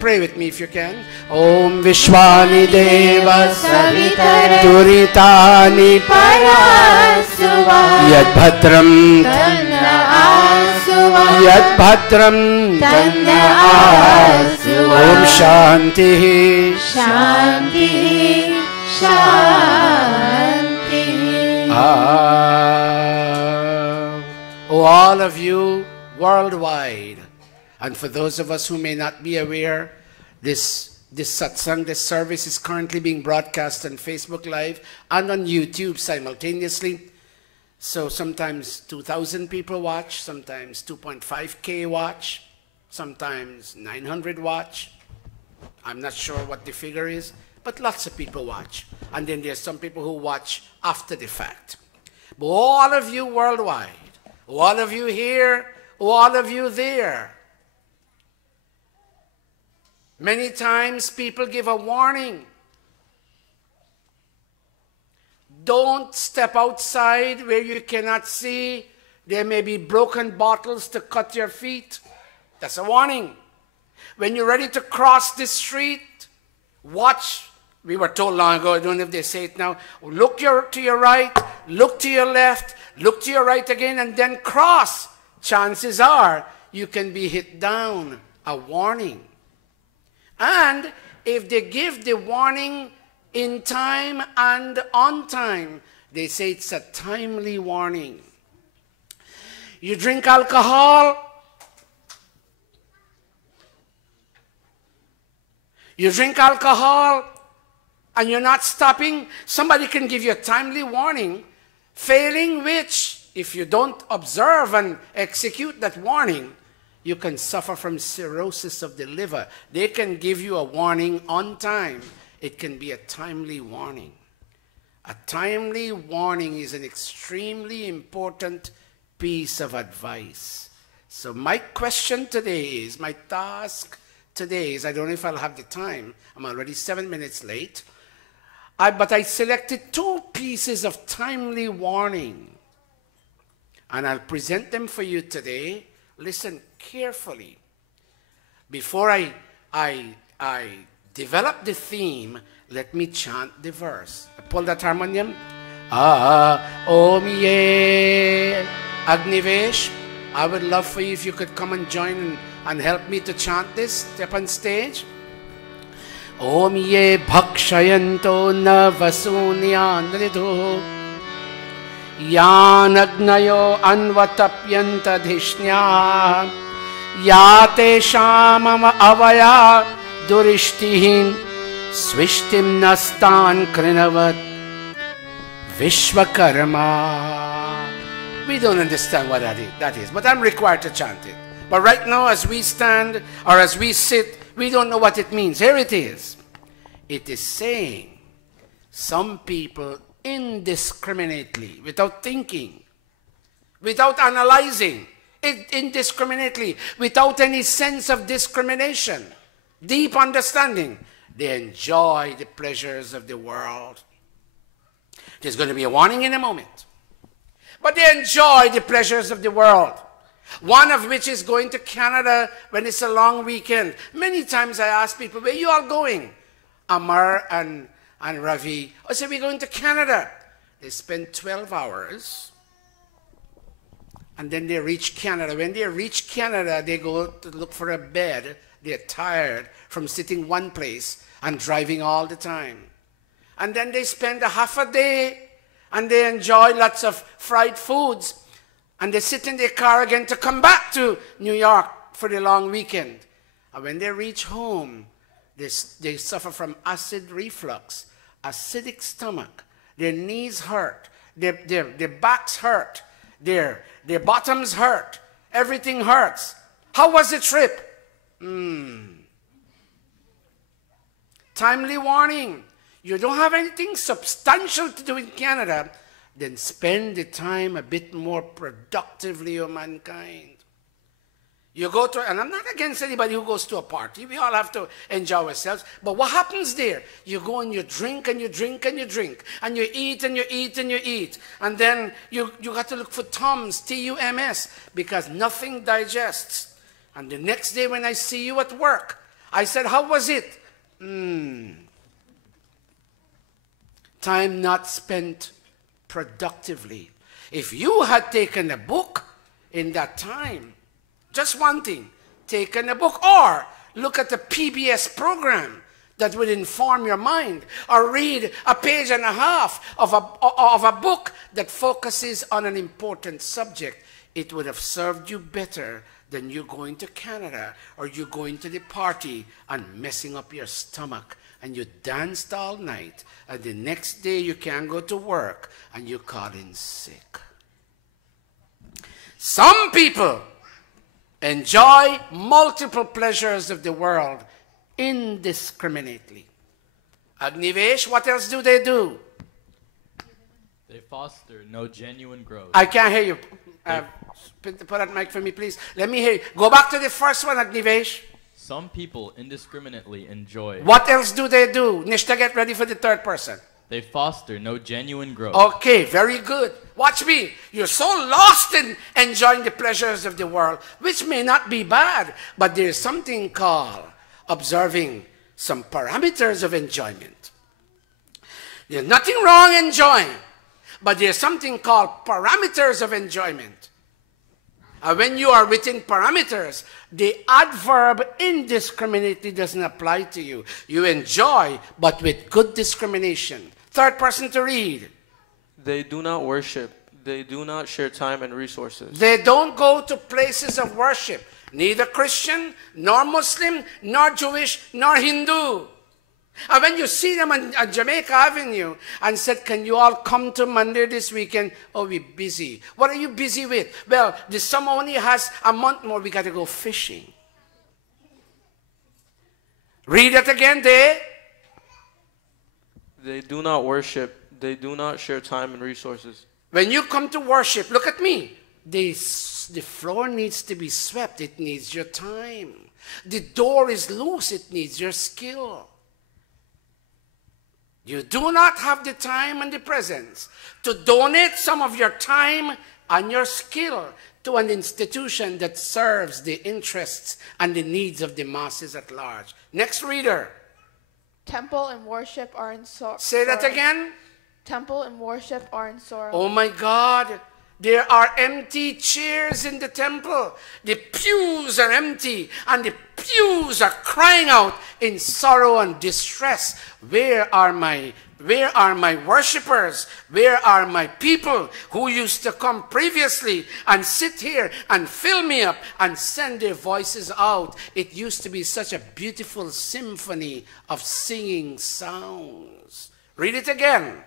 Pray with me if you can. Om Vishwani Deva Savitare Duritani Parasuva Yad Bhadram Tanna Asuva Yad Bhadram Tanna Asuva Om Shanti Shanti Shanti. Oh, all of you worldwide. And for those of us who may not be aware, this satsang, this service is currently being broadcast on Facebook Live and on YouTube simultaneously. So sometimes 2,000 people watch, sometimes 2.5K watch, sometimes 900 watch. I'm not sure what the figure is, but lots of people watch. And then there's some people who watch after the fact. But all of you worldwide, all of you here, all of you there, many times people give a warning. Don't step outside where you cannot see. There may be broken bottles to cut your feet. That's a warning. When you're ready to cross the street, watch. We were told long ago, I don't know if they say it now, look to your right, look to your left, look to your right again, and then cross. Chances are you can be hit down. A warning. And if they give the warning in time and on time, they say it's a timely warning. You drink alcohol, and you're not stopping, somebody can give you a timely warning, failing which, if you don't observe and execute that warning, you can suffer from cirrhosis of the liver. They can give you a warning on time. It can be a timely warning. A timely warning is an extremely important piece of advice. So my question today is, my task today is, I don't know if I'll have the time. I'm already 7 minutes late. But I selected 2 pieces of timely warning. And I'll present them for you today. Listen carefully. Before I develop the theme, let me chant the verse. Pull that harmonium. Om Ye Agnivesh. I would love for you if you could come and join and help me to chant this. Step on stage. Om Ye Bhakshayanto Navasuniyan Ridhu Yan Agnayo Anvatapyanta Dhishnya Yate Shamam Avaya Durishtihin Swishtim Nastan Krinavat Vishwakarma. We don't understand what that is, but I'm required to chant it. But right now, as we stand or as we sit, we don't know what it means. Here it is. It is saying some people indiscriminately, without thinking, without analyzing, indiscriminately, without any sense of discrimination, deep understanding, they enjoy the pleasures of the world. There's going to be a warning in a moment. But they enjoy the pleasures of the world. One of which is going to Canada when it's a long weekend. Many times I ask people, where are you all going? Amar and Ravi. I say, we're going to Canada. They spend 12 hours. And then they reach Canada. When they reach Canada, they go to look for a bed. They're tired from sitting one place and driving all the time. And then they spend a half a day and they enjoy lots of fried foods. And they sit in their car again to come back to New York for the long weekend. And when they reach home, they suffer from acid reflux, acidic stomach. Their knees hurt. Their backs hurt. Their bottoms hurt. Everything hurts. How was the trip? Timely warning. You don't have anything substantial to do in Canada, then spend the time a bit more productively, O mankind. You go to, and I'm not against anybody who goes to a party. We all have to enjoy ourselves. But what happens there? You go and you drink and you drink and you drink. And you eat and you eat and you eat. And then you got to look for Tums, T-U-M-S, because nothing digests. And the next day when I see you at work, I said, how was it? Time not spent productively. If you had taken a book in that time, just one thing, taken a book, or look at the PBS program that would inform your mind, or read a page and a half of a book that focuses on an important subject, it would have served you better than you going to Canada or you going to the party and messing up your stomach and you danced all night and the next day you can't go to work and you call in sick. Some people enjoy multiple pleasures of the world indiscriminately. Agnivesh, what else do? They foster no genuine growth. I can't hear you. Put that mic for me, please. Let me hear you. Go back to the first one, Agnivesh. Some people indiscriminately enjoy. What else do? Nishta, get ready for the third person. They foster no genuine growth. Okay, very good. Watch me. You're so lost in enjoying the pleasures of the world, which may not be bad, but there's something called observing some parameters of enjoyment. There's nothing wrong enjoying, but there's something called parameters of enjoyment. And when you are within parameters, the adverb indiscriminately doesn't apply to you. You enjoy, but with good discrimination. Third person to read. They do not worship. They do not share time and resources. They don't go to places of worship. Neither Christian, nor Muslim, nor Jewish, nor Hindu. And when you see them on Jamaica Avenue and said, can you all come to Monday this weekend? Oh, we're busy. What are you busy with? Well, the summer only has a month more. We got to go fishing. Read it again, They do not worship. They do not share time and resources. When you come to worship, look at me. The floor needs to be swept. It needs your time. The door is loose. It needs your skill. You do not have the time and the presence to donate some of your time and your skill to an institution that serves the interests and the needs of the masses at large. Next reader. Temple and worship are in sorrow. Say that again. Temple and worship are in sorrow. Oh my God. There are empty chairs in the temple. The pews are empty and the pews are crying out in sorrow and distress. Where are my worshipers? Where are my people who used to come previously and sit here and fill me up and send their voices out? It used to be such a beautiful symphony of singing sounds. Read it again.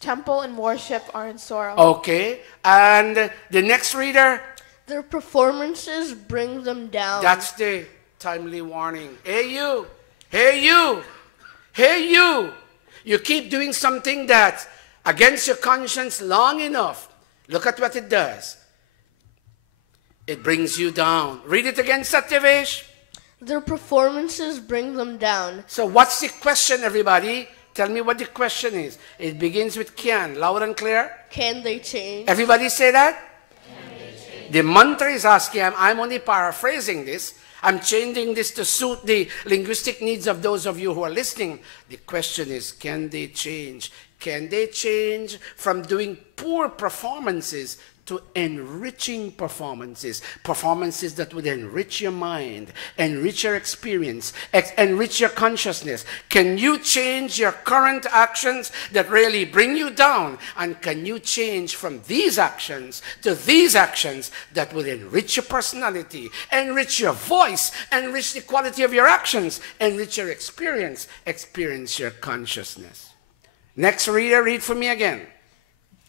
Temple and worship are in sorrow. Okay. And the next reader? Their performances bring them down. That's the timely warning. Hey you. Hey you. Hey you. You keep doing something that's against your conscience long enough. Look at what it does. It brings you down. Read it again, Satyavesh. Their performances bring them down. So what's the question, everybody? Tell me what the question is. It begins with can. Loud and clear. Can they change? Everybody say that? Can they change? The mantra is asking, I'm only paraphrasing this. I'm changing this to suit the linguistic needs of those of you who are listening. The question is, can they change? Can they change from doing poor performances to enriching performances? Performances that would enrich your mind, enrich your experience, enrich your consciousness. Can you change your current actions that really bring you down? And can you change from these actions to these actions that would enrich your personality, enrich your voice, enrich the quality of your actions, enrich your experience, experience your consciousness? Next reader, read for me again.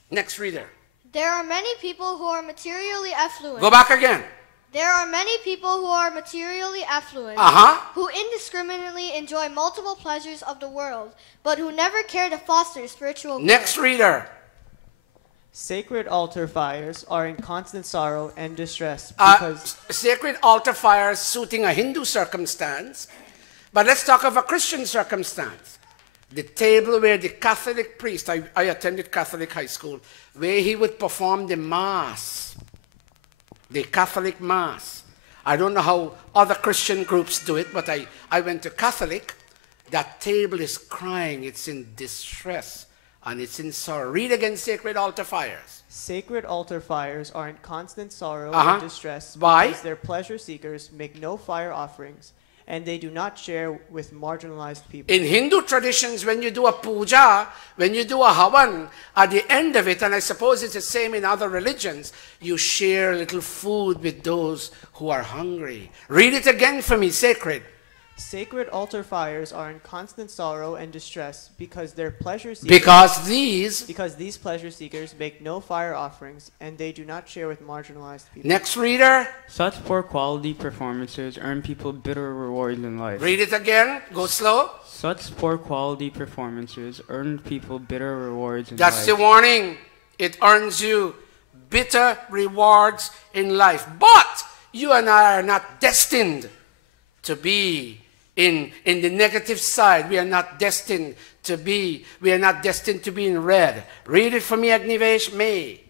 Next reader. There are many people who are materially affluent. Go back again. There are many people who are materially affluent, who indiscriminately enjoy multiple pleasures of the world, but who never care to foster spiritual growth. Next reader. Sacred altar fires are in constant sorrow and distress because... Sacred altar fires suiting a Hindu circumstance, but let's talk of a Christian circumstance. The table where the Catholic priest, I attended Catholic high school, where he would perform the Mass, the Catholic Mass. I don't know how other Christian groups do it, but I went to Catholic. That table is crying, it's in distress, and it's in sorrow. Read again, sacred altar fires. Sacred altar fires are in constant sorrow and distress Why? because their pleasure seekers make no fire offerings and they do not share with marginalized people. In Hindu traditions, when you do a puja, when you do a havan, at the end of it, and I suppose it's the same in other religions, you share a little food with those who are hungry. Read it again for me, sacred. Sacred altar fires are in constant sorrow and distress because their pleasure seekers, because these pleasure seekers make no fire offerings and they do not share with marginalized people. Next reader. Such poor quality performances earn people bitter rewards in life. Read it again. Go slow. Such poor quality performances earn people bitter rewards in life. That's the warning. It earns you bitter rewards in life. But you and I are not destined to be in the negative side. We are not destined to be in red. Read it for me, Agnivesh. May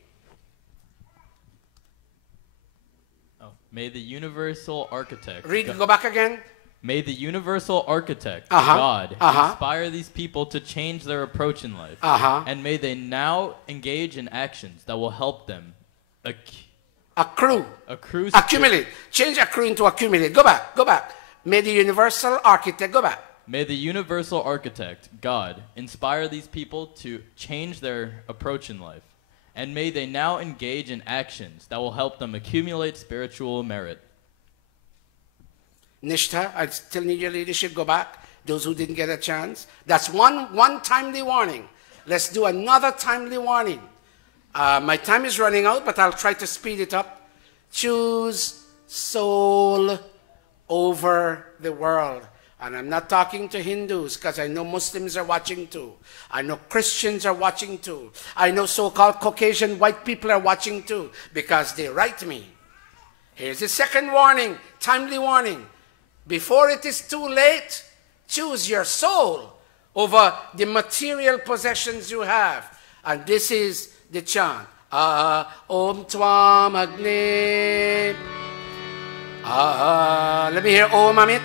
the universal architect. Go back again. May the universal architect, God, inspire these people to change their approach in life. And may they now engage in actions that will help them accumulate. Change accrue into accumulate. Go back. May the universal architect, go back. May the universal architect, God, inspire these people to change their approach in life. And may they now engage in actions that will help them accumulate spiritual merit. Nishtha, I still need your leadership. Go back. Those who didn't get a chance. That's one timely warning. Let's do another timely warning. My time is running out, but I'll try to speed it up. Choose soul over the world. And I'm not talking to Hindus, because I know Muslims are watching too. I know Christians are watching too. I know so-called Caucasian white people are watching too, because they write me. Here's the second warning, timely warning. Before it is too late, choose your soul over the material possessions you have. And this is the chant. Om Tvam Agni. Let me hear Om Amit.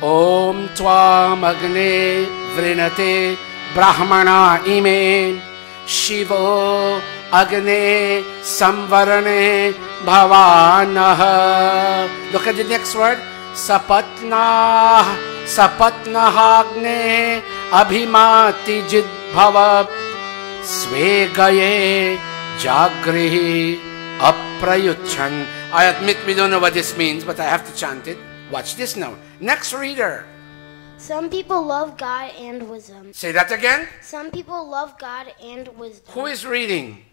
Om Tvam Agni Vrinate Brahmana Ime Shivo Agni Samvarane Bhavanah. Look at the next word. Sapatna Agne Abhimati Jidbhava Svegaye Jagrihi Aprayuchan. I admit we don't know what this means, but I have to chant it. Watch this now. Next reader. Some people love God and wisdom. Say that again. Some people love God and wisdom. Who is reading?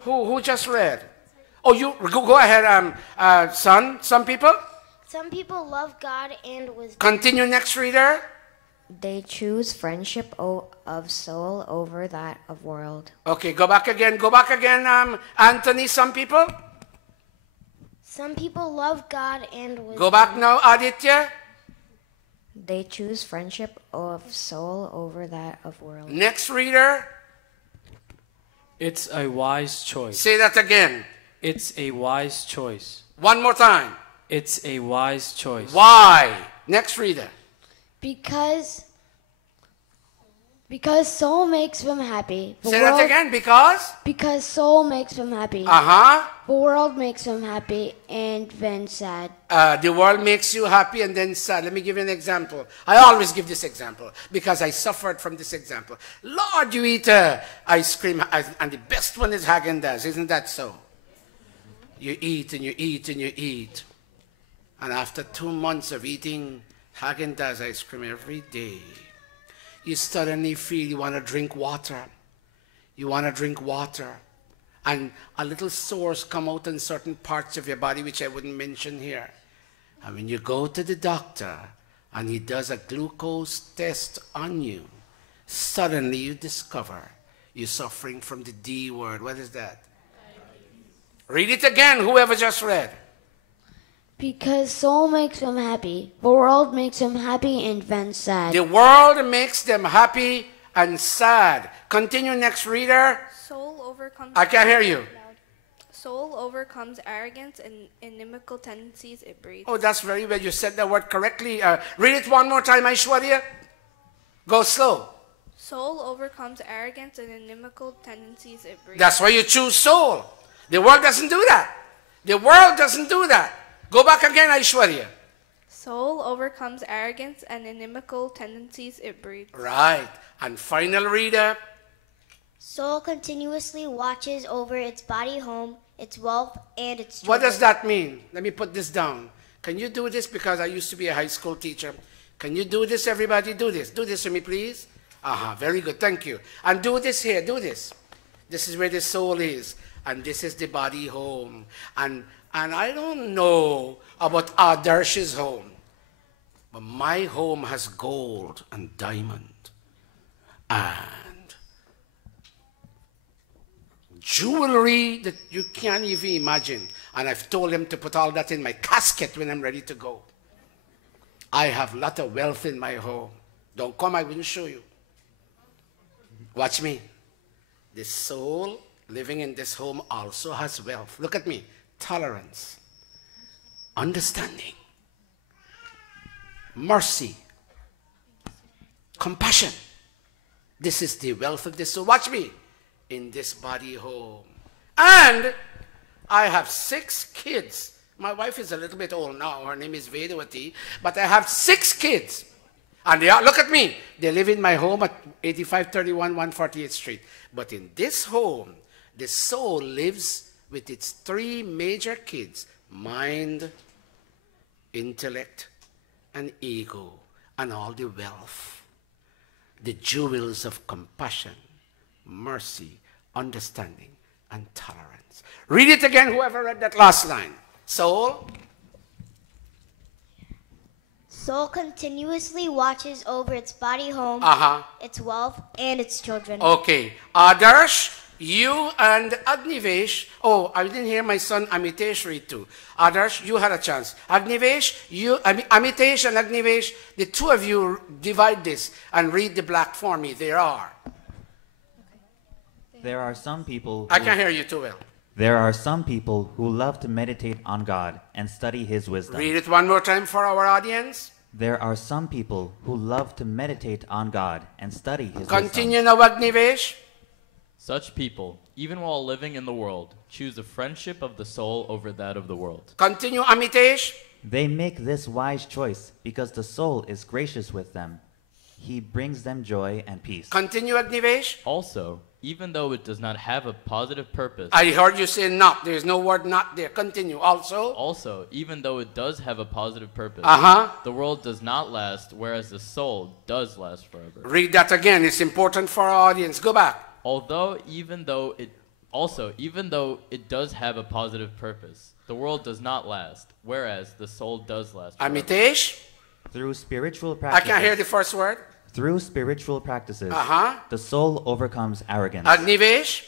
Who just read? Oh, you go ahead, son. Some people? Some people love God and wisdom. Continue, next reader. They choose friendship of soul over that of world. Okay, go back again. Anthony, some people? Some people love God and wisdom. Go back now, Aditya. They choose friendship of soul over that of world. Next reader. It's a wise choice. Say that again. It's a wise choice. One more time. It's a wise choice. Why? Next reader. Because soul makes them happy. Say that again. Because soul makes them happy. The world makes them happy and then sad. The world makes you happy and then sad. Let me give you an example. I always give this example because I suffered from this example. Lord, you eat ice cream and the best one is Häagen-Dazs. Isn't that so? You eat and you eat and you eat. And after 2 months of eating Häagen-Dazs ice cream every day, you suddenly feel you want to drink water. You want to drink water. And a little sores come out in certain parts of your body, which I wouldn't mention here. And when you go to the doctor and he does a glucose test on you, suddenly you discover you're suffering from the D word. What is that? Read it again, whoever just read. Because soul makes them happy. The world makes them happy and then sad. The world makes them happy and sad. Continue, next reader. Soul overcomes... I can't hear you. Soul overcomes arrogance and inimical tendencies it breeds. Oh, that's very well. You said that word correctly. Read it one more time, Aishwarya. Go slow. Soul overcomes arrogance and inimical tendencies it breeds. That's why you choose soul. The world doesn't do that. The world doesn't do that. Go back again, Aishwarya. Soul overcomes arrogance and inimical tendencies it breeds. Right. And final reader. Soul continuously watches over its body, home, its wealth, and its children. What does that mean? Let me put this down. Can you do this? Because I used to be a high school teacher. Can you do this, everybody? Do this. Do this for me, please. Very good. Thank you. And do this here. Do this. This is where the soul is. And this is the body home. And I don't know about Adarsh's home. But my home has gold and diamond. And jewelry that you can't even imagine. And I've told him to put all that in my casket when I'm ready to go. I have a lot of wealth in my home. Don't come, I will show you. Watch me. The soul living in this home also has wealth. Look at me. Tolerance, understanding, mercy, compassion. This is the wealth of this soul. Watch me. In this body home. And I have 6 kids. My wife is a little bit old now. Her name is Vedavati. But I have 6 kids. And they are, look at me. They live in my home at 8531 148th Street. But in this home, the soul lives with its 3 major kids. Mind, intellect, and ego. And all the wealth. The jewels of compassion, mercy, understanding, and tolerance. Read it again, whoever read that last line. Soul. Soul continuously watches over its body, home, its wealth, and its children. Okay. Adarsh, you and Agnivesh. Oh, I didn't hear my son Amitesh read too. Adarsh, you had a chance. Agnivesh, Amitesh and Agnivesh, the 2 of you divide this and read the black for me. There are. There are some people I can't hear you too well. There are some people who love to meditate on God and study His wisdom. Read it one more time for our audience. There are some people who love to meditate on God and study His Continue wisdom. now, Agnivesh. Such people, even while living in the world, choose the friendship of the soul over that of the world. Continue, Amitesh. They make this wise choice because the soul is gracious with them. He brings them joy and peace. Continue, Agnivesh. Also, even though it does not have a positive purpose. I heard you say not. There is no word not there. Continue. Also, even though it does have a positive purpose, the world does not last, whereas the soul does last forever. Read that again. It's important for our audience. Go back. Even though it does have a positive purpose, the world does not last, whereas the soul does last forever. Amitesh? Through spiritual practices. I can't hear the first word. Through spiritual practices, the soul overcomes arrogance. Agnivesh?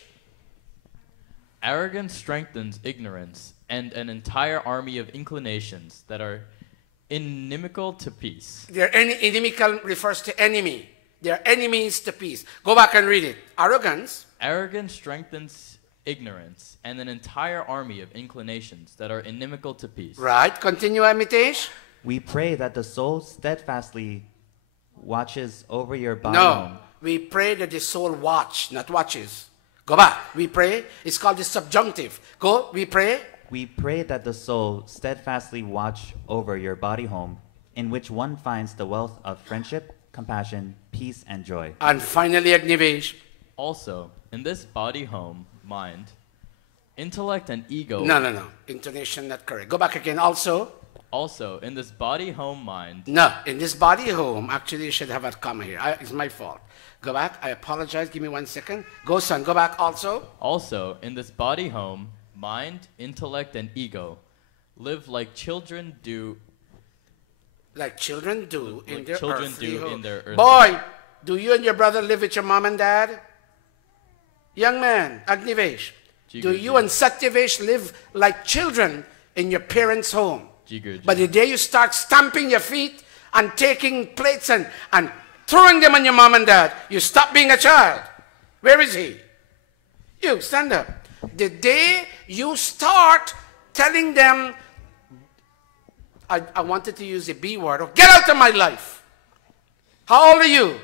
Arrogance strengthens ignorance and an entire army of inclinations that are inimical to peace. Inimical refers to enemy. They are enemies to peace. Go back and read it. Arrogance. Arrogance strengthens ignorance and an entire army of inclinations that are inimical to peace. Right. Continue, Amitesh. We pray that the soul steadfastly watches over your body. No, we pray that the soul watch, not watches. Go back. We pray. It's called the subjunctive. Go. We pray. We pray that the soul steadfastly watch over your body home, in which one finds the wealth of friendship, compassion, peace, and joy. And finally, Agnivesh. Also, in this body home, mind, intellect, and ego. No. Intonation not correct. Go back again. Also, in this body home mind. No, in this body home, actually you should have a comma here. It's my fault. Go back. I apologize. Give me 1 second. Go, son. Go back also. Also, in this body home, mind, intellect, and ego live like children do. Like children do in their earthly home. Boy, home. Do you and your brother live with your mom and dad? Young man, Agnivesh, do you and Satyavesh live like children in your parents' home? But the day you start stamping your feet and taking plates and throwing them on your mom and dad, you stop being a child. Where is he? You, stand up. The day you start telling them, I wanted to use the B word, get out of my life. How old are you?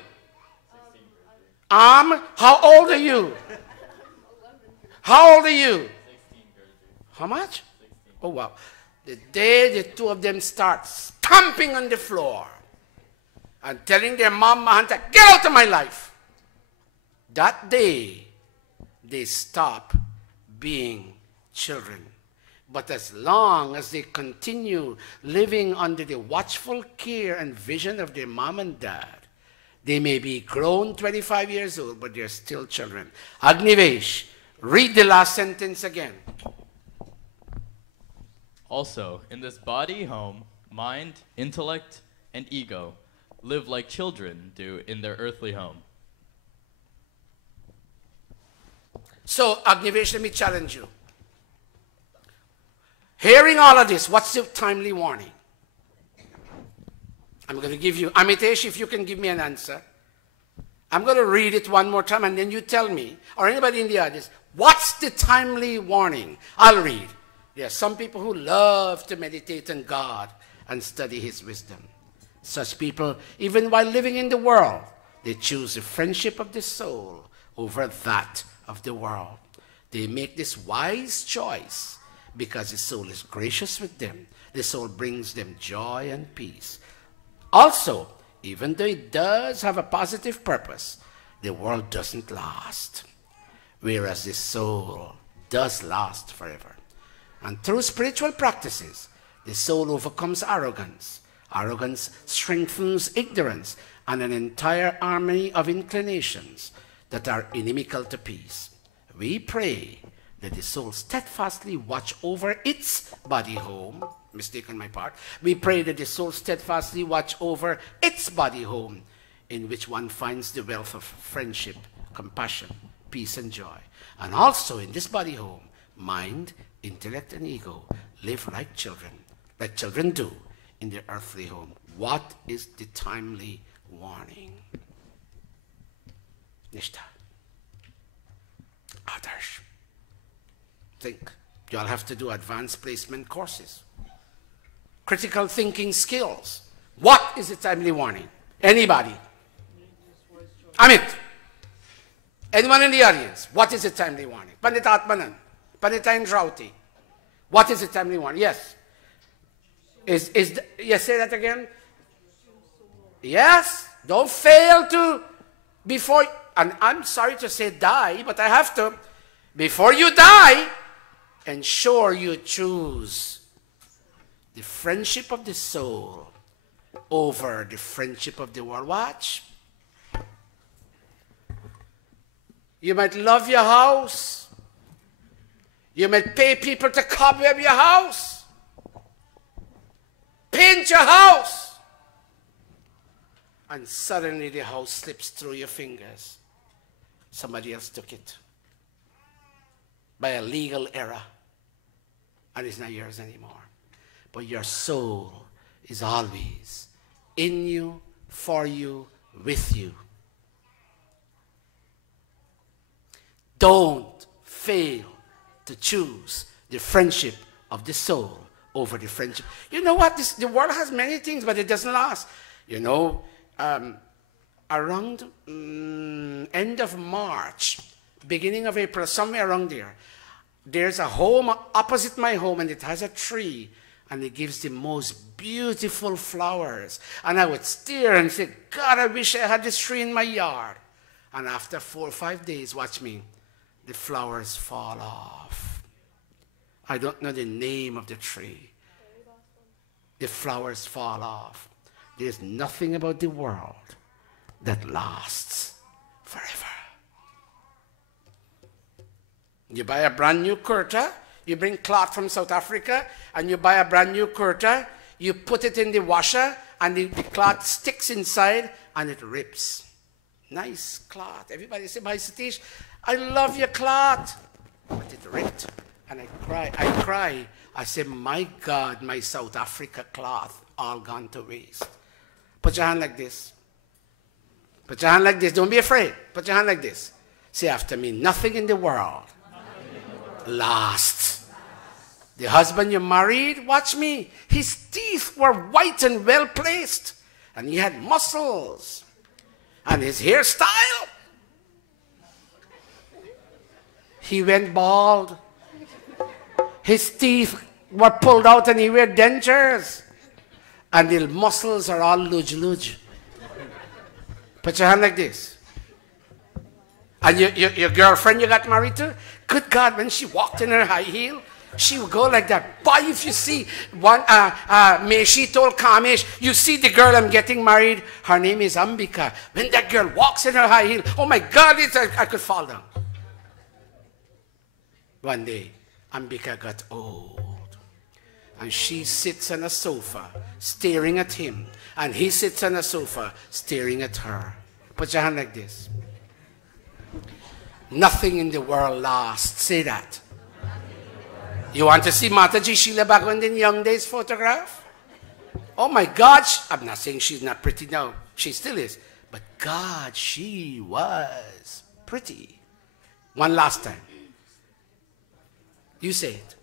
How old are you? How old are you? How much? Oh, wow. the day the two of them start stamping on the floor and telling their mama, Hunter, get out of my life, that day they stop being children. But as long as they continue living under the watchful care and vision of their mom and dad, they may be grown 25 years old, but they're still children. Agnivesh, read the last sentence again. Also, in this body home, mind, intellect, and ego live like children do in their earthly home. So, Agnivesh, let me challenge you. Hearing all of this, what's the timely warning? I'm going to give you, Amitesh, if you can give me an answer. I'm going to read it one more time and then you tell me, or anybody in the audience, what's the timely warning? I'll read. There are some people who love to meditate on God and study His wisdom. Such people, even while living in the world, they choose the friendship of the soul over that of the world. They make this wise choice because the soul is gracious with them. The soul brings them joy and peace. Also, even though it does have a positive purpose, the world doesn't last, whereas the soul does last forever. And through spiritual practices, the soul overcomes arrogance. Arrogance strengthens ignorance and an entire army of inclinations that are inimical to peace. We pray that the soul steadfastly watch over its body home. Mistake on my part. We pray that the soul steadfastly watch over its body home, in which one finds the wealth of friendship, compassion, peace, and joy. And also in this body home, mind, intellect, and ego live like children do in their earthly home. What is the timely warning? Nishta. Adarsh. Think. You all have to do advanced placement courses. Critical thinking skills. What is the timely warning? Anybody? Amit. Anyone in the audience? What is the timely warning? Pandit Atmanan. Pandita Indrauti. What is the timely warning? Yes. Yes, say that again. Yes. Don't fail to, before, and I'm sorry to say die, but I have to. Before you die, ensure you choose the friendship of the soul over the friendship of the world. Watch. You might love your house. You might pay people to cobweb your house. Paint your house. And suddenly the house slips through your fingers. Somebody else took it by a legal error. And it's not yours anymore. But your soul is always in you, for you, with you. Don't fail to choose the friendship of the soul over the friendship. You know what? The world has many things, but it doesn't last. You know, around end of March, beginning of April, somewhere around there, there's a home opposite my home, and it has a tree, and it gives the most beautiful flowers. And I would stare and say, God, I wish I had this tree in my yard. And after 4 or 5 days, watch me, the flowers fall off. I don't know the name of the tree. The flowers fall off. There's nothing about the world that lasts forever. You buy a brand new kurta, you bring cloth from South Africa, and you buy a brand new kurta, you put it in the washer, and the cloth sticks inside, and it rips. Nice cloth. Everybody say, my Satish, I love your cloth. But it ripped, and I cry. I say, my God, my South Africa cloth, all gone to waste. Put your hand like this. Put your hand like this. Don't be afraid. Put your hand like this. Say after me, nothing in the world lasts. The husband you married, watch me, his teeth were white and well placed, and he had muscles, and his hairstyle, he went bald. His teeth were pulled out and he wear dentures. And the muscles are all luge. Put your hand like this. And your girlfriend you got married to, good God, when she walked in her high heel, she would go like that. Boy, if you see one, she told Kamesh, you see the girl I'm getting married, her name is Ambika. When that girl walks in her high heel, oh my God, I could fall down. One day, Ambika got old. And she sits on a sofa, staring at him. And he sits on a sofa, staring at her. Put your hand like this. Nothing in the world lasts. Say that. You want to see Mataji Sheila back in the young days photograph? Oh my God. I'm not saying she's not pretty now. She still is. But God, she was pretty. One last time. You say it.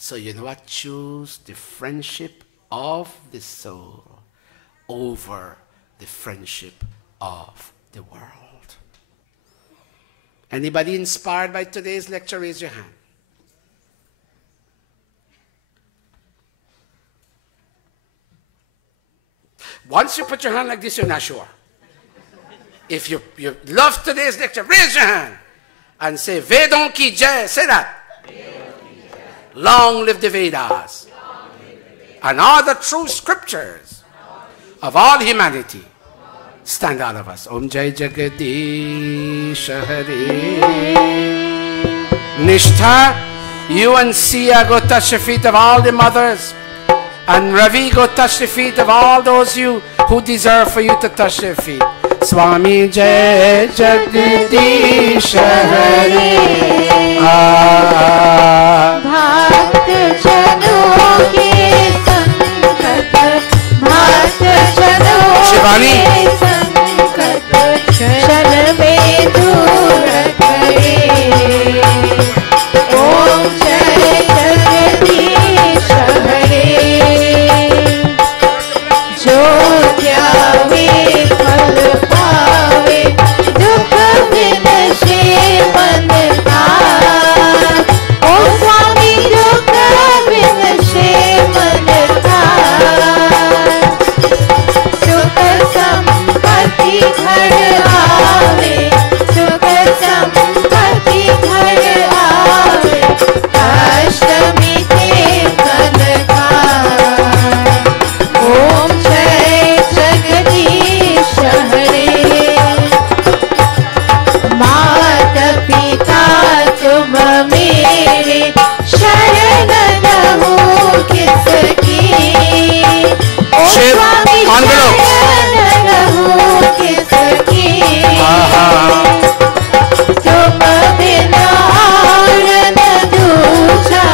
So you know what? Choose the friendship of the soul over the friendship of the world. Anybody inspired by today's lecture, raise your hand. Once you put your hand like this, you're not sure. If you love today's lecture, raise your hand and say, Vedon ki jai. Say that. Long live the Vedas and all the true scriptures of all humanity. Stand all of us. Om Jai Jagadish Hare. Nishtha, you and Sia go touch the feet of all the mothers. And Ravi, go touch the feet of all those who deserve for you to touch their feet. Swami Jai Jagadish Hare. Bhakt Janoo ke sankat, Bhakt Janoo ke sankat, Chal mein dur kare. Om Jai Jagadish Hare. Jo dhyaave phal paave, dukh vinashe man ka. Om Swami dukh vinashe man ka. Sukh sampatti ghar aave, sukh sampatti ghar aave, ashtami te kan ka. Om Jai Jagadish Hare. Mata pita tum mere, sharan raho kiski. Om Swami sharan raho kiski. Tum bina aur na dooja,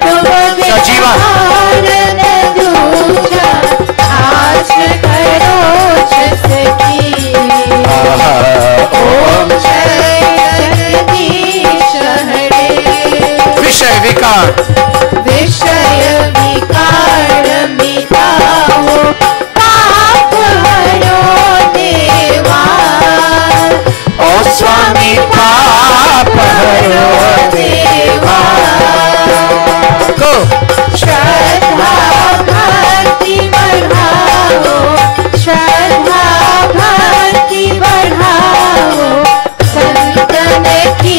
tum bina aur na dooja, aaj karo jiski. Om Jai Jagadish Hare. Vishay Vikar. Vishaya vikar mitao, paap haro deva. Oh Swami Paap Haro Deva. Go. Shraddha bhakti बढ़ाओ, श्रद्धा भक्ति बढ़ाओ, संतन की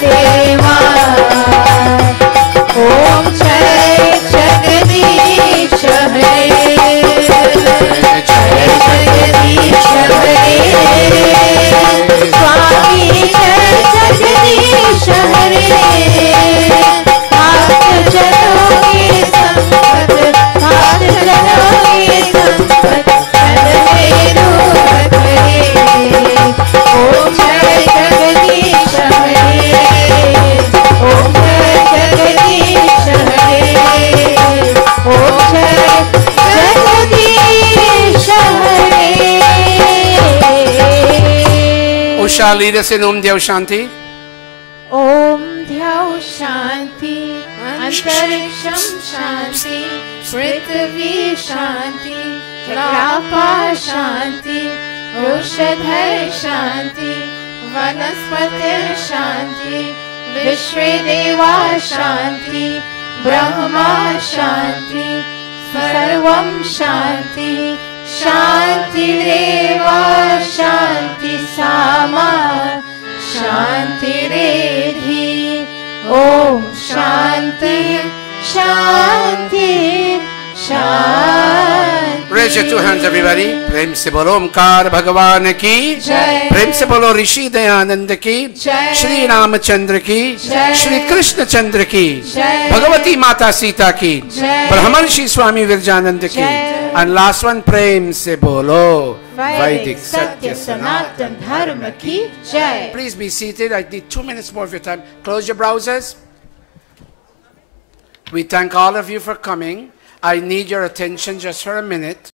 सेवा. ओम जय जगदीश हरे. जय जगदीश हरे. स्वामी जय जगदीश हरे. भक्त जनों की संपत, भक्त जनों की संपत, चल में दूर करे. ओम जय जगदीश हरे. ओम जय जगदीश हरे. ओम जय जगदीश हरे. Usha, lead us in Om Dev Shanti. Om Dhyau Shanti, Antariksham Shanti, Prithvi Shanti, Rapa Shanti, Roshadhar Shanti, Vanaspati Shanti, Vishvedeva शान्ति ब्रह्मा शान्ति सर्वं शान्ति शान्तिरेव शान्ति सामा शान्तिरेधि ॐ शान्ति शान्ति शान्ति। Raise your two hands, everybody. प्रेम से बोलो ओमकार भगवान की जय। प्रेम से बोलो ऋषि दयानंद की जय। श्री रामचंद्र की जय। श्री कृष्ण चंद्र की जय। भगवती माता सीता की जय। ब्रह्मर्षि स्वामी विरजानंद की जय। एंड लास्ट वन प्रेम से बोलो वैदिक सत्य सनातन धर्म की जय। Please be seated. I need 2 minutes more of your time. Close your browsers. We thank all of you for coming. I need your attention just for a minute.